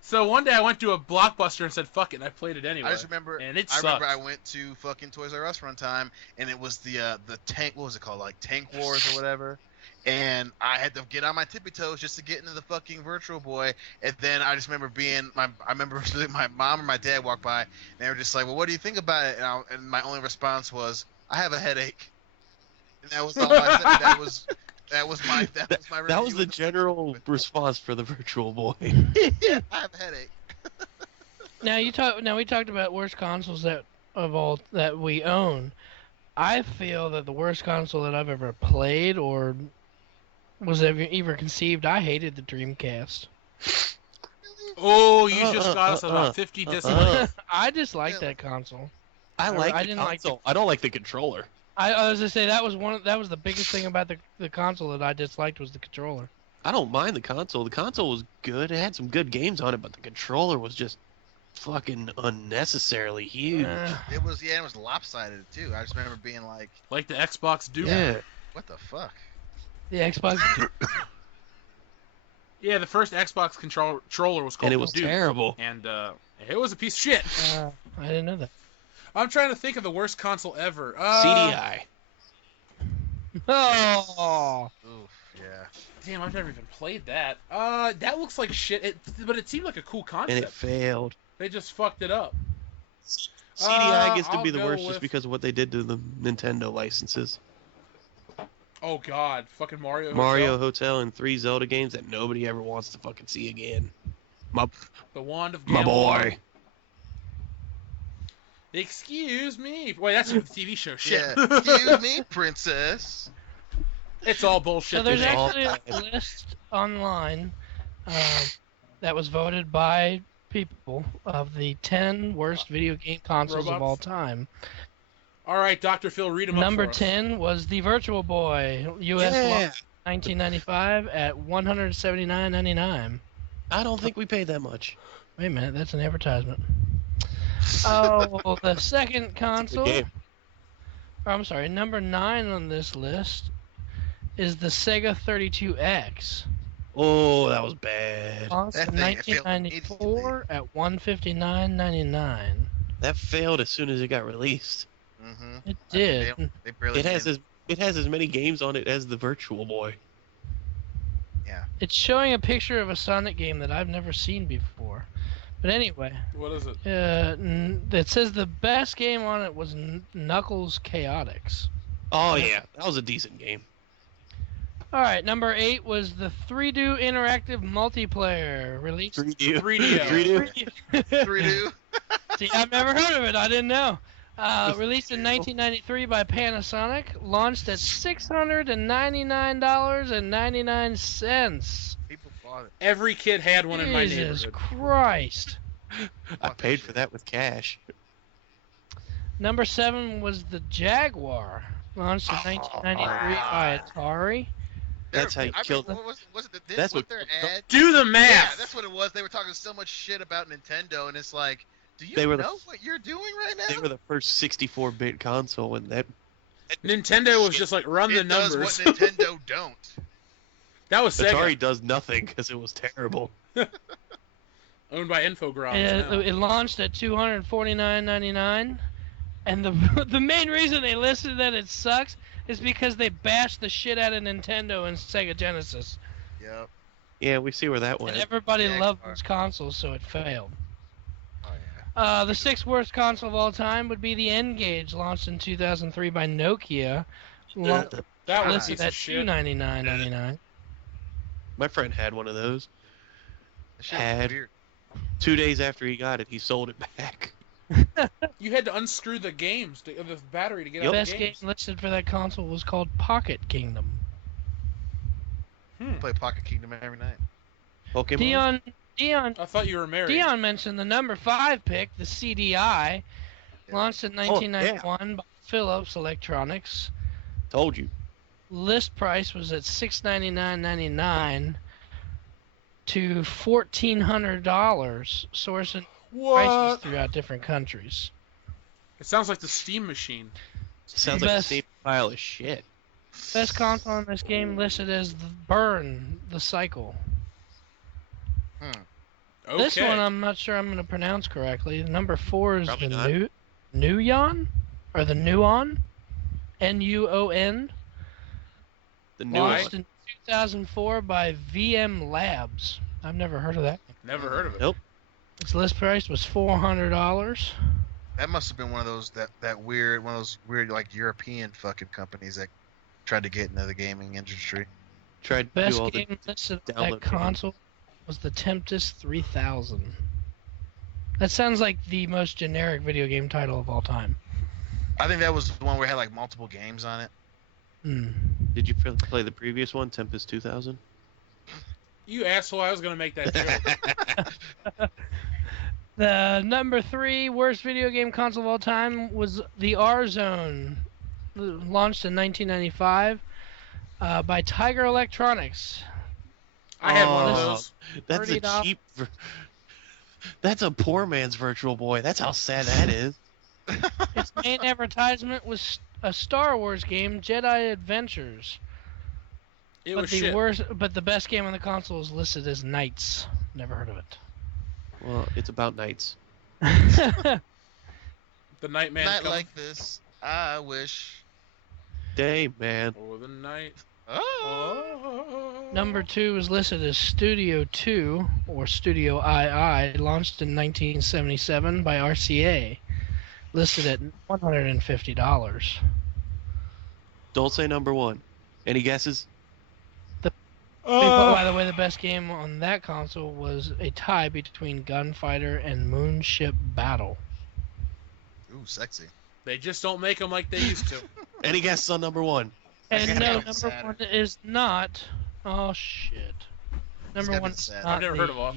So one day I went to a Blockbuster and said, "Fuck it," and I played it anyway. I just remember. And it I remember sucked. I went to fucking Toys R Us one time, and it was the tank. What was it called? Like Tank Wars or whatever. And I had to get on my tippy toes just to get into the fucking Virtual Boy. And then I just remember I remember my mom and my dad walked by, and they were just like, "Well, what do you think about it?" And my only response was, "I have a headache." And that was all I said. That was my That was review the of general response for the Virtual Boy. I have a headache. Now we talked about worst consoles that we own. I feel that the worst console that I've ever played or was ever conceived, I hated the Dreamcast. Oh, you just got us about 50 dislikes. I disliked that console. I like I the didn't like console. I don't like the controller. I was gonna say that was the biggest thing about the console that I disliked was the controller. I don't mind the console. The console was good. It had some good games on it, but the controller was just fucking unnecessarily huge. It was lopsided too. I just remember being like, Like the Xbox Duke. Yeah. "What the fuck?" The Xbox. Yeah, the first Xbox controller was called And it the was Duke, terrible. and it was a piece of shit. I didn't know that. I'm trying to think of the worst console ever. CDI. Oh. Oof, yeah. Damn, I've never even played that. That looks like shit. But it seemed like a cool concept. And it failed. They just fucked it up. CDI gets to I'll be the go worst with- just because of what they did to the Nintendo licenses. Oh god, fucking Mario. Mario Hotel. Hotel and 3 Zelda games that nobody ever wants to fucking see again. The Wand of My Gamelon. boy. Excuse me. Wait, that's from the TV show. Shit. Yeah. Excuse me, princess. It's all bullshit. So there's They- all actually a list online that was voted by people of the 10 worst video game consoles of Robots? all time. All right, Dr. Phil, read them Number up for us. 10 was the Virtual Boy, U.S. Yeah. launch 1995 at $179.99. I don't think we paid that much. Wait a minute, that's an advertisement. Oh, the second Good console. game. Or, I'm sorry, number 9 on this list is the Sega 32X. Oh, that was bad. Launched That in thing, it failed 1994 at $159.99. That failed as soon as it got released. Mm-hmm. It did. They barely. It has as many games on it as the Virtual Boy. Yeah. It's showing a picture of a Sonic game that I've never seen before. But anyway, What is it? it says the best game on it was Knuckles Chaotix. Oh yeah, that was a decent game. All right, number 8 was the 3Do Interactive Multiplayer released. 3D. 3D. 3D. See, I've never heard of it. I didn't know. Released in 1993 by Panasonic, launched at $699.99. People bought it. Every kid had one in my Jesus neighborhood. Christ. I paid for that with cash. Number 7 was the Jaguar, launched in 1993 by Atari. That's how you killed. What was it? That's was what their killed- ad? Do the Yeah, math. that's what it was. They were talking so much shit about Nintendo, and it's like, do you They were know what you're doing right now? They were the first 64-bit console, and that Nintendo was just like run the It does numbers. what Nintendo don't. That was Sega, Atari does nothing because it was terrible. owned by Infogrames. It launched at $249.99, and the main reason they listed that it sucks is because they bashed the shit out of Nintendo and Sega Genesis, Yep. Yeah, we see where that went. and everybody Jaguar. loved those consoles, so it failed. Oh yeah. The 6th worst console of all time would be the N-Gage, launched in 2003 by Nokia, That was a listed piece at of shit. $299.99. My friend had one of those. That shit was Had- weird. 2 days after he got it, he sold it back. You had to unscrew the games, the battery to get The out best the game games. listed for that console was called Pocket Kingdom. Play Pocket Kingdom every night. Pokemon. Dion I thought you were married. Dion mentioned the number 5 pick, the CDI, launched in 1991 by Philips Electronics. Told you. List price was at $699.99 to $1,400, sourcing prices What? throughout different countries. It sounds like the Steam machine. Sounds like a Best- same pile of shit. Best console in this game listed as the Burn, the Cycle. Okay. This one I'm not sure I'm going to pronounce correctly. Number 4 is Probably the not. Nuon, or the Nuon, Nuon. The new Why? Launched in 2004 by VM Labs. I've never heard of that. Never heard of it. Nope. Its list price was $400. That must have been one of those weird like European fucking companies that tried to get into the gaming industry. Tried to Best do all game the listed on download that games. console was the Tempest 3000. That sounds like the most generic video game title of all time. I think that was the one where it had like multiple games on it. Hmm. Did you play the previous one, Tempest 2000? You asshole! I was gonna make that joke. The number 3 worst video game console of all time was the R-Zone, launched in 1995 by Tiger Electronics. I had one of Oh, those. That's a $30. cheap. That's a poor man's Virtual Boy. That's how sad that is. Its main advertisement was a Star Wars game, Jedi Adventures. It But was the shit. but the best game on the console is listed as Knights. Never heard of Well, it's about knights. it. The night man. Not like this. I wish. Day, man. Oh, the night. Oh. Oh. Number 2 is listed as Studio 2, or Studio II, launched in 1977 by RCA. Listed at $150. Don't say number 1. Any guesses? By the way, the best game on that console was a tie between Gunfighter and Moonship Battle. Ooh, sexy. They just don't make them like they used to. Any guesses on number 1? And gotta no, be number Saturn. 1 is not. Oh shit. Number gotta be 1 is Saturn. not. I've never heard of all.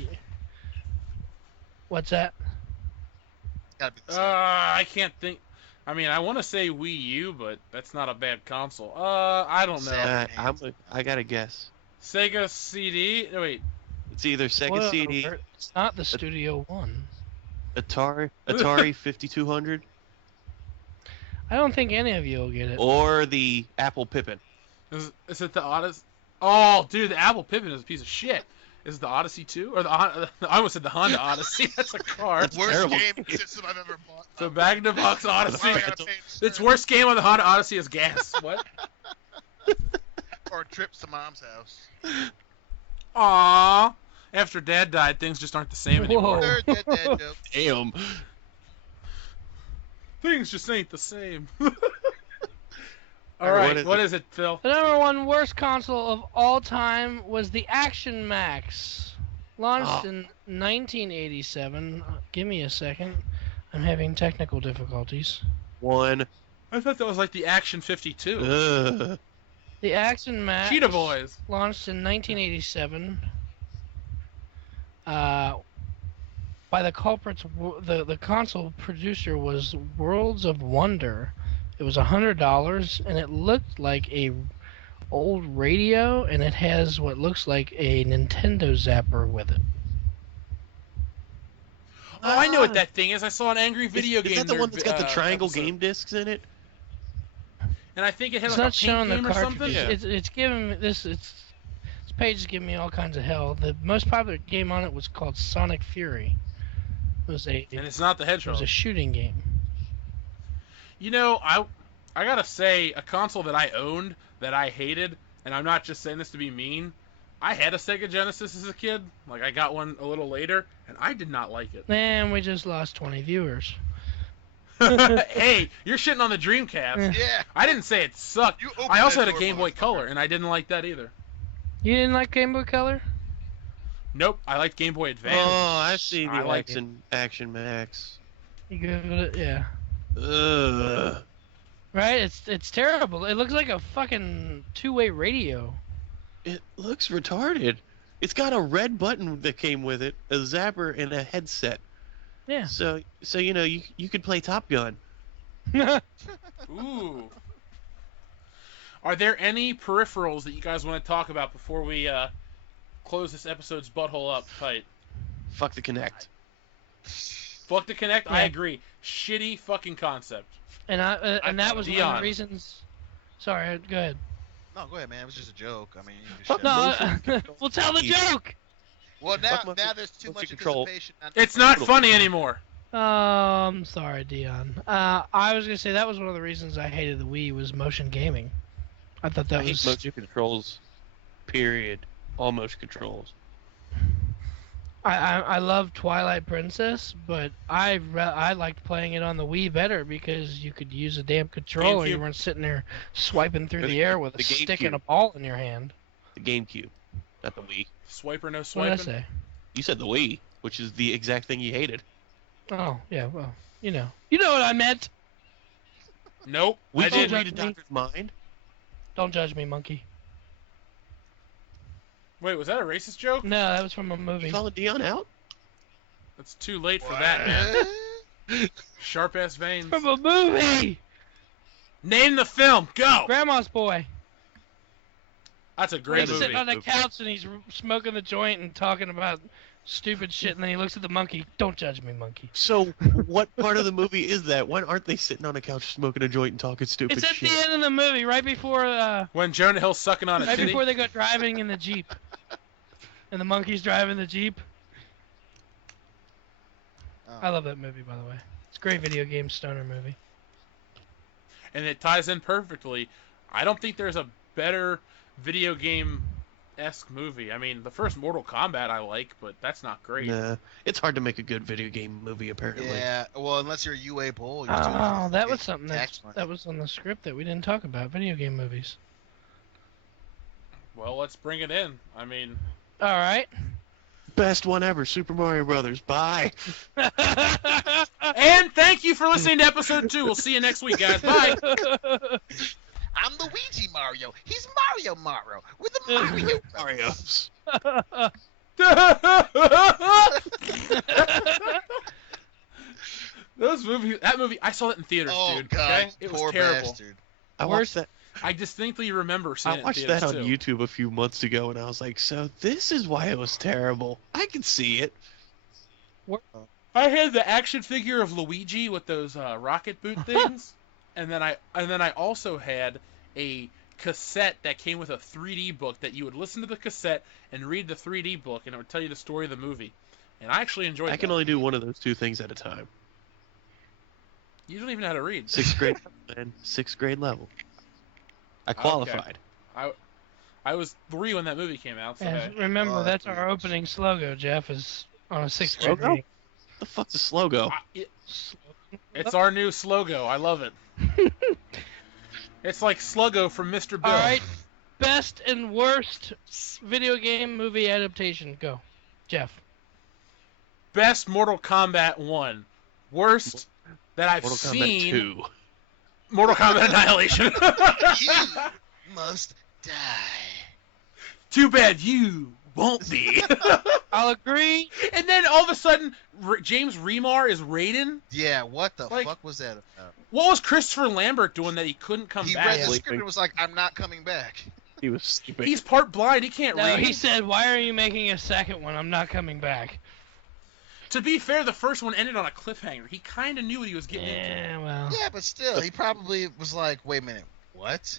What's that? Gotta be the I can't think. I mean, I want to say Wii U, but that's not a bad console. I don't know. Sad. I got to guess. Sega CD. No, wait. It's either Sega Whoa, CD. It's not the Studio 1. Atari 5200, I don't think any of you will get it. or the Apple Pippin. Is it the Odyssey? Oh, dude, the Apple Pippin is a piece of shit. Is it the Odyssey 2? Or I almost said the Honda Odyssey. That's a car. That's Worst terrible. game system I've ever bought. The bag-in-a-box Odyssey. Why I gotta pay Its insurance? worst game on the Honda Odyssey is gas. What? Or trips to mom's house. Aww. After Dad died, things just aren't the same anymore. Whoa. Third dead joke. Damn. Things just ain't the same. All Alright, right, what is it, Phil? The number one worst console of all time was the Action Max, launched Oh. in 1987. Give me a second. I'm having technical difficulties. One. I thought that was like the Action 52. Ugh. The Action Max Cheetah Boys. launched in 1987 by the culprits. The console producer was Worlds of Wonder. It was $100, and it looked like a old radio, and it has what looks like a Nintendo zapper with it. Oh, I know what that thing is. I saw an Angry Video is Game. that the one Nerd, that's got the triangle episode. game discs in it? And I think it had It's like not a showing paint the game or something. cartridges. It's giving me this. This page is giving me all kinds of hell. The most popular game on it was called Sonic Fury. It was a And it's not the it Hedgehog. was a shooting game. You know, I gotta say, a console that I owned that I hated, and I'm not just saying this to be mean. I had a Sega Genesis as a kid. Like, I got one a little later, and I did not like it. And we just lost 20 viewers. Hey, you're shitting on the Dreamcast. Yeah. I didn't say it sucked. You opened I also that had a door, Game Boy motherfucker. Color, and I didn't like that either. You didn't like Game Boy Color? Nope, I liked Game Boy Advance. Oh, I see the I like Action Max. You Googled it? Yeah. Ugh. Right? It's terrible. It looks like a fucking two-way radio. It looks retarded. It's got a red button that came with it, a zapper, and a headset. Yeah. So you know you could play Top Gun. Ooh. Are there any peripherals that you guys want to talk about before we close this episode's butthole up tight? Fuck the Kinect. Fuck the Kinect? I Yeah. agree. Shitty fucking concept. And that was one of Dion. the reasons. Sorry, go ahead. No, go ahead, man. It was just a joke. I mean, you can Fuck shut No, up. we'll tell the joke. Well, Fuck now motion- there's too motion much control. anticipation. It's not funny anymore. I'm sorry, Dion. I was gonna say that was one of the reasons I hated the Wii was motion gaming. I thought that I hate was motion controls. Period. All motion controls. I love Twilight Princess, but I liked playing it on the Wii better because you could use a damn controller. You GameCube. weren't sitting there swiping through the air with a The stick and a GameCube. ball in your hand. The GameCube, not the Wii. Swiper, no What did I swiping. say? You said the Wii, which is the exact thing you hated. Oh yeah, well you know what I meant. Nope, We I did didn't. read a doctor's mind. Don't judge me, monkey. Wait, was that a racist joke? No, that was from a You movie. calling Dion out? It's too late for that, man. Sharp ass veins. From a movie. Name the film. Go. Grandma's Boy. That's a Where great he's movie. sitting on the couch and he's smoking the joint and talking about stupid shit, and then he looks at the monkey. Don't judge me, monkey. So, what part of the movie is that? Why aren't they sitting on a couch smoking a joint and talking stupid It's at shit? the end of the movie, right before When Jonah Hill's sucking on a right titty. before they go driving in the Jeep. And the monkey's driving the Jeep. I love that movie, by the way. It's a great video game stoner movie. And it ties in perfectly. I don't think there's a better video game-esque movie. I mean, the first Mortal Kombat I like, but that's not great. Nah, it's hard to make a good video game movie, apparently. Yeah, well, unless you're UA Bull. Oh, that was something Excellent. that was on the script that we didn't talk about. Video game movies. Well, let's bring it in. I mean, All right. Best one ever, Super Mario Brothers. Bye. and thank you for listening to episode 2. We'll see you next week, guys. Bye. I'm Luigi Mario. He's Mario with the Mario. Marios. That movie, I saw it in theaters, Oh dude. God, Okay? It was poor terrible. bastard. I Worst- watched that. I distinctly remember seeing I it watched in that theaters, on too. YouTube a few months ago, and I was like, so this is why it was terrible. I can see it. I had the action figure of Luigi with those rocket boot things, and then I also had a cassette that came with a 3D book that you would listen to the cassette and read the 3D book, and it would tell you the story of the movie. And I actually enjoyed that. I can only do one of those two things at a time. You don't even know how to read. Sixth grade, man. Sixth grade level. I qualified. I was 3 when that movie came out. So And remember, that's our opening slogan, Jeff, is on a 6th grade Slogo? reading. The fuck's a slogo? It's our new slogan. I love it. It's like Sluggo from Mr. Bill. All right, best and worst video game movie adaptation. Go, Jeff. Best Mortal Kombat 1. Worst that I've Mortal seen. Kombat 2. Mortal Kombat Annihilation. You must die. Too bad you won't be. I'll agree. And then all of a sudden, James Remar is Raiden. Yeah, what the Like- fuck was that about? What was Christopher Lambert doing that he couldn't come He back? read the Sleeping. script and was like, I'm not coming back. He was sleeping. He's part blind. He can't No, read. he said, "Why are you making a second one? I'm not coming back." To be fair, the first one ended on a cliffhanger. He kind of knew what he was getting into. Yeah, well. Yeah, but still, he probably was like, wait a minute, what?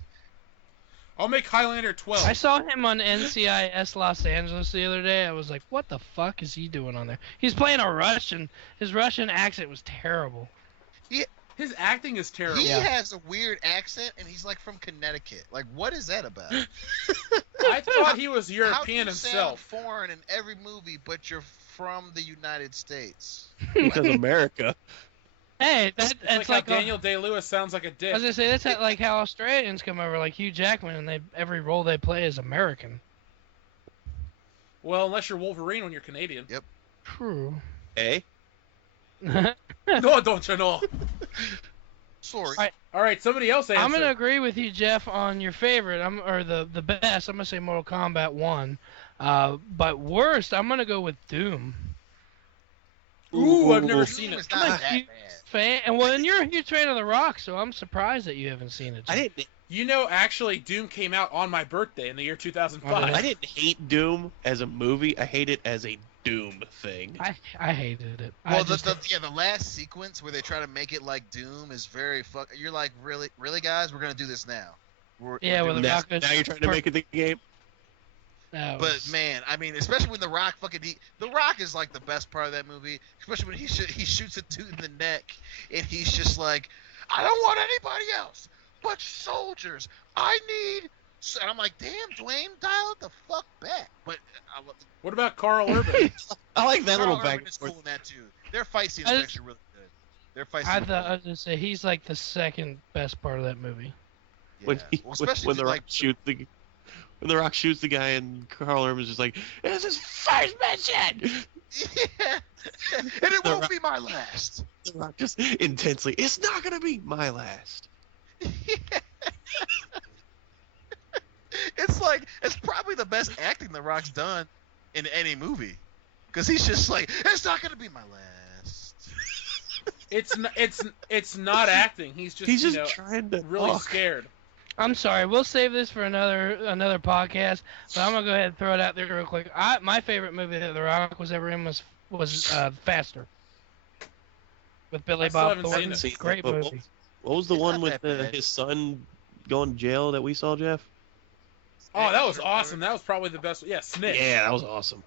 I'll make Highlander 12. I saw him on NCIS Los Angeles the other day. I was like, "What the fuck is he doing on there?" He's playing a Russian. His Russian accent was terrible. His acting is terrible. He has a weird accent, and he's like from Connecticut. Like, what is that about? I thought he was How do European you himself. sound foreign in every movie, but you're from the United States? Because America. Hey, that It's it's like like, how Daniel Day-Lewis sounds like a I dick. was gonna say that's like how Australians come over, like Hugh Jackman, and every role they play is American. Well, unless you're Wolverine when you're Canadian. True. Eh? No, don't you know? Sorry. All right, somebody else answer. I'm gonna agree with you, Jeff, on your favorite. Or the best. I'm gonna say Mortal Kombat 1. But worst, I'm gonna go with Doom. Ooh, I've never Ooh. seen Doom it. is not I'm a that huge bad. and you're a huge fan of The Rock, so I'm surprised that you haven't seen it. I didn't. You know, actually, Doom came out on my birthday in the year 2005. Oh, I didn't hate Doom as a movie. I hate it as a Doom thing. I hated it. Well, the last sequence where they try to make it like Doom is very fuck. You're like, really, guys, we're gonna do this now. Yeah, we're well, doing The now, Rock goes- now you're trying to make it the game. that But was- man, I mean, especially when The Rock The Rock is like the best part of that movie. Especially when he shoots a dude in the neck, and he's just like, I don't want anybody else but soldiers. I need. And I'm like, damn, Dwayne, dial it the fuck back. But What about Carl Urban? I like that Carl little back Urban and is forth. cool in that too. Their fight scenes I are just- actually really good. Their fight I scenes. thought I was gonna say he's like the second best part of that movie. When, Yeah. he, Well, especially when if the you Rock like shoots the when the Rock shoots the guy and Carl Urban's just like, "This is first mission." Yeah. And it The won't Rock- be my last. The Rock just intensely, "It's not gonna be my last." It's probably the best acting The Rock's done in any movie, because he's just like, it's not gonna be my last. It's not acting. He's just He's just you know, trying to really talk. scared. I'm sorry, we'll save this for another podcast, but I'm gonna go ahead and throw it out there real quick. My favorite movie that The Rock was ever in was Faster with Billy I still Bob haven't seen Thornton. it. See that, Great but movie. What was the It's one not with that bad. his son going to jail that we saw, Jeff? Oh, that was awesome. That was probably the best. Yeah, Snitch. Yeah, that was awesome.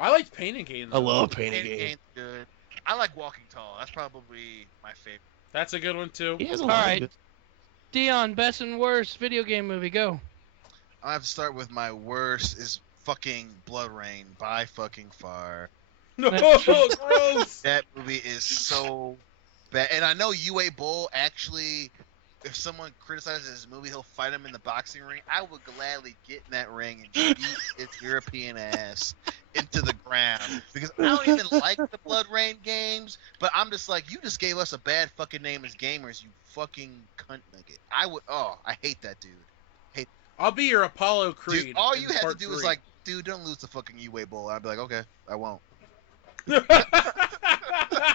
I liked Pain and Gain. I though. love Pain and And Gain. Gain's good. I like Walking Tall. That's probably my favorite. That's a good one too. He has a All lot of right. good- Dion, best and worst video game movie. Go. I have to start with my worst is fucking Blood Rain by fucking far. No, gross. That movie is so bad. And I know UA Bull actually, if someone criticizes his movie, he'll fight him in the boxing ring. I would gladly get in that ring and beat his European ass into the ground. Because I don't even like the Blood Rain games, but I'm just like, you just gave us a bad fucking name as gamers, you fucking cunt nugget. I hate that dude. I'll be your Apollo Creed. Dude, all in you have to part do is 3. like, dude, don't lose the fucking UA Bowl. I'd be like, okay, I won't. What's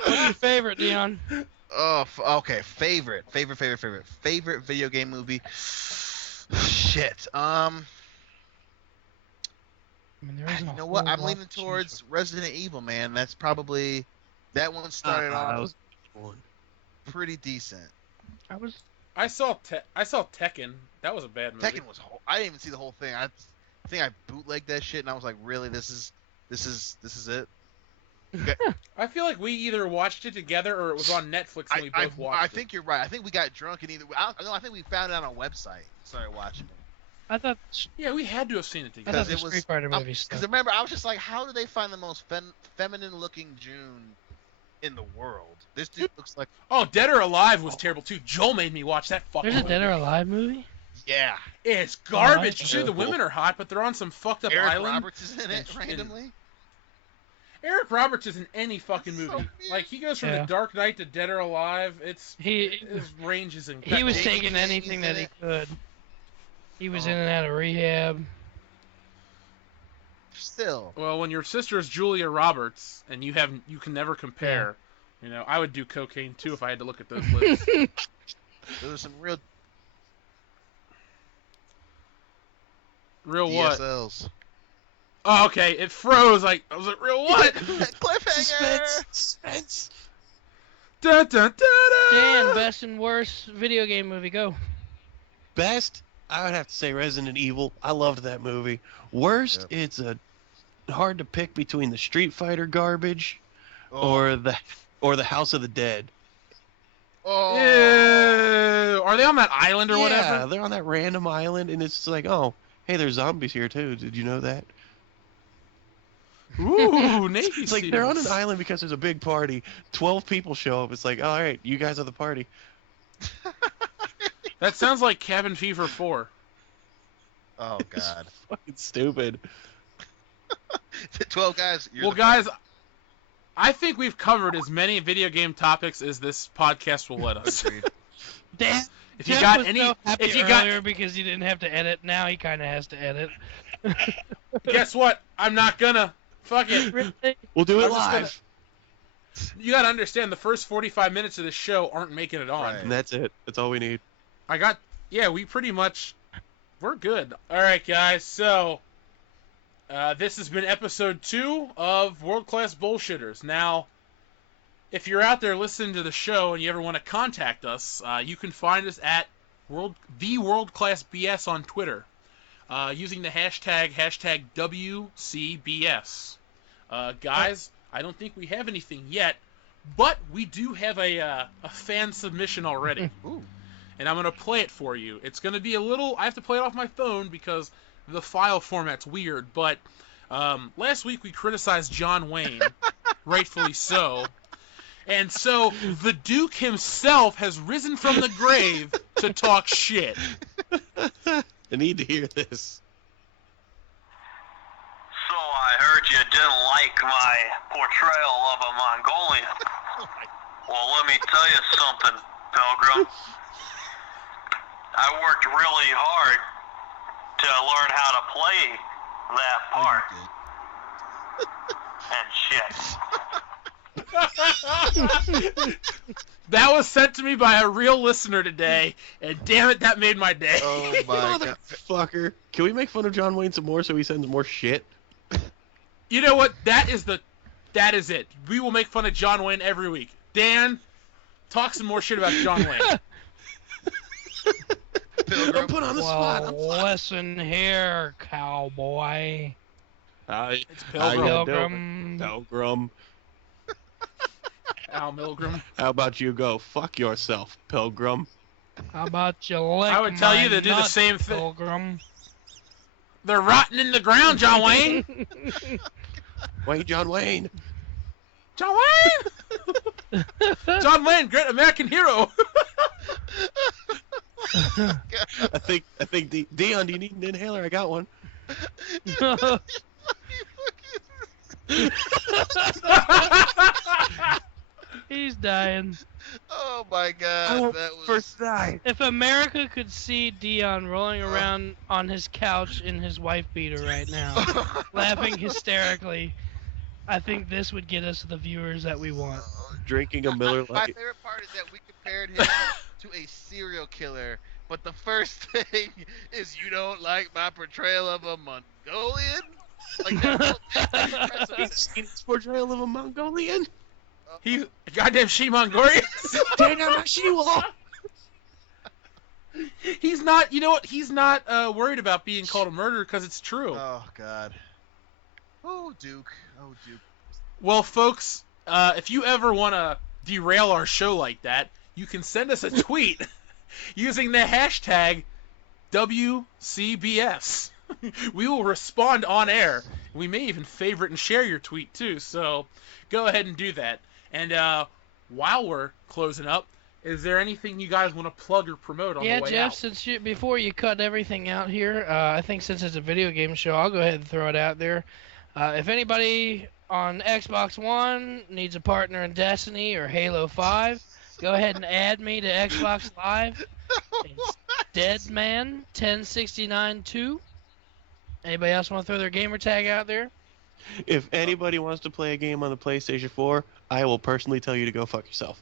your favorite, Dion? Oh, okay. Favorite video game movie. Shit. I mean, there isn't a You know what? whole I'm lot leaning to choose towards Resident Evil, man. That's probably That one started that off was one. pretty decent. I saw Tekken. That was a bad movie. Tekken was. I didn't even see the whole thing. I think I bootlegged that shit, and I was like, really, this is it. I feel like we either watched it together or it was on Netflix and we both watched it. I think you're right. I think we got drunk and I think we found it on a website. Started watching it. I thought. Yeah, we had to have seen it I together. thought the Street Fighter movie Because stuff. remember, I was just like, how do they find the most feminine-looking June in the world? This dude looks like. Oh, Dead or Alive was terrible too. Joel made me watch that fucking There's a movie. Dead or Alive movie. Yeah. It's garbage that's too. The terrible. women are hot, but they're on some fucked up Eric island. Roberts is in it and- randomly. Eric Roberts is in any fucking It's so movie. weird. Like he goes from Yeah. The Dark Knight to Dead or Alive. He His range is he incredible. was Jamie taking King anything is that in he it. could. He was Oh. in and out of rehab. Still. Well, when your sister is Julia Roberts and you can never compare. You know, I would do cocaine too if I had to look at those lips. There was some real Real what? DSLs. Oh, okay. It froze. I was like, real what? Cliffhanger! Suspense. Dun, dun, dun, dun. Dan, best and worst video game movie, go. Best, I would have to say Resident Evil. I loved that movie. Worst, Yep. it's hard to pick between the Street Fighter garbage Oh. or the House of the Dead. Oh. Ew. Are they on that island or Yeah, whatever? they're on that random island, and it's just like, oh, hey, there's zombies here too. Did you know that? Ooh, Navy It's like they're on an SEALs. island because there's a big party. 12 people show up. It's like, all right, you guys are the party. That sounds like Cabin Fever 4. Oh God. Fucking stupid. 12 guys. You're Well, the guys, I think we've covered as many video game topics as this podcast will let us. Agreed. Dan, If you Jeff got was any, so happy if you got, earlier because he didn't have to edit. Now he kind of has to edit. guess what? I'm not gonna. Fuck it. Really? We'll do it I'm just gonna- live. You gotta understand, the first 45 minutes of the show aren't making it on. Right. And that's it. That's all we need. We pretty much, we're good. All right, guys. So, this has been episode 2 of World Class Bullshitters. Now, if you're out there listening to the show and you ever want to contact us, you can find us at the World Class BS on Twitter, using the hashtag WCBS. Guys, I don't think we have anything yet, but we do have a fan submission already. Ooh. And I'm going to play it for you. It's going to be a little... I have to play it off my phone because the file format's weird, but last week we criticized John Wayne, rightfully so. And so the Duke himself has risen from the grave to talk shit. I need to hear this. So I heard you didn't like my portrayal of a Mongolian. Well, let me tell you something, Pilgrim. I worked really hard to learn how to play that part. And shit. That was sent to me by a real listener today, and damn it, that made my day. Oh my God. Motherfucker. Can we make fun of John Wayne some more so he sends more shit? You know what? That is it. We will make fun of John Wayne every week. Dan, talk some more shit about John Wayne. I'm put on the spot. I'm Well, listen here, cowboy. It's How you Pilgrim. doing? Pilgrim. Pilgrim. Al Milgram. How about you go fuck yourself, Pilgrim? How about you lick I would tell my you to do the nuts, same thing. Pilgrim. They're rotting in the ground, John Wayne. Wayne John Wayne. John Wayne. John Wayne, great American hero. I think Dion, do you need an inhaler? I got one. He's dying. Oh my God. I won't That was. first die. If America could see Dion rolling around on his couch in his wife beater right now, laughing hysterically, I think this would get us the viewers that we want. Drinking a Miller My Lite. favorite part is that we compared him to a serial killer, but the first thing is you don't like my portrayal of a Mongolian? Like, that's so impressive. Seen his portrayal of a Mongolian? He's goddamn Shimon-Gorath. He's not, you know what? He's not worried about being called a murderer because it's true. Oh God. Oh Duke. Oh Duke. Well, folks, if you ever want to derail our show like that, you can send us a tweet using the hashtag WCBS. We will respond on air. We may even favorite and share your tweet too, so go ahead and do that. And while we're closing up, is there anything you guys want to plug or promote on the way out? Yeah, Jeff, before you cut everything out here, I think since it's a video game show, I'll go ahead and throw it out there. If anybody on Xbox One needs a partner in Destiny or Halo 5, go ahead and add me to Xbox Live. It's Deadman10692. Anybody else want to throw their gamer tag out there? If anybody wants to play a game on the PlayStation 4, I will personally tell you to go fuck yourself.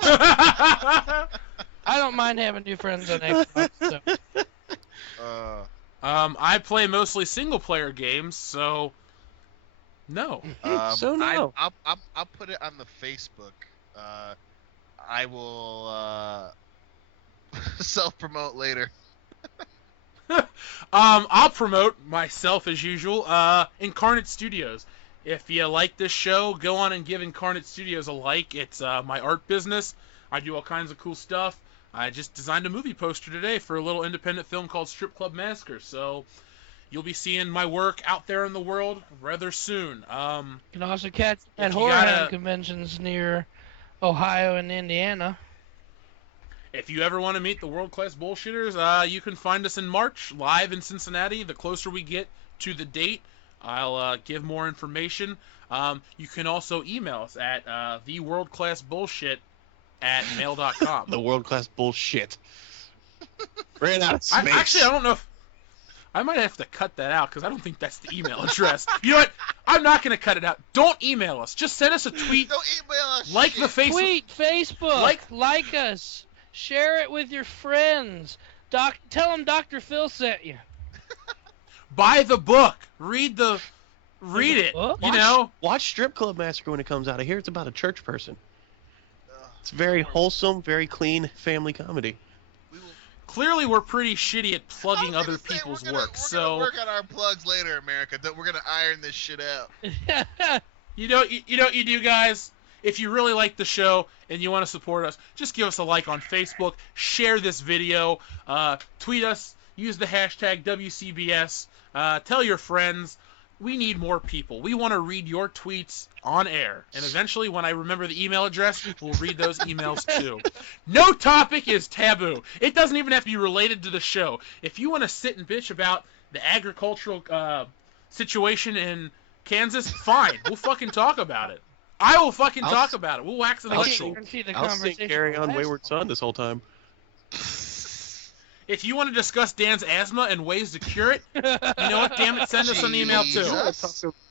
I don't mind having new friends on Xbox. So. I play mostly single-player games, so no. So no. I'll put it on the Facebook. I will self-promote later. I'll promote myself as usual. Incarnate Studios. If you like this show, go on and give Incarnate Studios a like. It's my art business. I do all kinds of cool stuff. I just designed a movie poster today for a little independent film called Strip Club Massacre. So you'll be seeing my work out there in the world rather soon. You can also catch at horror conventions near Ohio and Indiana. If you ever want to meet the world-class bullshitters, you can find us in March, live in Cincinnati. The closer we get to the date, I'll give more information. You can also email us at theworldclassbullshit@mail.com. The world-class bullshit. Ran out of space. Actually, I don't know if... I might have to cut that out, because I don't think that's the email address. You know what? I'm not going to cut it out. Don't email us. Just send us a tweet. Don't email us. Like the Facebook. Tweet, Facebook. Like us. Share it with your friends. Tell them Dr. Phil sent you. Buy the book. Read it. You know. Watch Strip Club Massacre when it comes out. I hear it's about a church person. It's very wholesome, very clean family comedy. Clearly, we're pretty shitty at plugging other people's work. We're gonna work on our plugs later, America. We're gonna iron this shit out. You know what you do, guys? If you really like the show and you want to support us, just give us a like on Facebook, share this video, tweet us, use the hashtag WCBS, tell your friends. We need more people. We want to read your tweets on air. And eventually, when I remember the email address, we'll read those emails too. No topic is taboo. It doesn't even have to be related to the show. If you want to sit and bitch about the agricultural situation in Kansas, fine. We'll fucking talk about it. I will fucking talk about it. We'll wax intellectual. I'll sing Carry On Wayward Son this whole time. If you want to discuss Dan's asthma and ways to cure it, you know what? Damn it, send us an email too.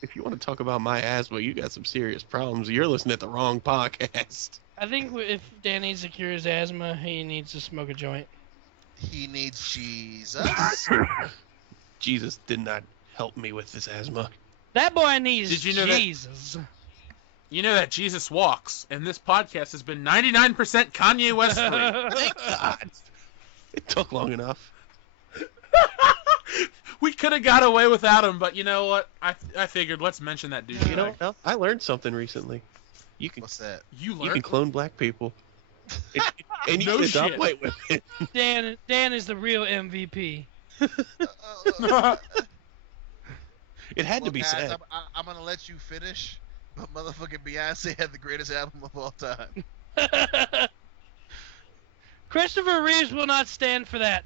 If you want to talk about my asthma, you got some serious problems. You're listening to the wrong podcast. I think if Dan needs to cure his asthma, he needs to smoke a joint. He needs Jesus. Jesus did not help me with this asthma. That boy needs Did you know Jesus. You know that Jesus walks, and this podcast has been 99% Kanye West free. Thank God. It took long enough. We could have got away without him, but you know what? I figured let's mention that dude. You know, I learned something recently. What's that? You You can learned? clone black people. And you No can adopt shit. white women. Dan is the real MVP. It had to be guys, said. I'm gonna let you finish, but motherfucking Beyonce had the greatest album of all time. Christopher Reeves will not stand for that.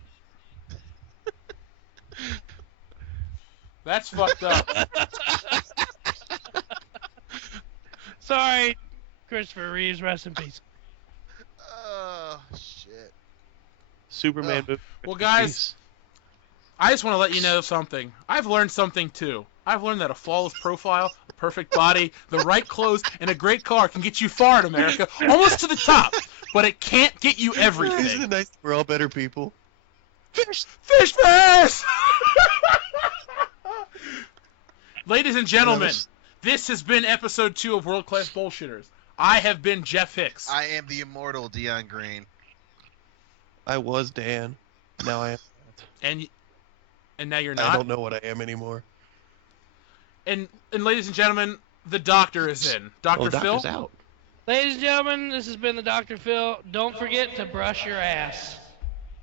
That's fucked up. Sorry, Christopher Reeves. Rest in peace. Oh shit. Superman movie. Well, guys, I just want to let you know something. I've learned something too. I've learned that a flawless profile, a perfect body, the right clothes, and a great car can get you far in America, almost to the top. But it can't get you Isn't everything. it nice? We're all better people. Fish! Ladies and gentlemen, this has been episode 2 of World Class Bullshitters. I have been Jeff Hicks. I am the immortal Dion Green. I was Dan. Now I am. And now you're not. I don't know what I am anymore. And ladies and gentlemen, the doctor is in. Dr. Phil? Doctor's out. Ladies and gentlemen, this has been the Dr. Phil. Don't forget to brush your ass.